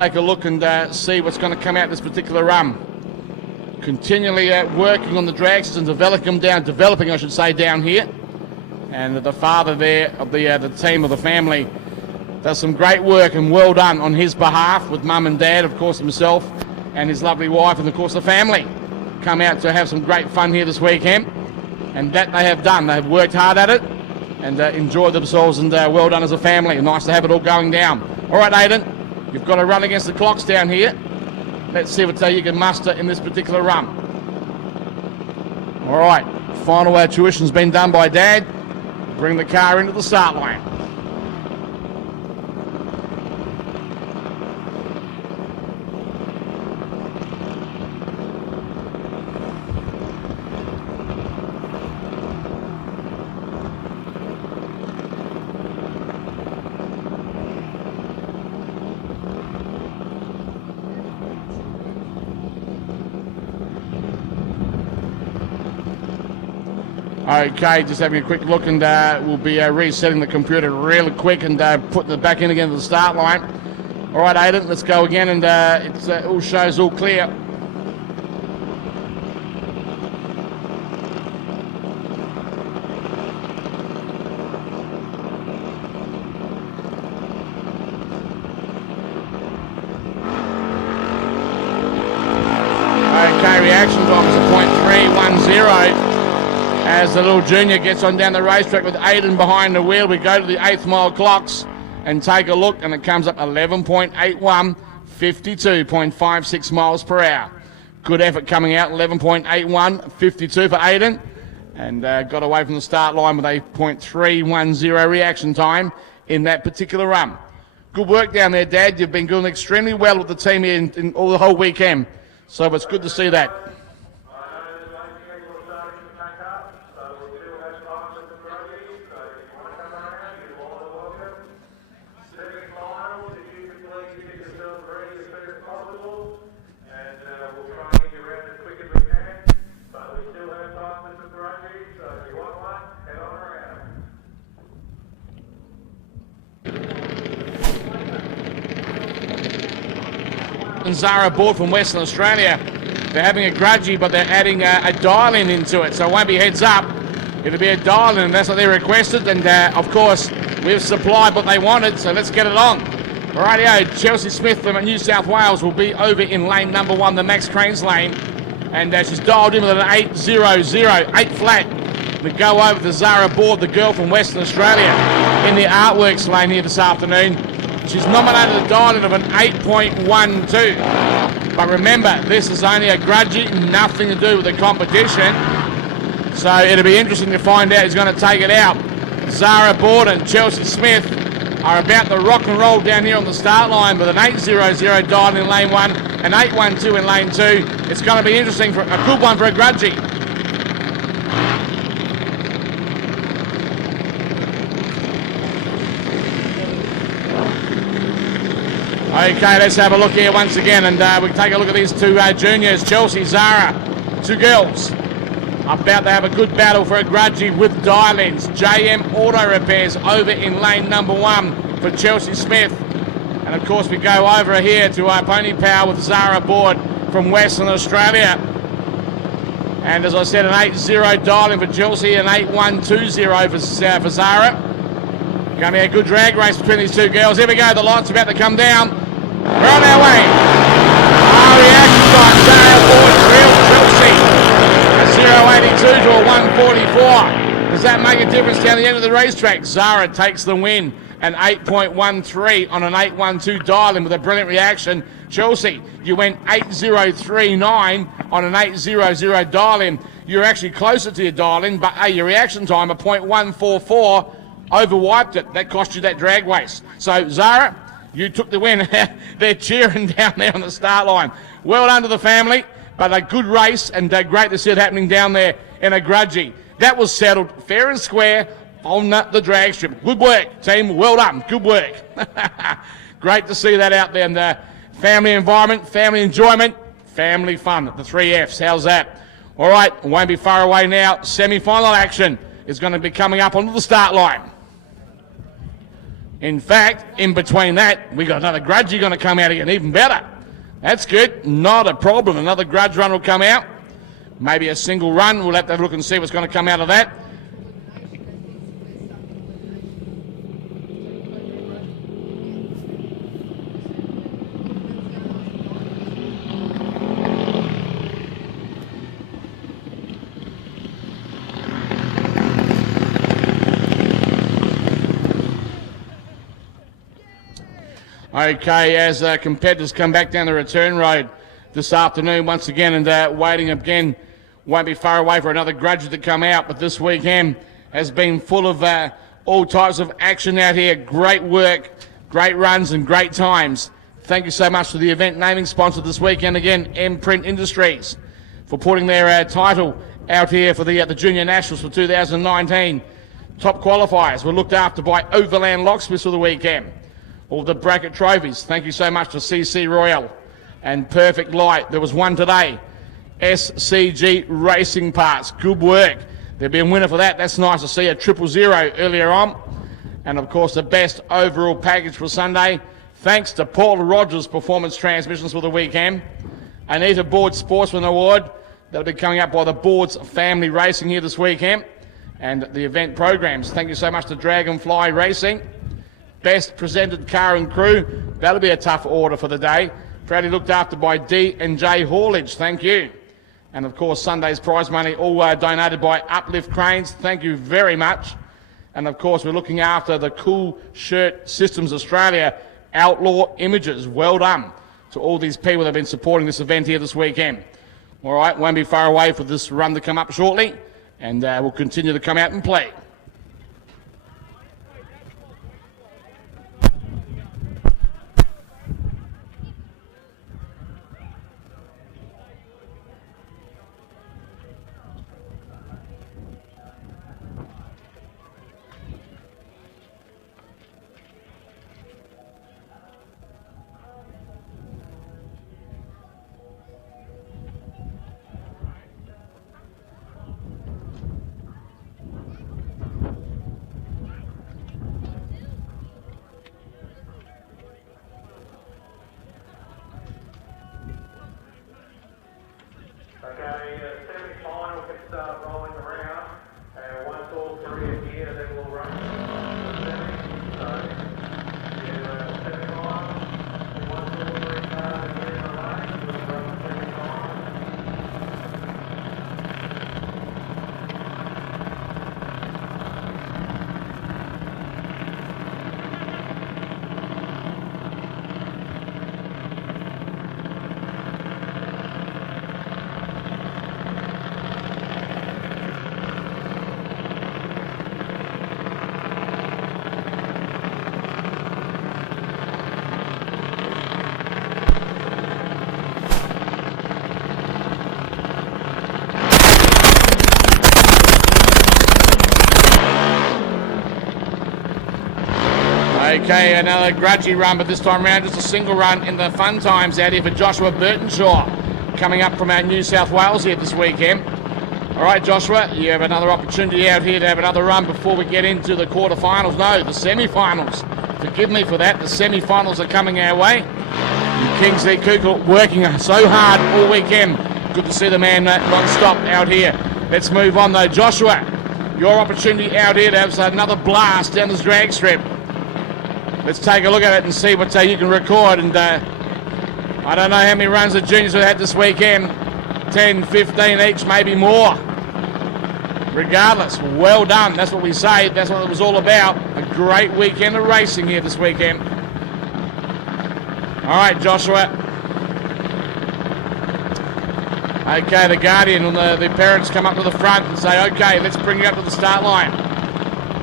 Take a look and see what's going to come out this particular run. Continually working on the dragsters and developing I should say down here. And the father there of the team, of the family, does some great work, and well done on his behalf, with mum and dad, of course himself, and his lovely wife, and of course the family. Come out to have some great fun here this weekend. And that they have done. They have worked hard at it and enjoyed themselves, and well done as a family. Nice to have it all going down. All right, Aidan. You've got to run against the clocks down here. Let's see what you can muster in this particular run. All right, final tuition's been done by Dad. Bring the car into the start line. Okay, just having a quick look, and we'll be resetting the computer really quick and putting it back in again to the start line. All right, Aidan, let's go again, and it all shows all clear. Okay, reaction time is a .310. As the little junior gets on down the racetrack with Aidan behind the wheel, we go to the 8th mile clocks and take a look, and it comes up 11.81, 52.56 miles per hour. Good effort coming out, 11.81, 52 for Aidan, and got away from the start line with a .310 reaction time in that particular run. Good work down there, Dad. You've been doing extremely well with the team here in all the whole weekend, so it's good to see that. And Zara aboard from Western Australia. They're having a grudgy, but they're adding a dial-in into it, so it won't be heads up. It'll be a dial-in, and that's what they requested, and of course we've supplied what they wanted, so let's get it on. Rightio, Chelsea Smith from New South Wales will be over in lane number 1, the Max Cranes lane, and she's dialed in with an 800, 8 flat. We go over to Zara aboard, the girl from Western Australia, in the Artworks lane here this afternoon. She's nominated a dial-in of an 8.12. But remember, this is only a grudgy, nothing to do with the competition. So it'll be interesting to find out who's going to take it out. Zara Board and Chelsea Smith are about to rock and roll down here on the start line with an 800 dial in lane 1, an 812 in lane 2. It's going to be interesting, for a good one for a grudgy. Okay, let's have a look here once again, and we can take a look at these two juniors, Chelsea, Zara, two girls, about to have a good battle for a grudgy with dial-ins. JM Auto Repairs over in lane number 1 for Chelsea Smith, and And of course we go over here to our Pony Power with Zara aboard from Western Australia. And as I said, an 8-0 dial in for Chelsea, an 8-1-2-0 for Zara. Going to be a good drag race between these two girls. Here we go, the light's about to come down. We're on our way. Reaction time, Zara aboard Chelsea. A 0.82 to a 1.44. Does that make a difference down the end of the racetrack? Zara takes the win, an 8.13 on an 8.12 dial-in with a brilliant reaction. Chelsea, you went 8.039 on an 8.00 dial-in. You're actually closer to your dial-in, but your reaction time, a 0.144, overwiped it. That cost you that drag race. So, Zara, you took the win. They're cheering down there on the start line. Well done to the family, but a good race, and great to see it happening down there in a Grudgy. That was settled fair and square on the drag strip. Good work, team. Well done. Good work. Great to see that out there in the family environment, family enjoyment, family fun. The 3 Fs. How's that? All right, won't be far away now. Semi-final action is going to be coming up onto the start line. In fact, in between that, we got another Grudge going to come out again, even better. That's good. Not a problem. Another Grudge run will come out. Maybe a single run. We'll have to have a look and see what's going to come out of that. Okay, as competitors come back down the return road this afternoon once again, and waiting again, won't be far away for another Grudge to come out, but this weekend has been full of all types of action out here. Great work, great runs and great times. Thank you so much to the event naming sponsor this weekend again, Print Industries, for putting their title out here for the Junior Nationals for 2019. Top qualifiers were looked after by Overland Locksmiths for the weekend. All the bracket trophies, thank you so much to CC Royal and Perfect Light. There was one today, SCG Racing Parts. Good work. There'll be a winner for that. That's nice to see, a 000 earlier on. And of course, the best overall package for Sunday, thanks to Paul Rogers Performance Transmissions for the weekend. Anita Board Sportsman Award, that'll be coming up by the Board's Family Racing here this weekend. And the event programs, thank you so much to Dragonfly Racing. Best presented car and crew, that'll be a tough order for the day. Proudly looked after by D&J Haulage, thank you. And of course, Sunday's prize money all donated by Uplift Cranes, thank you very much. And of course, we're looking after the Cool Shirt Systems Australia Outlaw Images. Well done to all these people that have been supporting this event here this weekend. All right, won't be far away for this run to come up shortly, and we'll continue to come out and play. Okay, another grudgy run, but this time around just a single run in the fun times out here for Joshua Burtonshaw, coming up from our New South Wales here this weekend. All right, Joshua, you have another opportunity out here to have another run before we get into the quarterfinals. No, the semi-finals Forgive me for that. The semi-finals are coming our way. Kingsley Kukul working so hard all weekend. Good to see the man non-stop out here. Let's move on though. Joshua, your opportunity out here to have another blast down this drag strip. Let's take a look at it and see what you can record. And I don't know how many runs the juniors have had this weekend. 10, 15 each, maybe more. Regardless, well done. That's what we say. That's what it was all about. A great weekend of racing here this weekend. All right, Joshua. Okay, the Guardian and the parents come up to the front and say, okay, let's bring you up to the start line.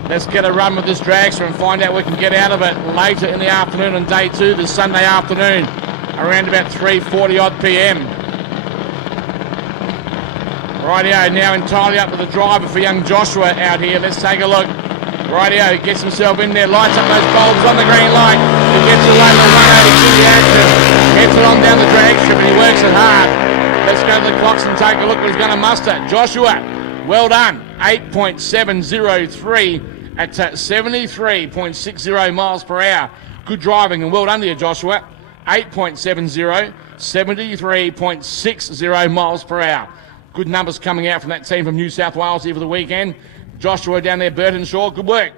Let's get a run with this dragster and find out what we can get out of it later in the afternoon on day 2, this Sunday afternoon, around about 3:40 odd p.m. Rightio, now entirely up to the driver for young Joshua out here. Let's take a look. Rightio, he gets himself in there, lights up those bulbs on the green light. He gets away with 180 the action. Gets it on down the drag strip and he works it hard. Let's go to the clocks and take a look what he's going to muster. Joshua, well done. 8.703 at 73.60 miles per hour. Good driving and well done to you, Joshua. 8.70, 73.60 miles per hour. Good numbers coming out from that team from New South Wales here for the weekend. Joshua down there, Burtonshaw, good work.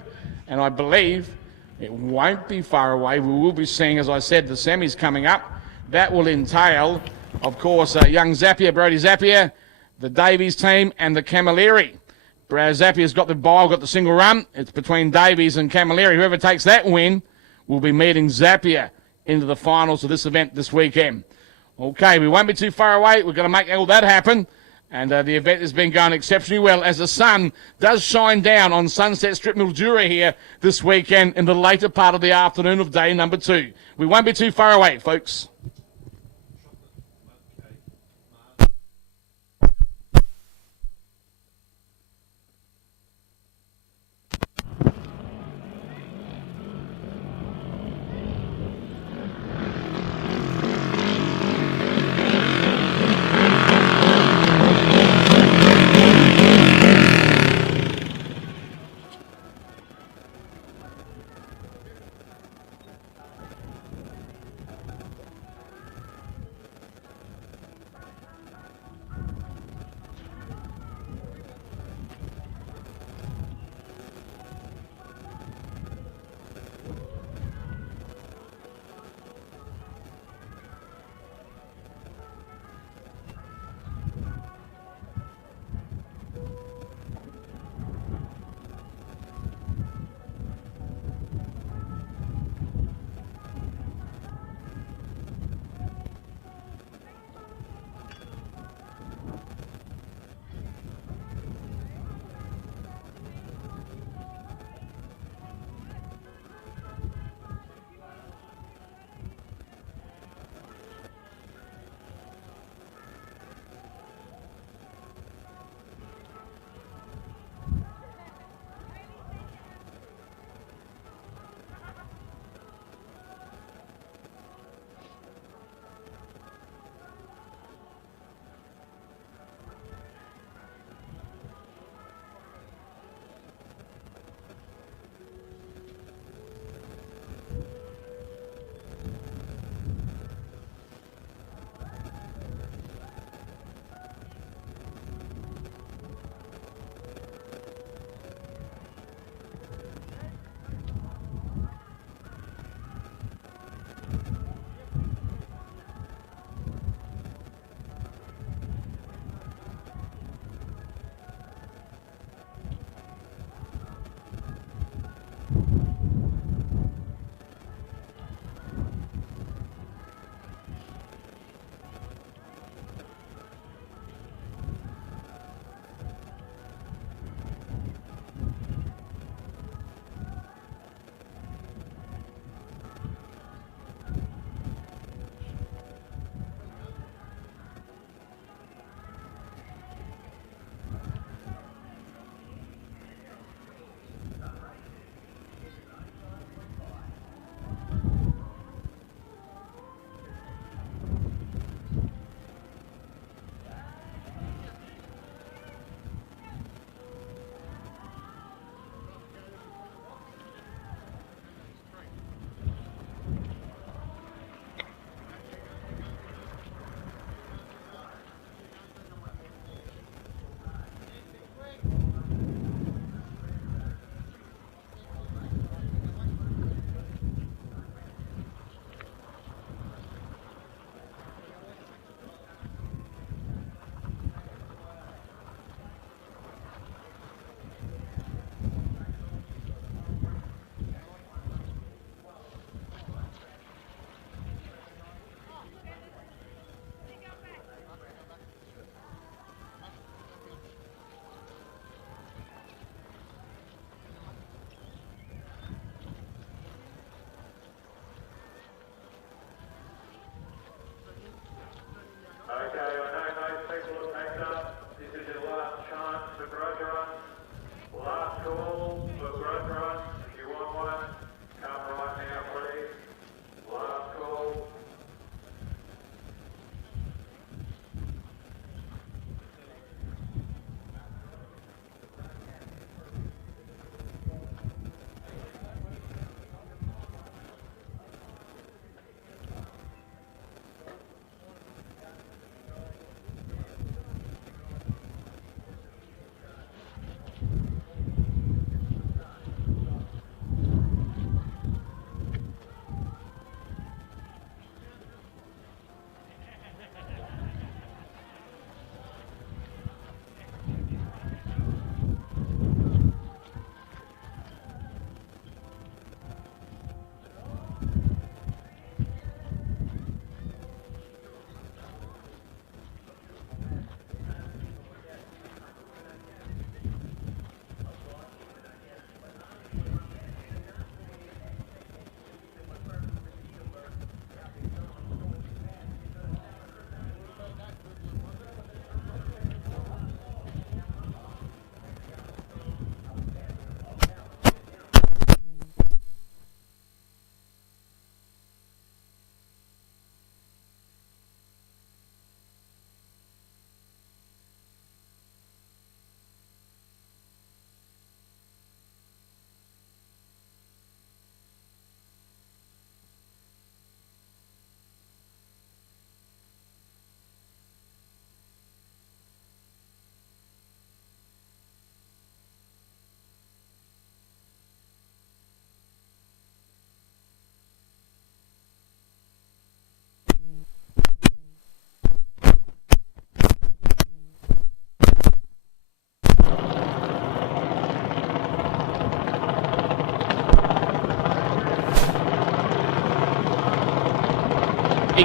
And I believe it won't be far away. We will be seeing, as I said, the semis coming up. That will entail, of course, young Zapier, Brody Zapier, the Davies team, and the Camilleri. Zapier's got the bile, got the single run. It's between Davies and Camilleri. Whoever takes that win will be meeting Zapier into the finals of this event this weekend. Okay, we won't be too far away. We're going to make all that happen. And the event has been going exceptionally well as the sun does shine down on Sunset Strip Mildura here this weekend in the later part of the afternoon of day number 2. We won't be too far away, folks.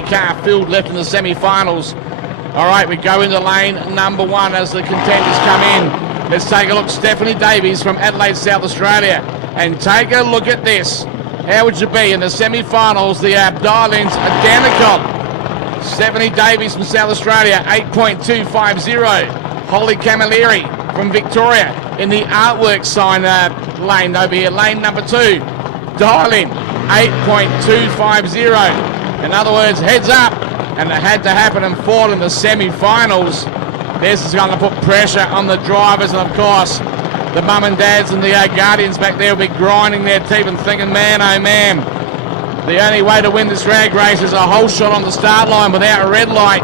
car field left in the semi-finals. All right, we go into lane number 1 as the contenders come in. Let's take a look. Stephanie Davies from Adelaide, South Australia. And take a look at this. How would you be in the semi-finals? The dial-ins identical. Stephanie Davies from South Australia, 8.250. Holly Camilleri from Victoria in the artwork sign lane over here. Lane number 2. Dial-in, 8.250. In other words, heads up. And it had to happen and fall in the semi-finals. This is going to put pressure on the drivers, and of course, the mum and dads and the guardians back there will be grinding their teeth and thinking, man, oh man, the only way to win this drag race is a whole shot on the start line without a red light.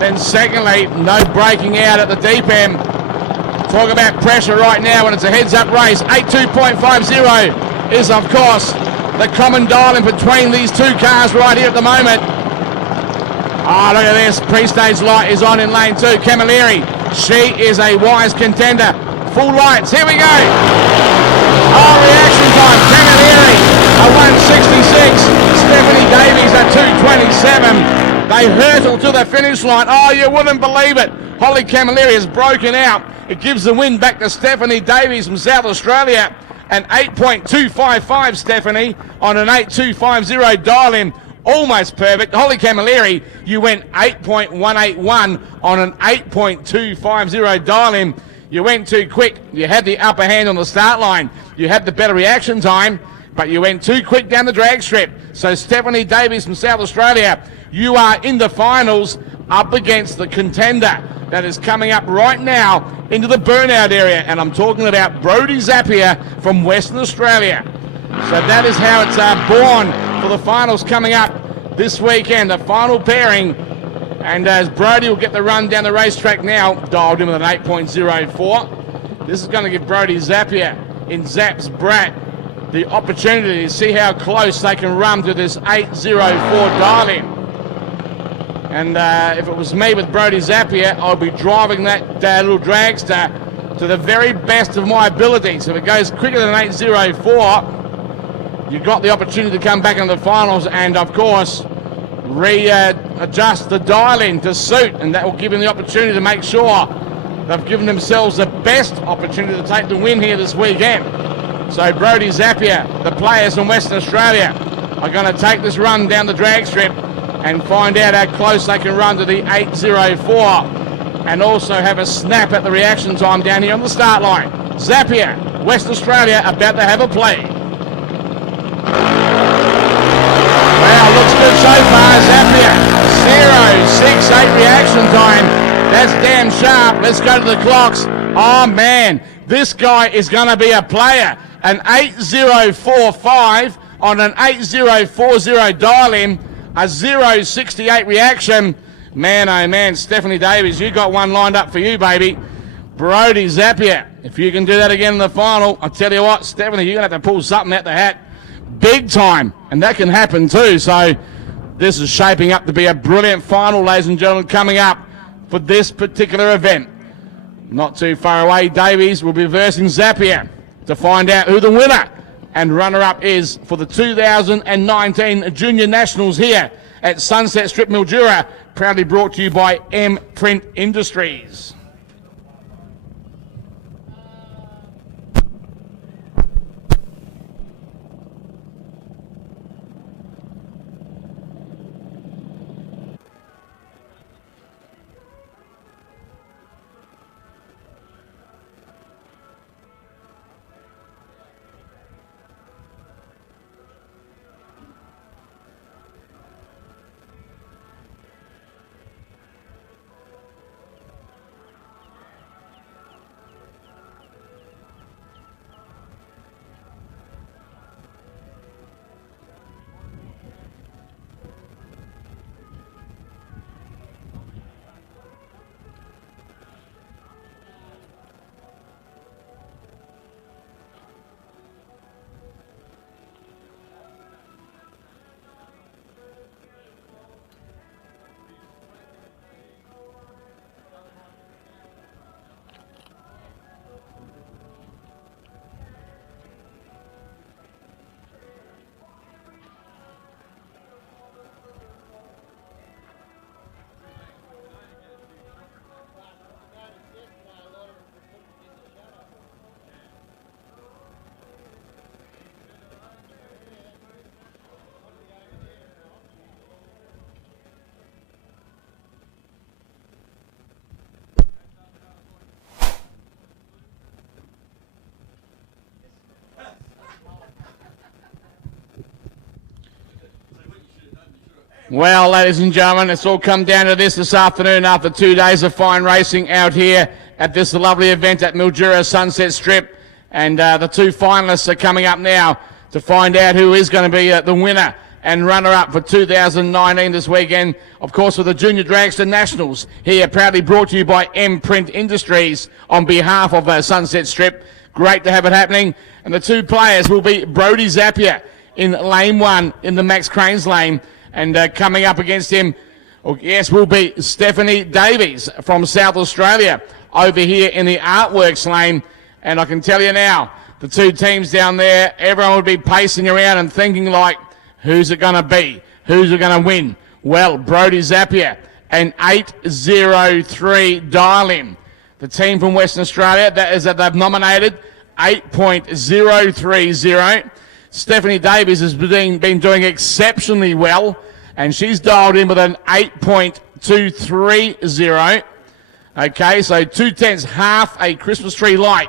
Then secondly, no breaking out at the deep end. Talk about pressure right now when it's a heads-up race. 82.50 is, of course, the common dial in between these two cars right here at the moment. Oh, look at this. Pre-stage light is on in lane 2. Camilleri, she is a wise contender. Full lights. Here we go. Oh, reaction time. Camilleri, a 166. Stephanie Davies, a 227. They hurtle to the finish line. Oh, you wouldn't believe it. Holly Camilleri has broken out. It gives the win back to Stephanie Davies from South Australia. An 8.255, Stephanie, on an 8250 dial-in. Almost perfect. Holly Camilleri, you went 8.181 on an 8.250 dial-in. You went too quick. You had the upper hand on the start line. You had the better reaction time, but you went too quick down the drag strip. So Stephanie Davies from South Australia, you are in the finals up against the contender that is coming up right now into the burnout area. And I'm talking about Brodie Zapier from Western Australia. So that is how it's born for the finals coming up this weekend, the final pairing. And as Brodie will get the run down the racetrack now, dialed in with an 8.04. This is going to give Brodie Zapier in Zap's Brat the opportunity to see how close they can run to this 8.04 dial-in. And if it was me with Brodie Zapier, I'd be driving that little dragster to the very best of my abilities. If it goes quicker than 8.04, you've got the opportunity to come back in the finals and, of course, readjust the dial-in to suit, and that will give them the opportunity to make sure they've given themselves the best opportunity to take the win here this weekend. So Brodie Zapier, the players from Western Australia, are going to take this run down the drag strip and find out how close they can run to the 8.04 and also have a snap at the reaction time down here on the start line. Zapier, Western Australia, about to have a play. Wow, looks good so far. Zapier, 0.68 reaction time. That's damn sharp. Let's go to the clocks. Oh, man, this guy is going to be a player. An 8.045 on an 8.040 dial-in, a 0.68 reaction. Man, oh, man, Stephanie Davies, you got one lined up for you, baby. Brodie Zapier, if you can do that again in the final, I'll tell you what, Stephanie, you're going to have to pull something out the hat. Big time, and that can happen too. So this is shaping up to be a brilliant final, ladies and gentlemen, coming up for this particular event. Not too far away, Davies will be versing Zapier to find out who the winner and runner-up is for the 2019 Junior Nationals here at Sunset Strip Mildura, proudly brought to you by Print Industries. Well, ladies and gentlemen, it's all come down to this afternoon after 2 days of fine racing out here at this lovely event at Mildura Sunset Strip. And the two finalists are coming up now to find out who is going to be the winner and runner-up for 2019 this weekend. Of course, with the Junior Dragster Nationals here, proudly brought to you by M-Print Industries on behalf of Sunset Strip. Great to have it happening. And the two players will be Brody Zapier in lane 1 in the Max Cranes lane. And coming up against him, will be Stephanie Davies from South Australia over here in the Artworks lane. And I can tell you now, the two teams down there, everyone would be pacing around and thinking like, who's it going to be? Who's it going to win? Well, Brody Zapier, an 803 dial-in. The team from Western Australia, that they've nominated 8.030. Stephanie Davies has been doing exceptionally well, and she's dialed in with an 8.230. Okay, so 2/10, half a Christmas tree light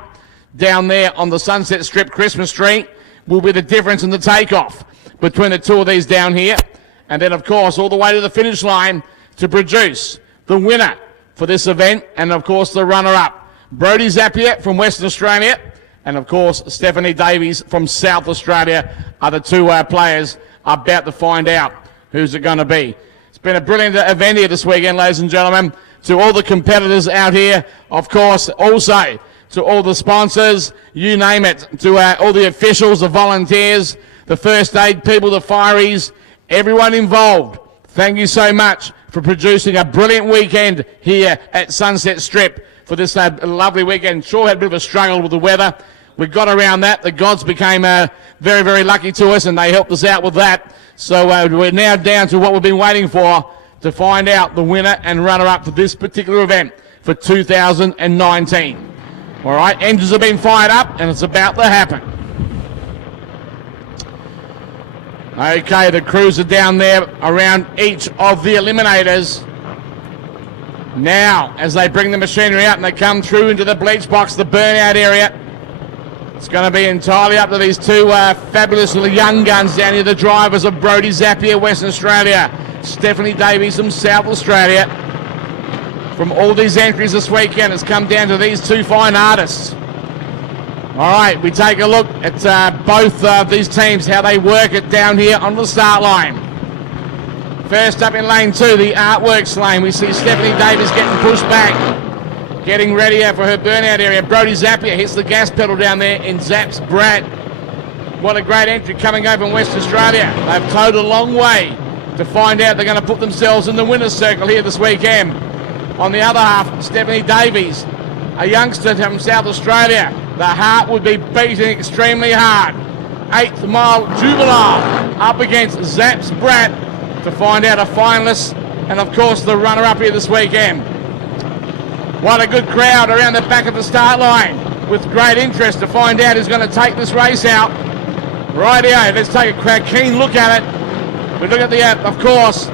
down there on the Sunset Strip Christmas tree will be the difference in the takeoff between the two of these down here. And then, of course, all the way to the finish line to produce the winner for this event and, of course, the runner-up. Brody Zapier from Western Australia and, of course, Stephanie Davies from South Australia are the two players about to find out who's it going to be. It's been a brilliant event here this weekend, ladies and gentlemen. To all the competitors out here, of course, also to all the sponsors, you name it, to all the officials, the volunteers, the first aid people, the fireys, everyone involved. Thank you so much for producing a brilliant weekend here at Sunset Strip for this lovely weekend. Sure had a bit of a struggle with the weather. We got around that. The gods became very, very lucky to us, and they helped us out with that. So we're now down to what we've been waiting for to find out the winner and runner-up for this particular event for 2019. All right, engines have been fired up, and it's about to happen. Okay, the crews are down there around each of the eliminators. Now, as they bring the machinery out and they come through into the bleach box, the burnout area, it's going to be entirely up to these two fabulous little young guns down here, the drivers of Brody Zapier, Western Australia, Stephanie Davies from South Australia. From all these entries this weekend, it's come down to these two fine artists. All right, we take a look at both of these teams, how they work it down here on the start line. First up in lane 2, the Artworks lane, we see Stephanie Davies getting pushed back, getting ready for her burnout area. Brody Zapier hits the gas pedal down there in Zap's Brat. What a great entry coming over from Western Australia. They've towed a long way to find out they're going to put themselves in the winner's circle here this weekend. On the other half, Stephanie Davies, a youngster from South Australia. The heart would be beating extremely hard. 8th Mile Jubilee up against Zap's Brat to find out a finalist and, of course, the runner-up here this weekend. What a good crowd around the back of the start line with great interest to find out who's going to take this race out. Rightio, let's take a keen look at it. We look at the, of course,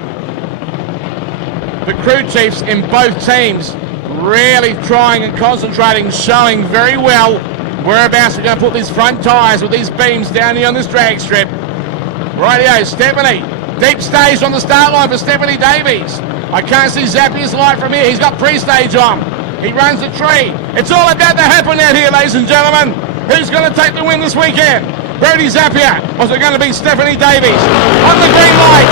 the crew chiefs in both teams really trying and concentrating, showing very well whereabouts we're going to put these front tyres with these beams down here on this drag strip. Rightio, Stephanie. Deep stage on the start line for Stephanie Davies. I can't see Zapier's light from here. He's got pre-stage on. He runs the tree. It's all about to happen out here, ladies and gentlemen. Who's going to take the win this weekend? Brody Zapier. Or is it going to be Stephanie Davies? On the green light.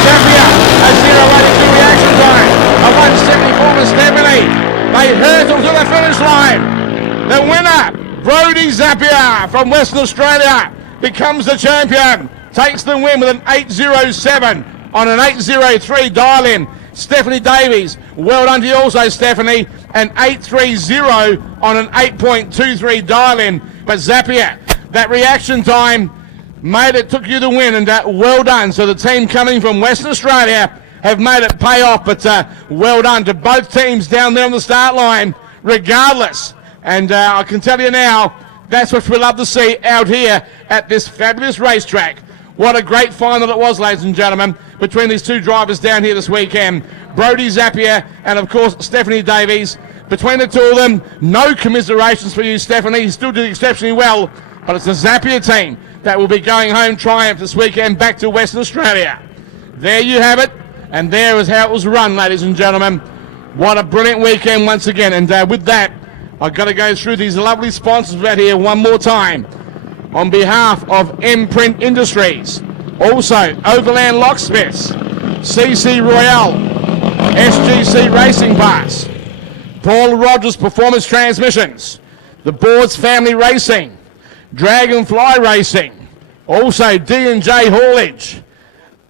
Zapier. A 0.82 reaction time. A 174 for Stephanie. They hurtle to the finish line. The winner, Brody Zapier from Western Australia, becomes the champion. Takes the win with an 8.07 on an 8.03 dial-in. Stephanie Davies, well done to you also, Stephanie, an 8.30 on an 8.23 dial-in. But Zapier, that reaction time made it, took you the win, and well done. So the team coming from Western Australia have made it pay off, but well done to both teams down there on the start line, regardless. And I can tell you now, that's what we love to see out here at this fabulous racetrack. What a great final it was, ladies and gentlemen, between these two drivers down here this weekend. Brody Zapier and, of course, Stephanie Davies. Between the two of them, no commiserations for you, Stephanie. You still did exceptionally well, but it's the Zapier team that will be going home triumph this weekend back to Western Australia. There you have it, and there is how it was run, ladies and gentlemen. What a brilliant weekend once again, and with that, I've got to go through these lovely sponsors right here one more time. On behalf of Imprint Industries, also Overland Locksmiths, CC Royale, SGC Racing Parts, Paul Rogers Performance Transmissions, the Boards Family Racing, Dragonfly Racing, also D&J Haulage,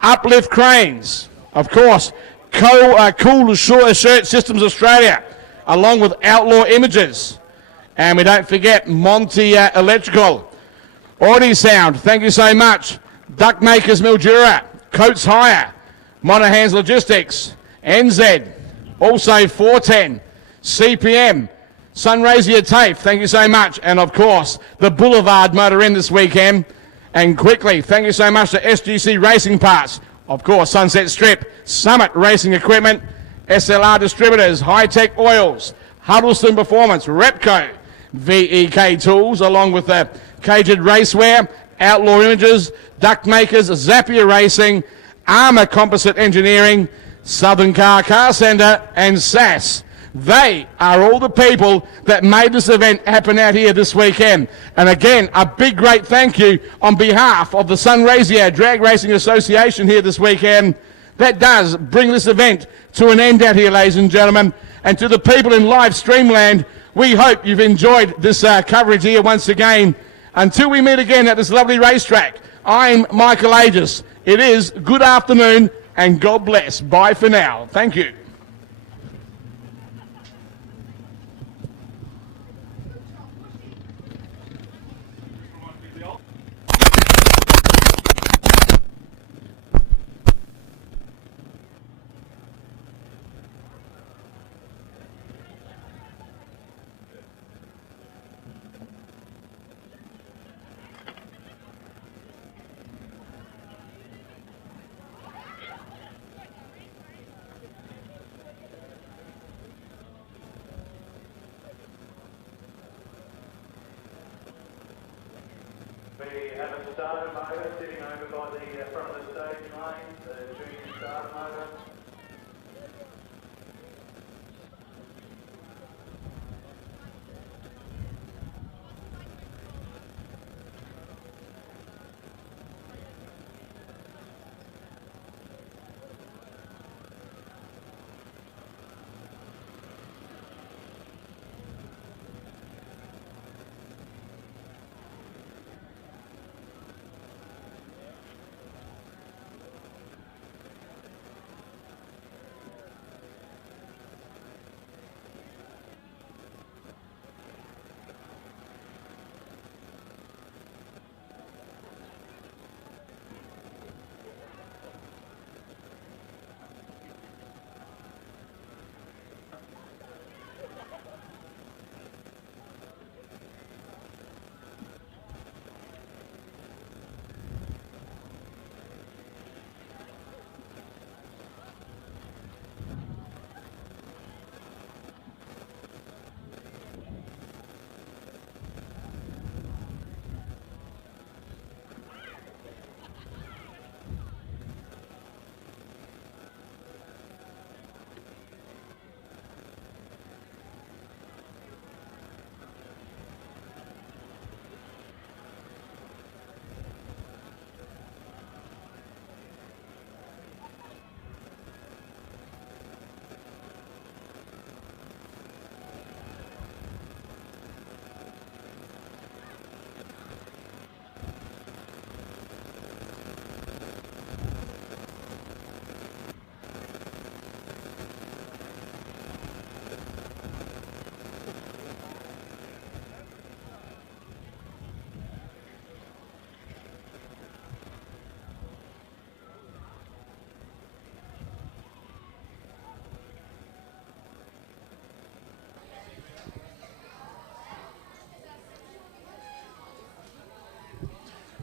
Uplift Cranes, of course, Cool Shirt Systems Australia, along with Outlaw Images. And we don't forget Monty Electrical, Audi Sound, thank you so much, Duck Makers Mildura, Coates Hire, Monaghan's Logistics, NZ, also 410, CPM, Sunraysia Tafe, thank you so much, and of course, the Boulevard Motor Inn this weekend. And quickly, thank you so much to SGC Racing Parts, of course, Sunset Strip, Summit Racing Equipment, SLR Distributors, High Tech Oils, Huddleston Performance, Repco, VEK Tools, along with the Caged Racewear, Outlaw Images, Duck Makers, Zapier Racing, Armour Composite Engineering, Southern Car Centre, and SAS. They are all the people that made this event happen out here this weekend. And again, a big, great thank you on behalf of the Sunraysia Drag Racing Association here this weekend. That does bring this event to an end out here, ladies and gentlemen. And to the people in live streamland, we hope you've enjoyed this coverage here once again. Until we meet again at this lovely racetrack, I'm Michael Aegis. It is good afternoon and God bless. Bye for now. Thank you. We have a starter motor sitting over by the front of the stage lane, the junior starter motor.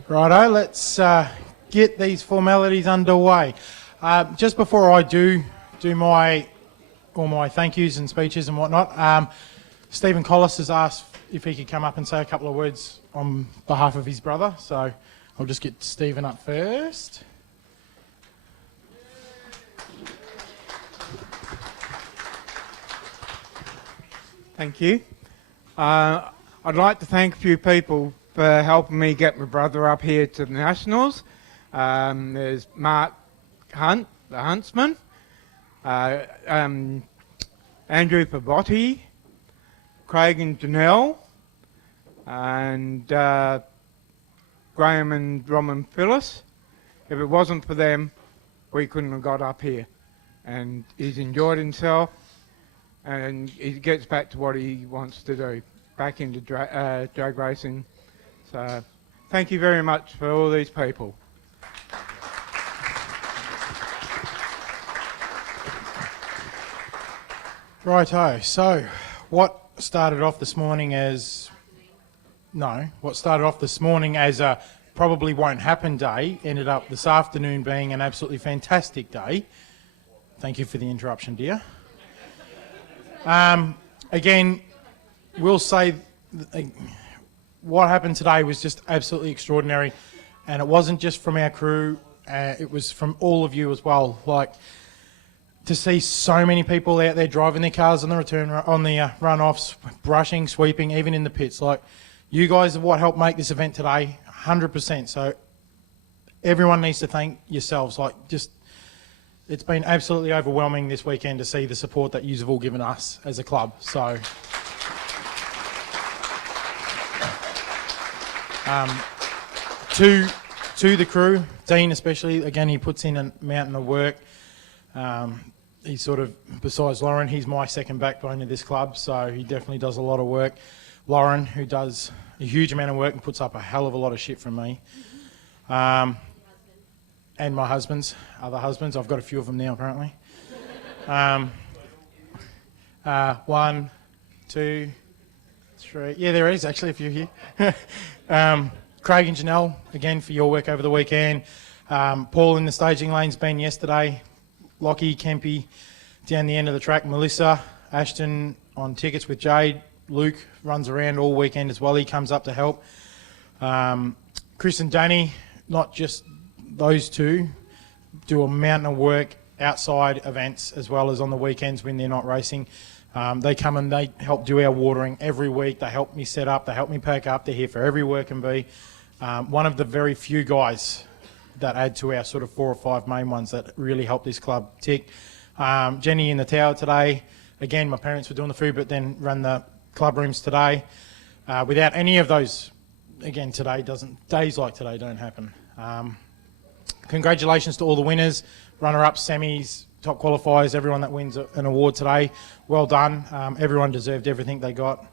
Righto, let's get these formalities underway. Just before I do all my thank yous and speeches and whatnot, Stephen Collis has asked if he could come up and say a couple of words on behalf of his brother, so I'll just get Stephen up first. Thank you. I'd like to thank a few people for helping me get my brother up here to the Nationals. There's Mark Hunt, the huntsman, Andrew Pavotti, Craig and Janelle, and Graham and Roman Phyllis. If it wasn't for them, we couldn't have got up here. And he's enjoyed himself, and he gets back to what he wants to do, back into drag racing. So thank you very much for all these people. Righto, so what started off this morning as a probably won't happen day ended up this afternoon being an absolutely fantastic day. Thank you for the interruption, dear. Again, we'll say what happened today was just absolutely extraordinary, and it wasn't just from our crew, it was from all of you as well. Like, to see so many people out there driving their cars on the runoffs, brushing, sweeping, even in the pits. Like, you guys are what helped make this event today, 100%. So everyone needs to thank yourselves. Like, just, it's been absolutely overwhelming this weekend to see the support that you've all given us as a club. So, to the crew, Dean especially, again, he puts in a mountain of work. He's sort of, besides Lauren, he's my second backbone of this club, so he definitely does a lot of work. Lauren, who does a huge amount of work and puts up a hell of a lot of shit from me. And my other husbands, I've got a few of them now apparently. 1, 2, 3, yeah, there is actually a few here. Craig and Janelle, again, for your work over the weekend. Paul in the staging lane's been yesterday. Lockie, Kempy down the end of the track. Melissa, Ashton on tickets with Jade. Luke runs around all weekend as well. He comes up to help. Chris and Danny, not just those two, do a mountain of work outside events as well as on the weekends when they're not racing. They come and they help do our watering every week. They help me set up. They help me pack up. They're here for every work and be. One of the very few guys that add to our sort of 4 or 5 main ones that really help this club tick. Jenny in the tower today. Again, my parents were doing the food, but then run the club rooms today. Without any of those, again, days like today don't happen. Congratulations to all the winners, runner-ups, semis, top qualifiers, everyone that wins an award today. Well done. Everyone deserved everything they got.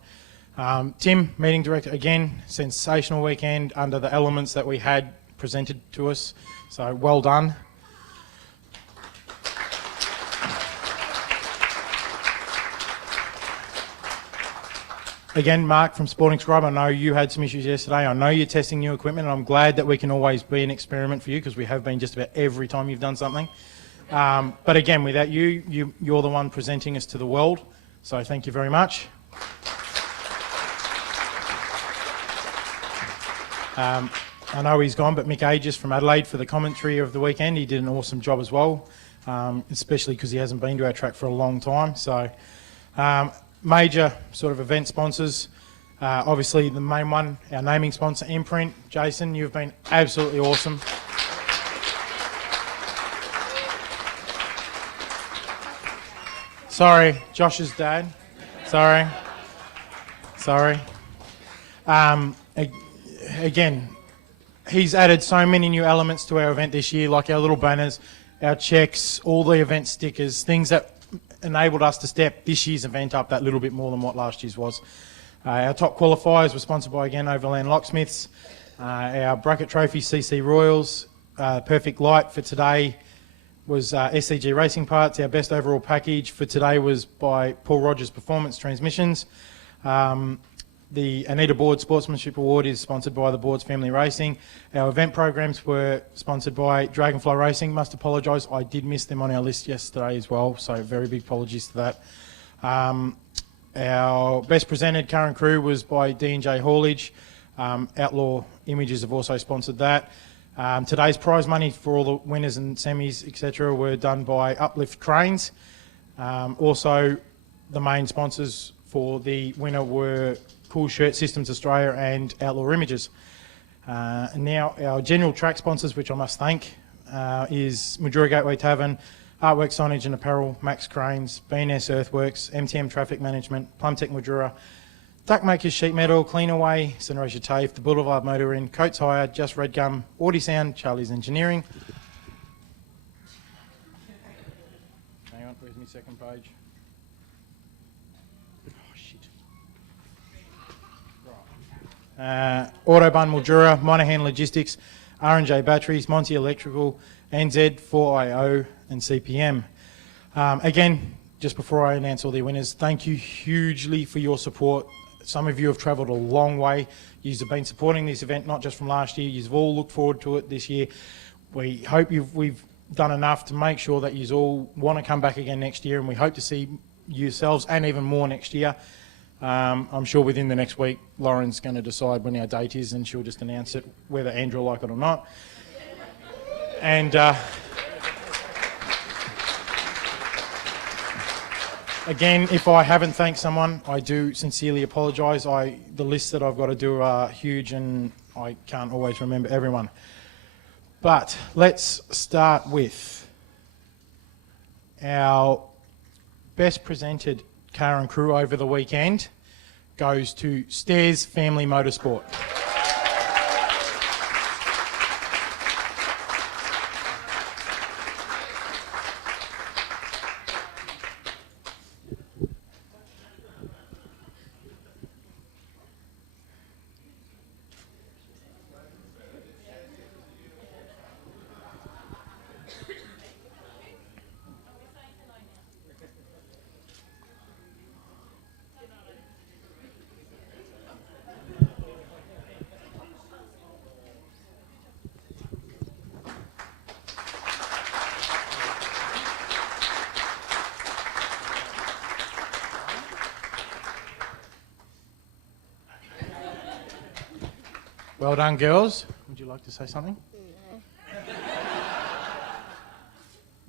Tim, meeting director, again, sensational weekend under the elements that we had presented to us, so well done. Again, Mark from Sporting Scribe, I know you had some issues yesterday. I know you're testing new equipment, and I'm glad that we can always be an experiment for you, because we have been just about every time you've done something. But again, without you're the one presenting us to the world, so thank you very much. I know he's gone, but Mick Aegis from Adelaide for the commentary of the weekend. He did an awesome job as well, especially because he hasn't been to our track for a long time. So, major sort of event sponsors. Obviously, the main one, our naming sponsor, Imprint. Jason, you've been absolutely awesome. Sorry, Josh's dad. Sorry. Again, he's added so many new elements to our event this year, like our little banners, our checks, all the event stickers, things that enabled us to step this year's event up that little bit more than what last year's was. Our top qualifiers were sponsored by, again, Overland Locksmiths. Our bracket trophy, CC Royals. Perfect Light for today was SCG Racing Parts. Our best overall package for today was by Paul Rogers Performance Transmissions. The Anita Board Sportsmanship Award is sponsored by the Board's Family Racing. Our event programs were sponsored by Dragonfly Racing. Must apologise, I did miss them on our list yesterday as well, so very big apologies to that. Our best presented current crew was by D&J Haulage. Outlaw Images have also sponsored that. Today's prize money for all the winners and semis, etc., were done by Uplift Cranes. Also, the main sponsors for the winner were Cool Shirt Systems Australia and Outlaw Images. And now our general track sponsors, which I must thank, is Mildura Gateway Tavern, Artwork Signage and Apparel, Max Cranes, B&S Earthworks, MTM Traffic Management, Plumtech Mildura, Duckmakers Sheet Metal, Cleanaway, Sunrise TAFE, The Boulevard Motor Inn, Coates Hire, Just Red Gum, Audi Sound, Charlie's Engineering. Hang on, where's my second page? Oh, shit. Right. Autobahn Mildura, Monahan Logistics, R&J Batteries, Monty Electrical, NZ, 4IO and CPM. Again, just before I announce all the winners, thank you hugely for your support. Some of you have travelled a long way. You've been supporting this event, not just from last year. You've all looked forward to it this year. We hope we've done enough to make sure that you all want to come back again next year, and we hope to see yourselves and even more next year. I'm sure within the next week, Lauren's going to decide when our date is, and she'll just announce it, whether Andrew will like it or not. And again, if I haven't thanked someone, I do sincerely apologise. The lists that I've got to do are huge and I can't always remember everyone. But let's start with our best presented car and crew over the weekend goes to Stairs Family Motorsport. Well done, girls. Would you like to say something?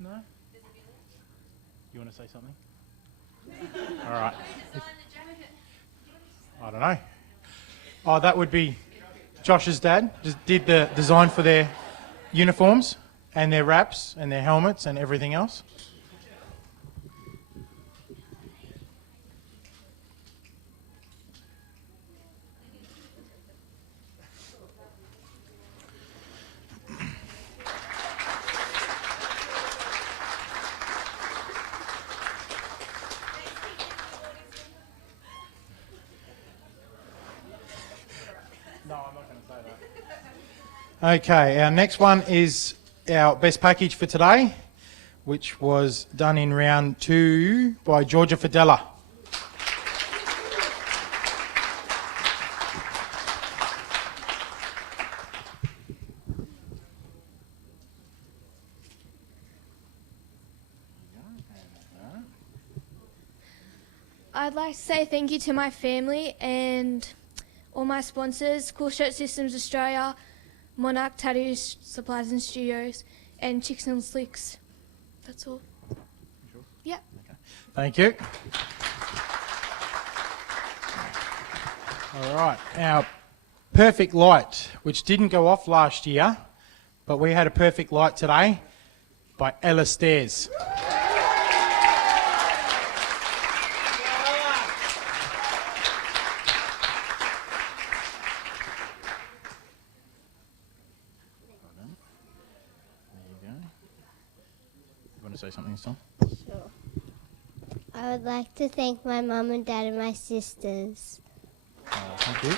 No. No? You want to say something? All right. I don't know. Oh, that would be Josh's dad. Just did the design for their uniforms and their wraps and their helmets and everything else. Okay, our next one is our best package for today, which was done in round 2 by Georgia Fidella. I'd like to say thank you to my family and all my sponsors, Cool Shirt Systems Australia, Monarch Tattoos, Supplies and Studios, and Chicks and Slicks. That's all. Sure? Yeah. Okay. Thank you. All right, our perfect light, which didn't go off last year, but we had a perfect light today by Ella Stairs. Say something, Tom? Sure. I would like to thank my mum and dad and my sisters. Thank you.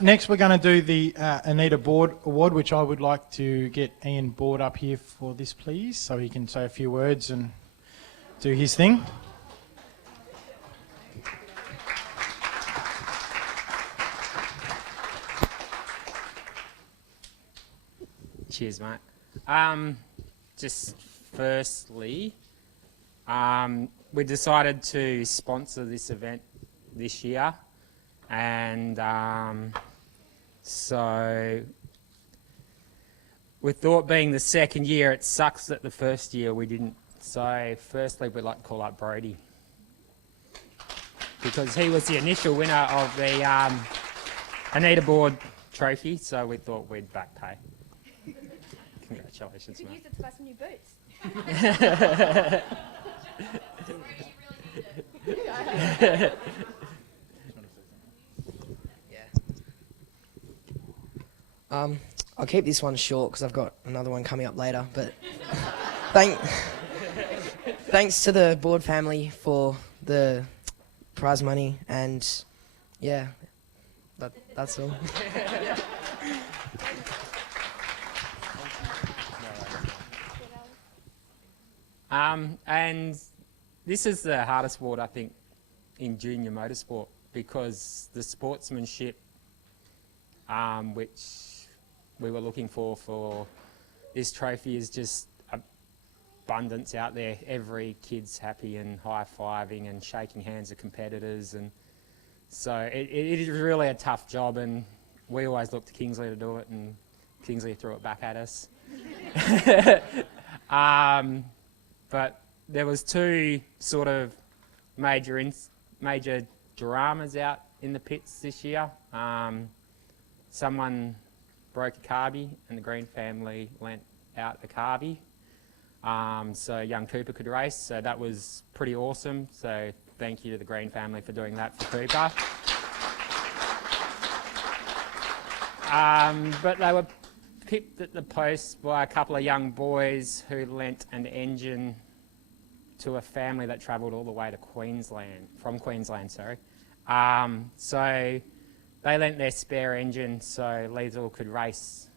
Next, we're going to do the Anita Board Award, which I would like to get Ian Board up here for this, please, so he can say a few words and do his thing. Cheers, mate. Just firstly, we decided to sponsor this event this year And so with thought being the second year, it sucks that the first year we didn't. So firstly, we'd like to call up Brody, because he was the initial winner of the Anita Board trophy, so we thought we'd back pay. Congratulations, Could mate. use it to buy some new boots. I'll keep this one short because I've got another one coming up later. But thanks to the board family for the prize money, and yeah, that's all. And this is the hardest award, I think, in junior motorsport, because the sportsmanship, which we were looking for this trophy, is just abundance out there. Every kid's happy and high-fiving and shaking hands with competitors, and so it is really a tough job, and we always look to Kingsley to do it, and Kingsley threw it back at us. But there was two sort of major dramas out in the pits this year. Someone broke a carby, and the Green family lent out the carby, so young Cooper could race. So that was pretty awesome. So thank you to the Green family for doing that for Cooper. But they were pipped at the post by a couple of young boys who lent an engine to a family that travelled all the way to Queensland, from Queensland, sorry. So they lent their spare engine so Liesl could race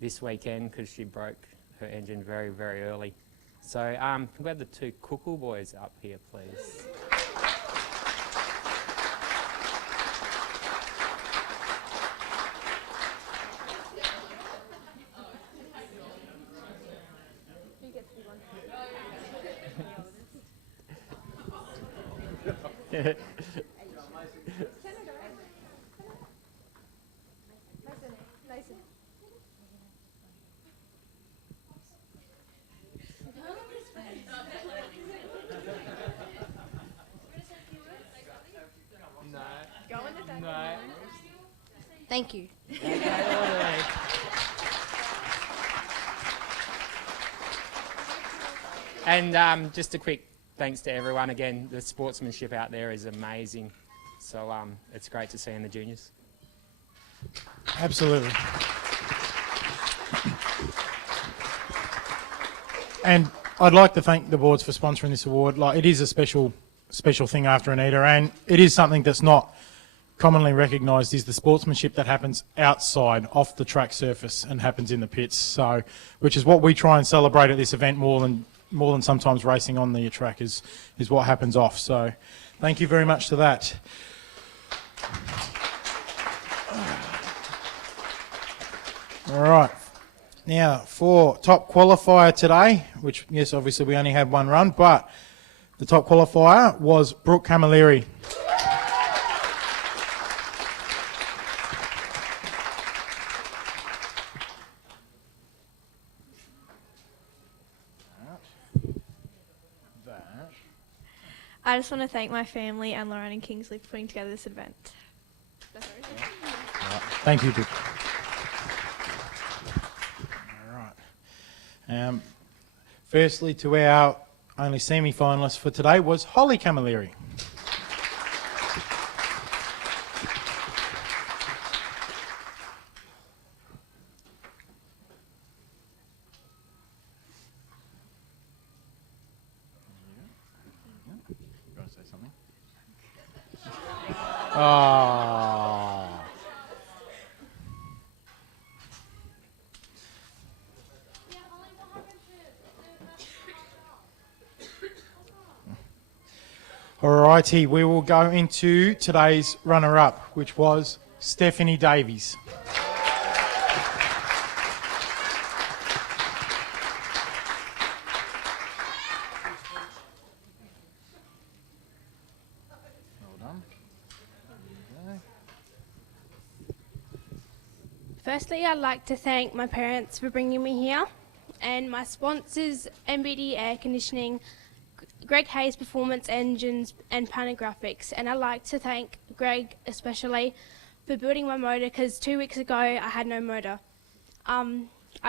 this weekend, because she broke her engine very, very early. So can we have the two Cuckoo boys up here, please? Thank you. And just a quick thanks to everyone again. The sportsmanship out there is amazing. So it's great to see in the juniors. Absolutely. And I'd like to thank the boards for sponsoring this award. Like, it is a special thing after Anita, and it is something that's not commonly recognised, is the sportsmanship that happens outside, off the track surface, and happens in the pits. So, which is what we try and celebrate at this event more than sometimes racing on the track is what happens off. So, thank you very much to that. All right. Now, for top qualifier today, which, yes, obviously we only had one run, but the top qualifier was Brooke Camilleri. I just want to thank my family and Lorraine and Kingsley for putting together this event. Thank you, Brooke. All right. Firstly, to our only semi-finalist for today was Holly Camilleri. You want to say something? Oh. Alrighty, we will go into today's runner-up, which was Stephanie Davies. Well done. Firstly, I'd like to thank my parents for bringing me here and my sponsors, MBD Air Conditioning, Greg Hayes Performance Engines and Panagraphics. And I'd like to thank Greg especially for building my motor because 2 weeks ago I had no motor. I'd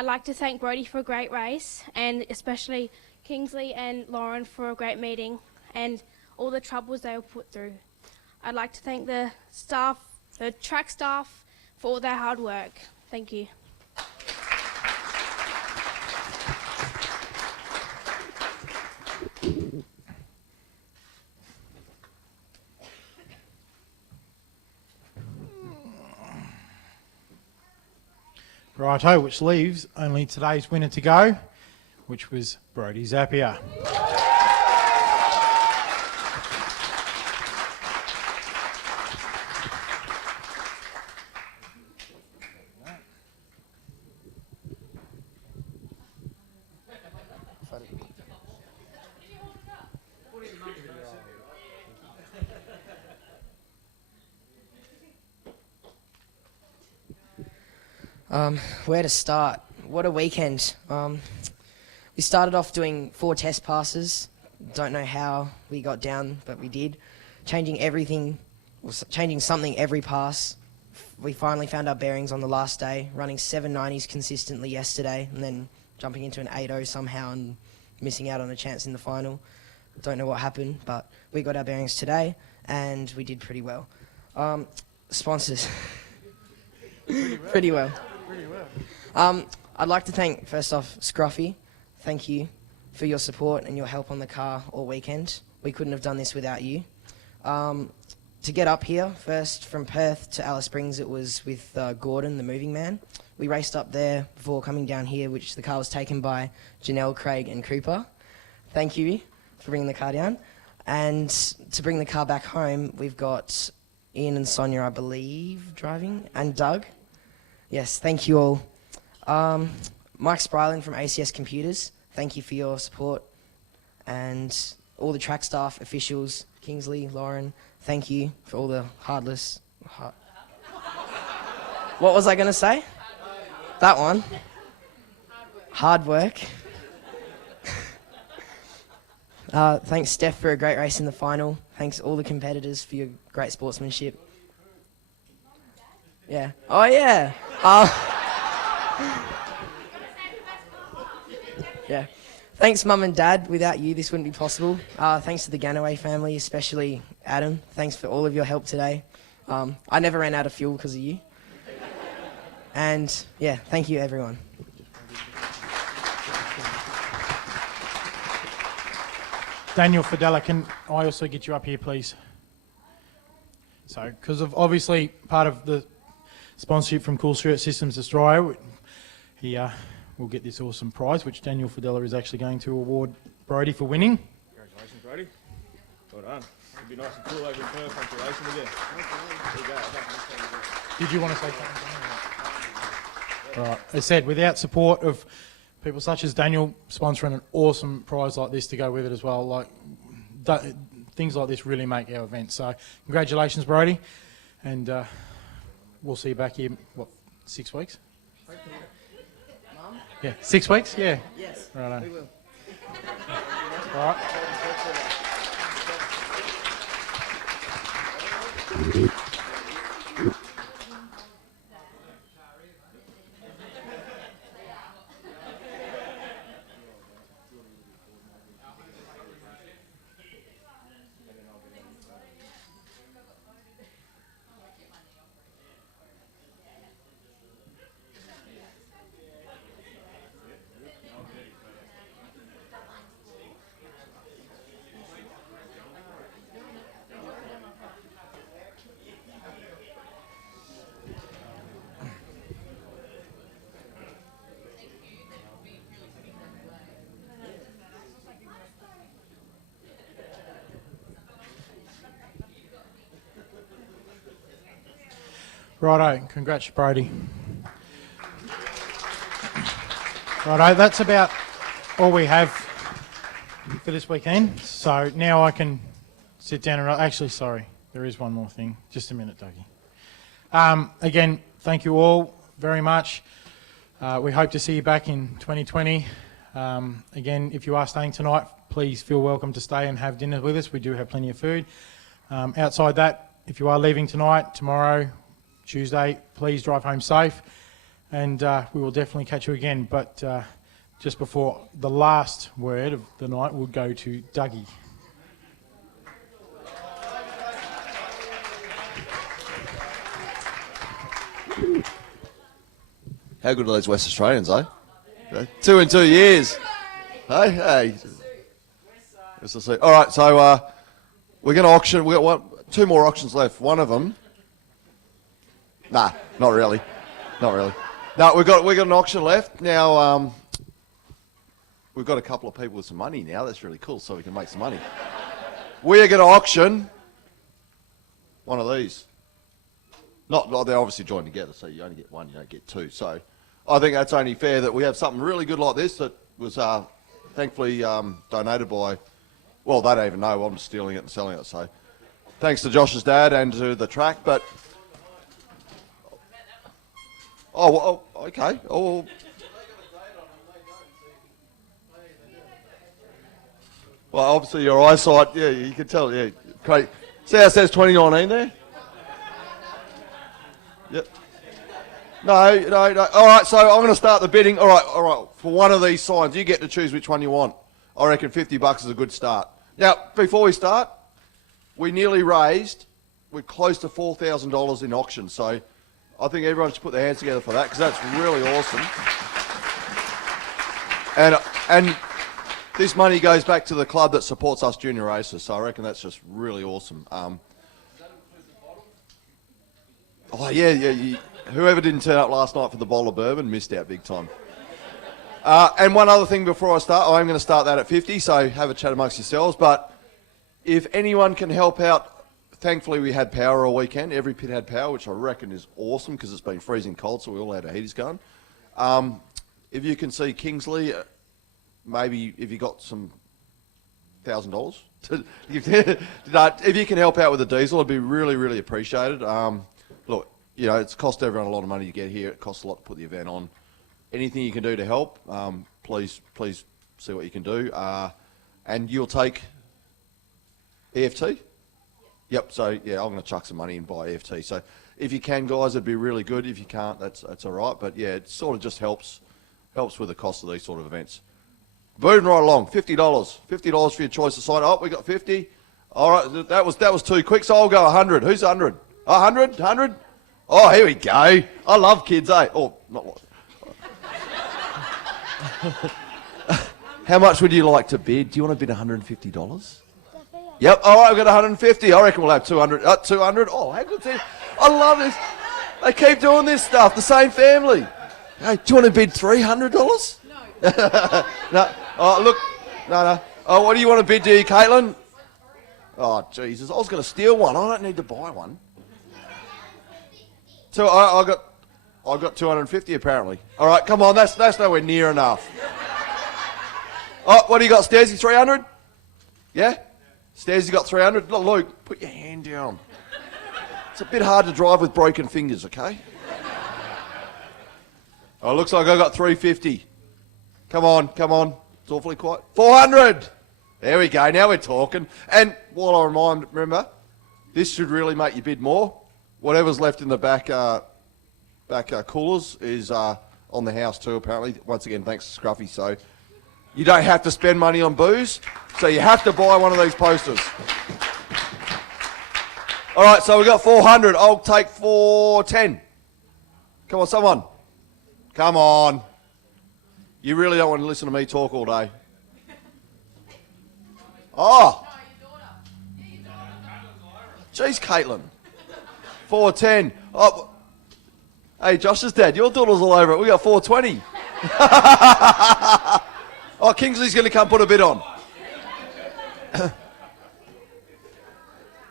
like to thank Brody for a great race and especially Kingsley and Lauren for a great meeting and all the troubles they were put through. I'd like to thank the staff, the track staff, for all their hard work. Thank you. Righto, which leaves only today's winner to go, which was Brody Zapier. Where to start? What a weekend. We started off doing 4 test passes. Don't know how we got down, but we did. Changing something every pass. We finally found our bearings on the last day, running 790s consistently yesterday, and then jumping into an 8.0 somehow and missing out on a chance in the final. Don't know what happened, but we got our bearings today, and we did pretty well. Sponsors. Pretty well. I'd like to thank, first off, Scruffy. Thank you for your support and your help on the car all weekend. We couldn't have done this without you. To get up here, first from Perth to Alice Springs, it was with Gordon, the moving man. We raced up there before coming down here, which the car was taken by Janelle, Craig and Cooper. Thank you for bringing the car down. And to bring the car back home, we've got Ian and Sonia, I believe, driving, and Doug. Yes, thank you all. Mike Spryland from ACS Computers, thank you for your support. And all the track staff, officials, Kingsley, Lauren, thank you for all the What was I going to say? That one. Hard work. Thanks, Steph, for a great race in the final. Thanks all the competitors for your great sportsmanship. Yeah. Oh, yeah. Yeah. Thanks, Mum and Dad. Without you, this wouldn't be possible. Thanks to the Ganaway family, especially Adam. Thanks for all of your help today. I never ran out of fuel because of you. And, yeah, thank you, everyone. Daniel Fidella, can I also get you up here, please? So, because of obviously part of the sponsorship from Cool Shirt Systems Australia, he will get this awesome prize, which Daniel Fidella is actually going to award Brody for winning. Congratulations, Brody. Well done. It'll be nice and cool over in Perth after racing again. There you go. Did you want to say something? Right. As I said, without support of people such as Daniel sponsoring an awesome prize like this to go with it as well, like things like this really make our event. So congratulations, Brody, and we'll see you back here, what, 6 weeks? Yeah, 6 weeks? Yeah. Yes, right we will. All right. Righto, congrats, Brody. Righto, that's about all we have for this weekend. So now I can sit down and... Actually, sorry, there is one more thing. Just a minute, Dougie. Again, thank you all very much. We hope to see you back in 2020. Again, if you are staying tonight, please feel welcome to stay and have dinner with us. We do have plenty of food. Outside that, if you are leaving tonight, tomorrow, Tuesday, please drive home safe, and we will definitely catch you again. But just before the last word of the night, we'll go to Dougie. How good are those West Australians, eh? 2 in 2 years. Hey. All right, so we're going to auction. We've got 2 more auctions left. One of them. Nah, not really. No, we've got an auction left now. We've got a couple of people with some money now. That's really cool, so we can make some money. We are going to auction one of these. Not they're obviously joined together, so you only get one, you don't get 2. So I think that's only fair that we have something really good like this that was thankfully donated by, well, they don't even know. I'm just stealing it and selling it. So thanks to Josh's dad and to the track. But okay. Oh. Well, obviously your eyesight, yeah, you can tell, yeah, great. See how it says 2019 there? Yep. No. All right, so I'm going to start the bidding. All right. For one of these signs, you get to choose which one you want. I reckon $50 is a good start. Now, before we start, we're close to $4,000 in auction. So I think everyone should put their hands together for that because that's really awesome. And this money goes back to the club that supports us junior racers. So I reckon that's just really awesome. Whoever didn't turn up last night for the bowl of bourbon missed out big time. And one other thing before I start, I'm going to start that at 50, so have a chat amongst yourselves. But if anyone can help out, thankfully we had power all weekend. Every pit had power, which I reckon is awesome because it's been freezing cold, so we all had our heaters going. If you can see Kingsley, maybe if you got some $1,000, if you can help out with the diesel, it'd be really, really appreciated. Look, you know, it's cost everyone a lot of money to get here. It costs a lot to put the event on. Anything you can do to help, please see what you can do. And you'll take EFT? Yep, so yeah, I'm going to chuck some money and buy EFT. So if you can, guys, it'd be really good. If you can't, that's all right. But yeah, it sort of just helps with the cost of these sort of events. Moving right along, $50. $50 for your choice of sign. Oh, we got 50. All right, that was too quick, so I'll go 100. Who's 100? 100? 100? Oh, here we go. I love kids, eh? Oh, not like. How much would you like to bid? Do you want to bid $150? Yep. All right, I've got 150. I reckon we'll have 200. 200. Oh, how good's this? I love this. They keep doing this stuff. The same family. Hey, do you want to bid $300? No. No. Oh, look. No. Oh, what do you want to bid, do you, Caitlin? Oh, Jesus. I was going to steal one. I don't need to buy one. So I got 250 apparently. All right, come on. That's nowhere near enough. Oh, what do you got, Stairsy? 300? Yeah? Stairsy got 300? Look, Luke, put your hand down. It's a bit hard to drive with broken fingers, okay? Oh, looks like I got 350. Come on. It's awfully quiet. 400! There we go, now we're talking. And while I remember, this should really make you bid more. Whatever's left in the back coolers is on the house too, apparently. Once again, thanks to Scruffy. So you don't have to spend money on booze, so you have to buy one of these posters. All right, so we got 400. I'll take 410. Come on, someone. Come on. You really don't want to listen to me talk all day. Oh. Jeez, Caitlin. 410. Oh. Hey, Josh's dad, your daughter's all over it. We got 420. Oh, Kingsley's going to come put a bid on.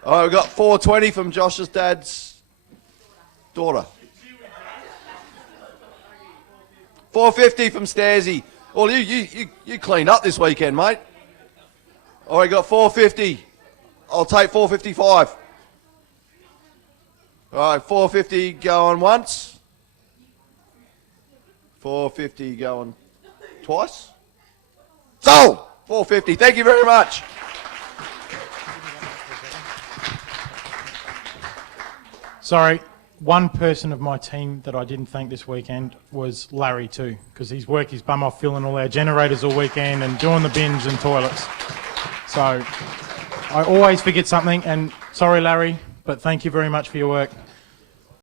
All right, we've got 420 from Josh's dad's daughter. 450 from Stairsy. Well, you cleaned up this weekend, mate. All right, got 450. I'll take 455. All right, 450 going once. 450 going twice. Sold! 450. Thank you very much. Sorry, one person of my team that I didn't thank this weekend was Larry too, because he's worked his bum off filling all our generators all weekend and doing the bins and toilets. So I always forget something, and sorry Larry, but thank you very much for your work.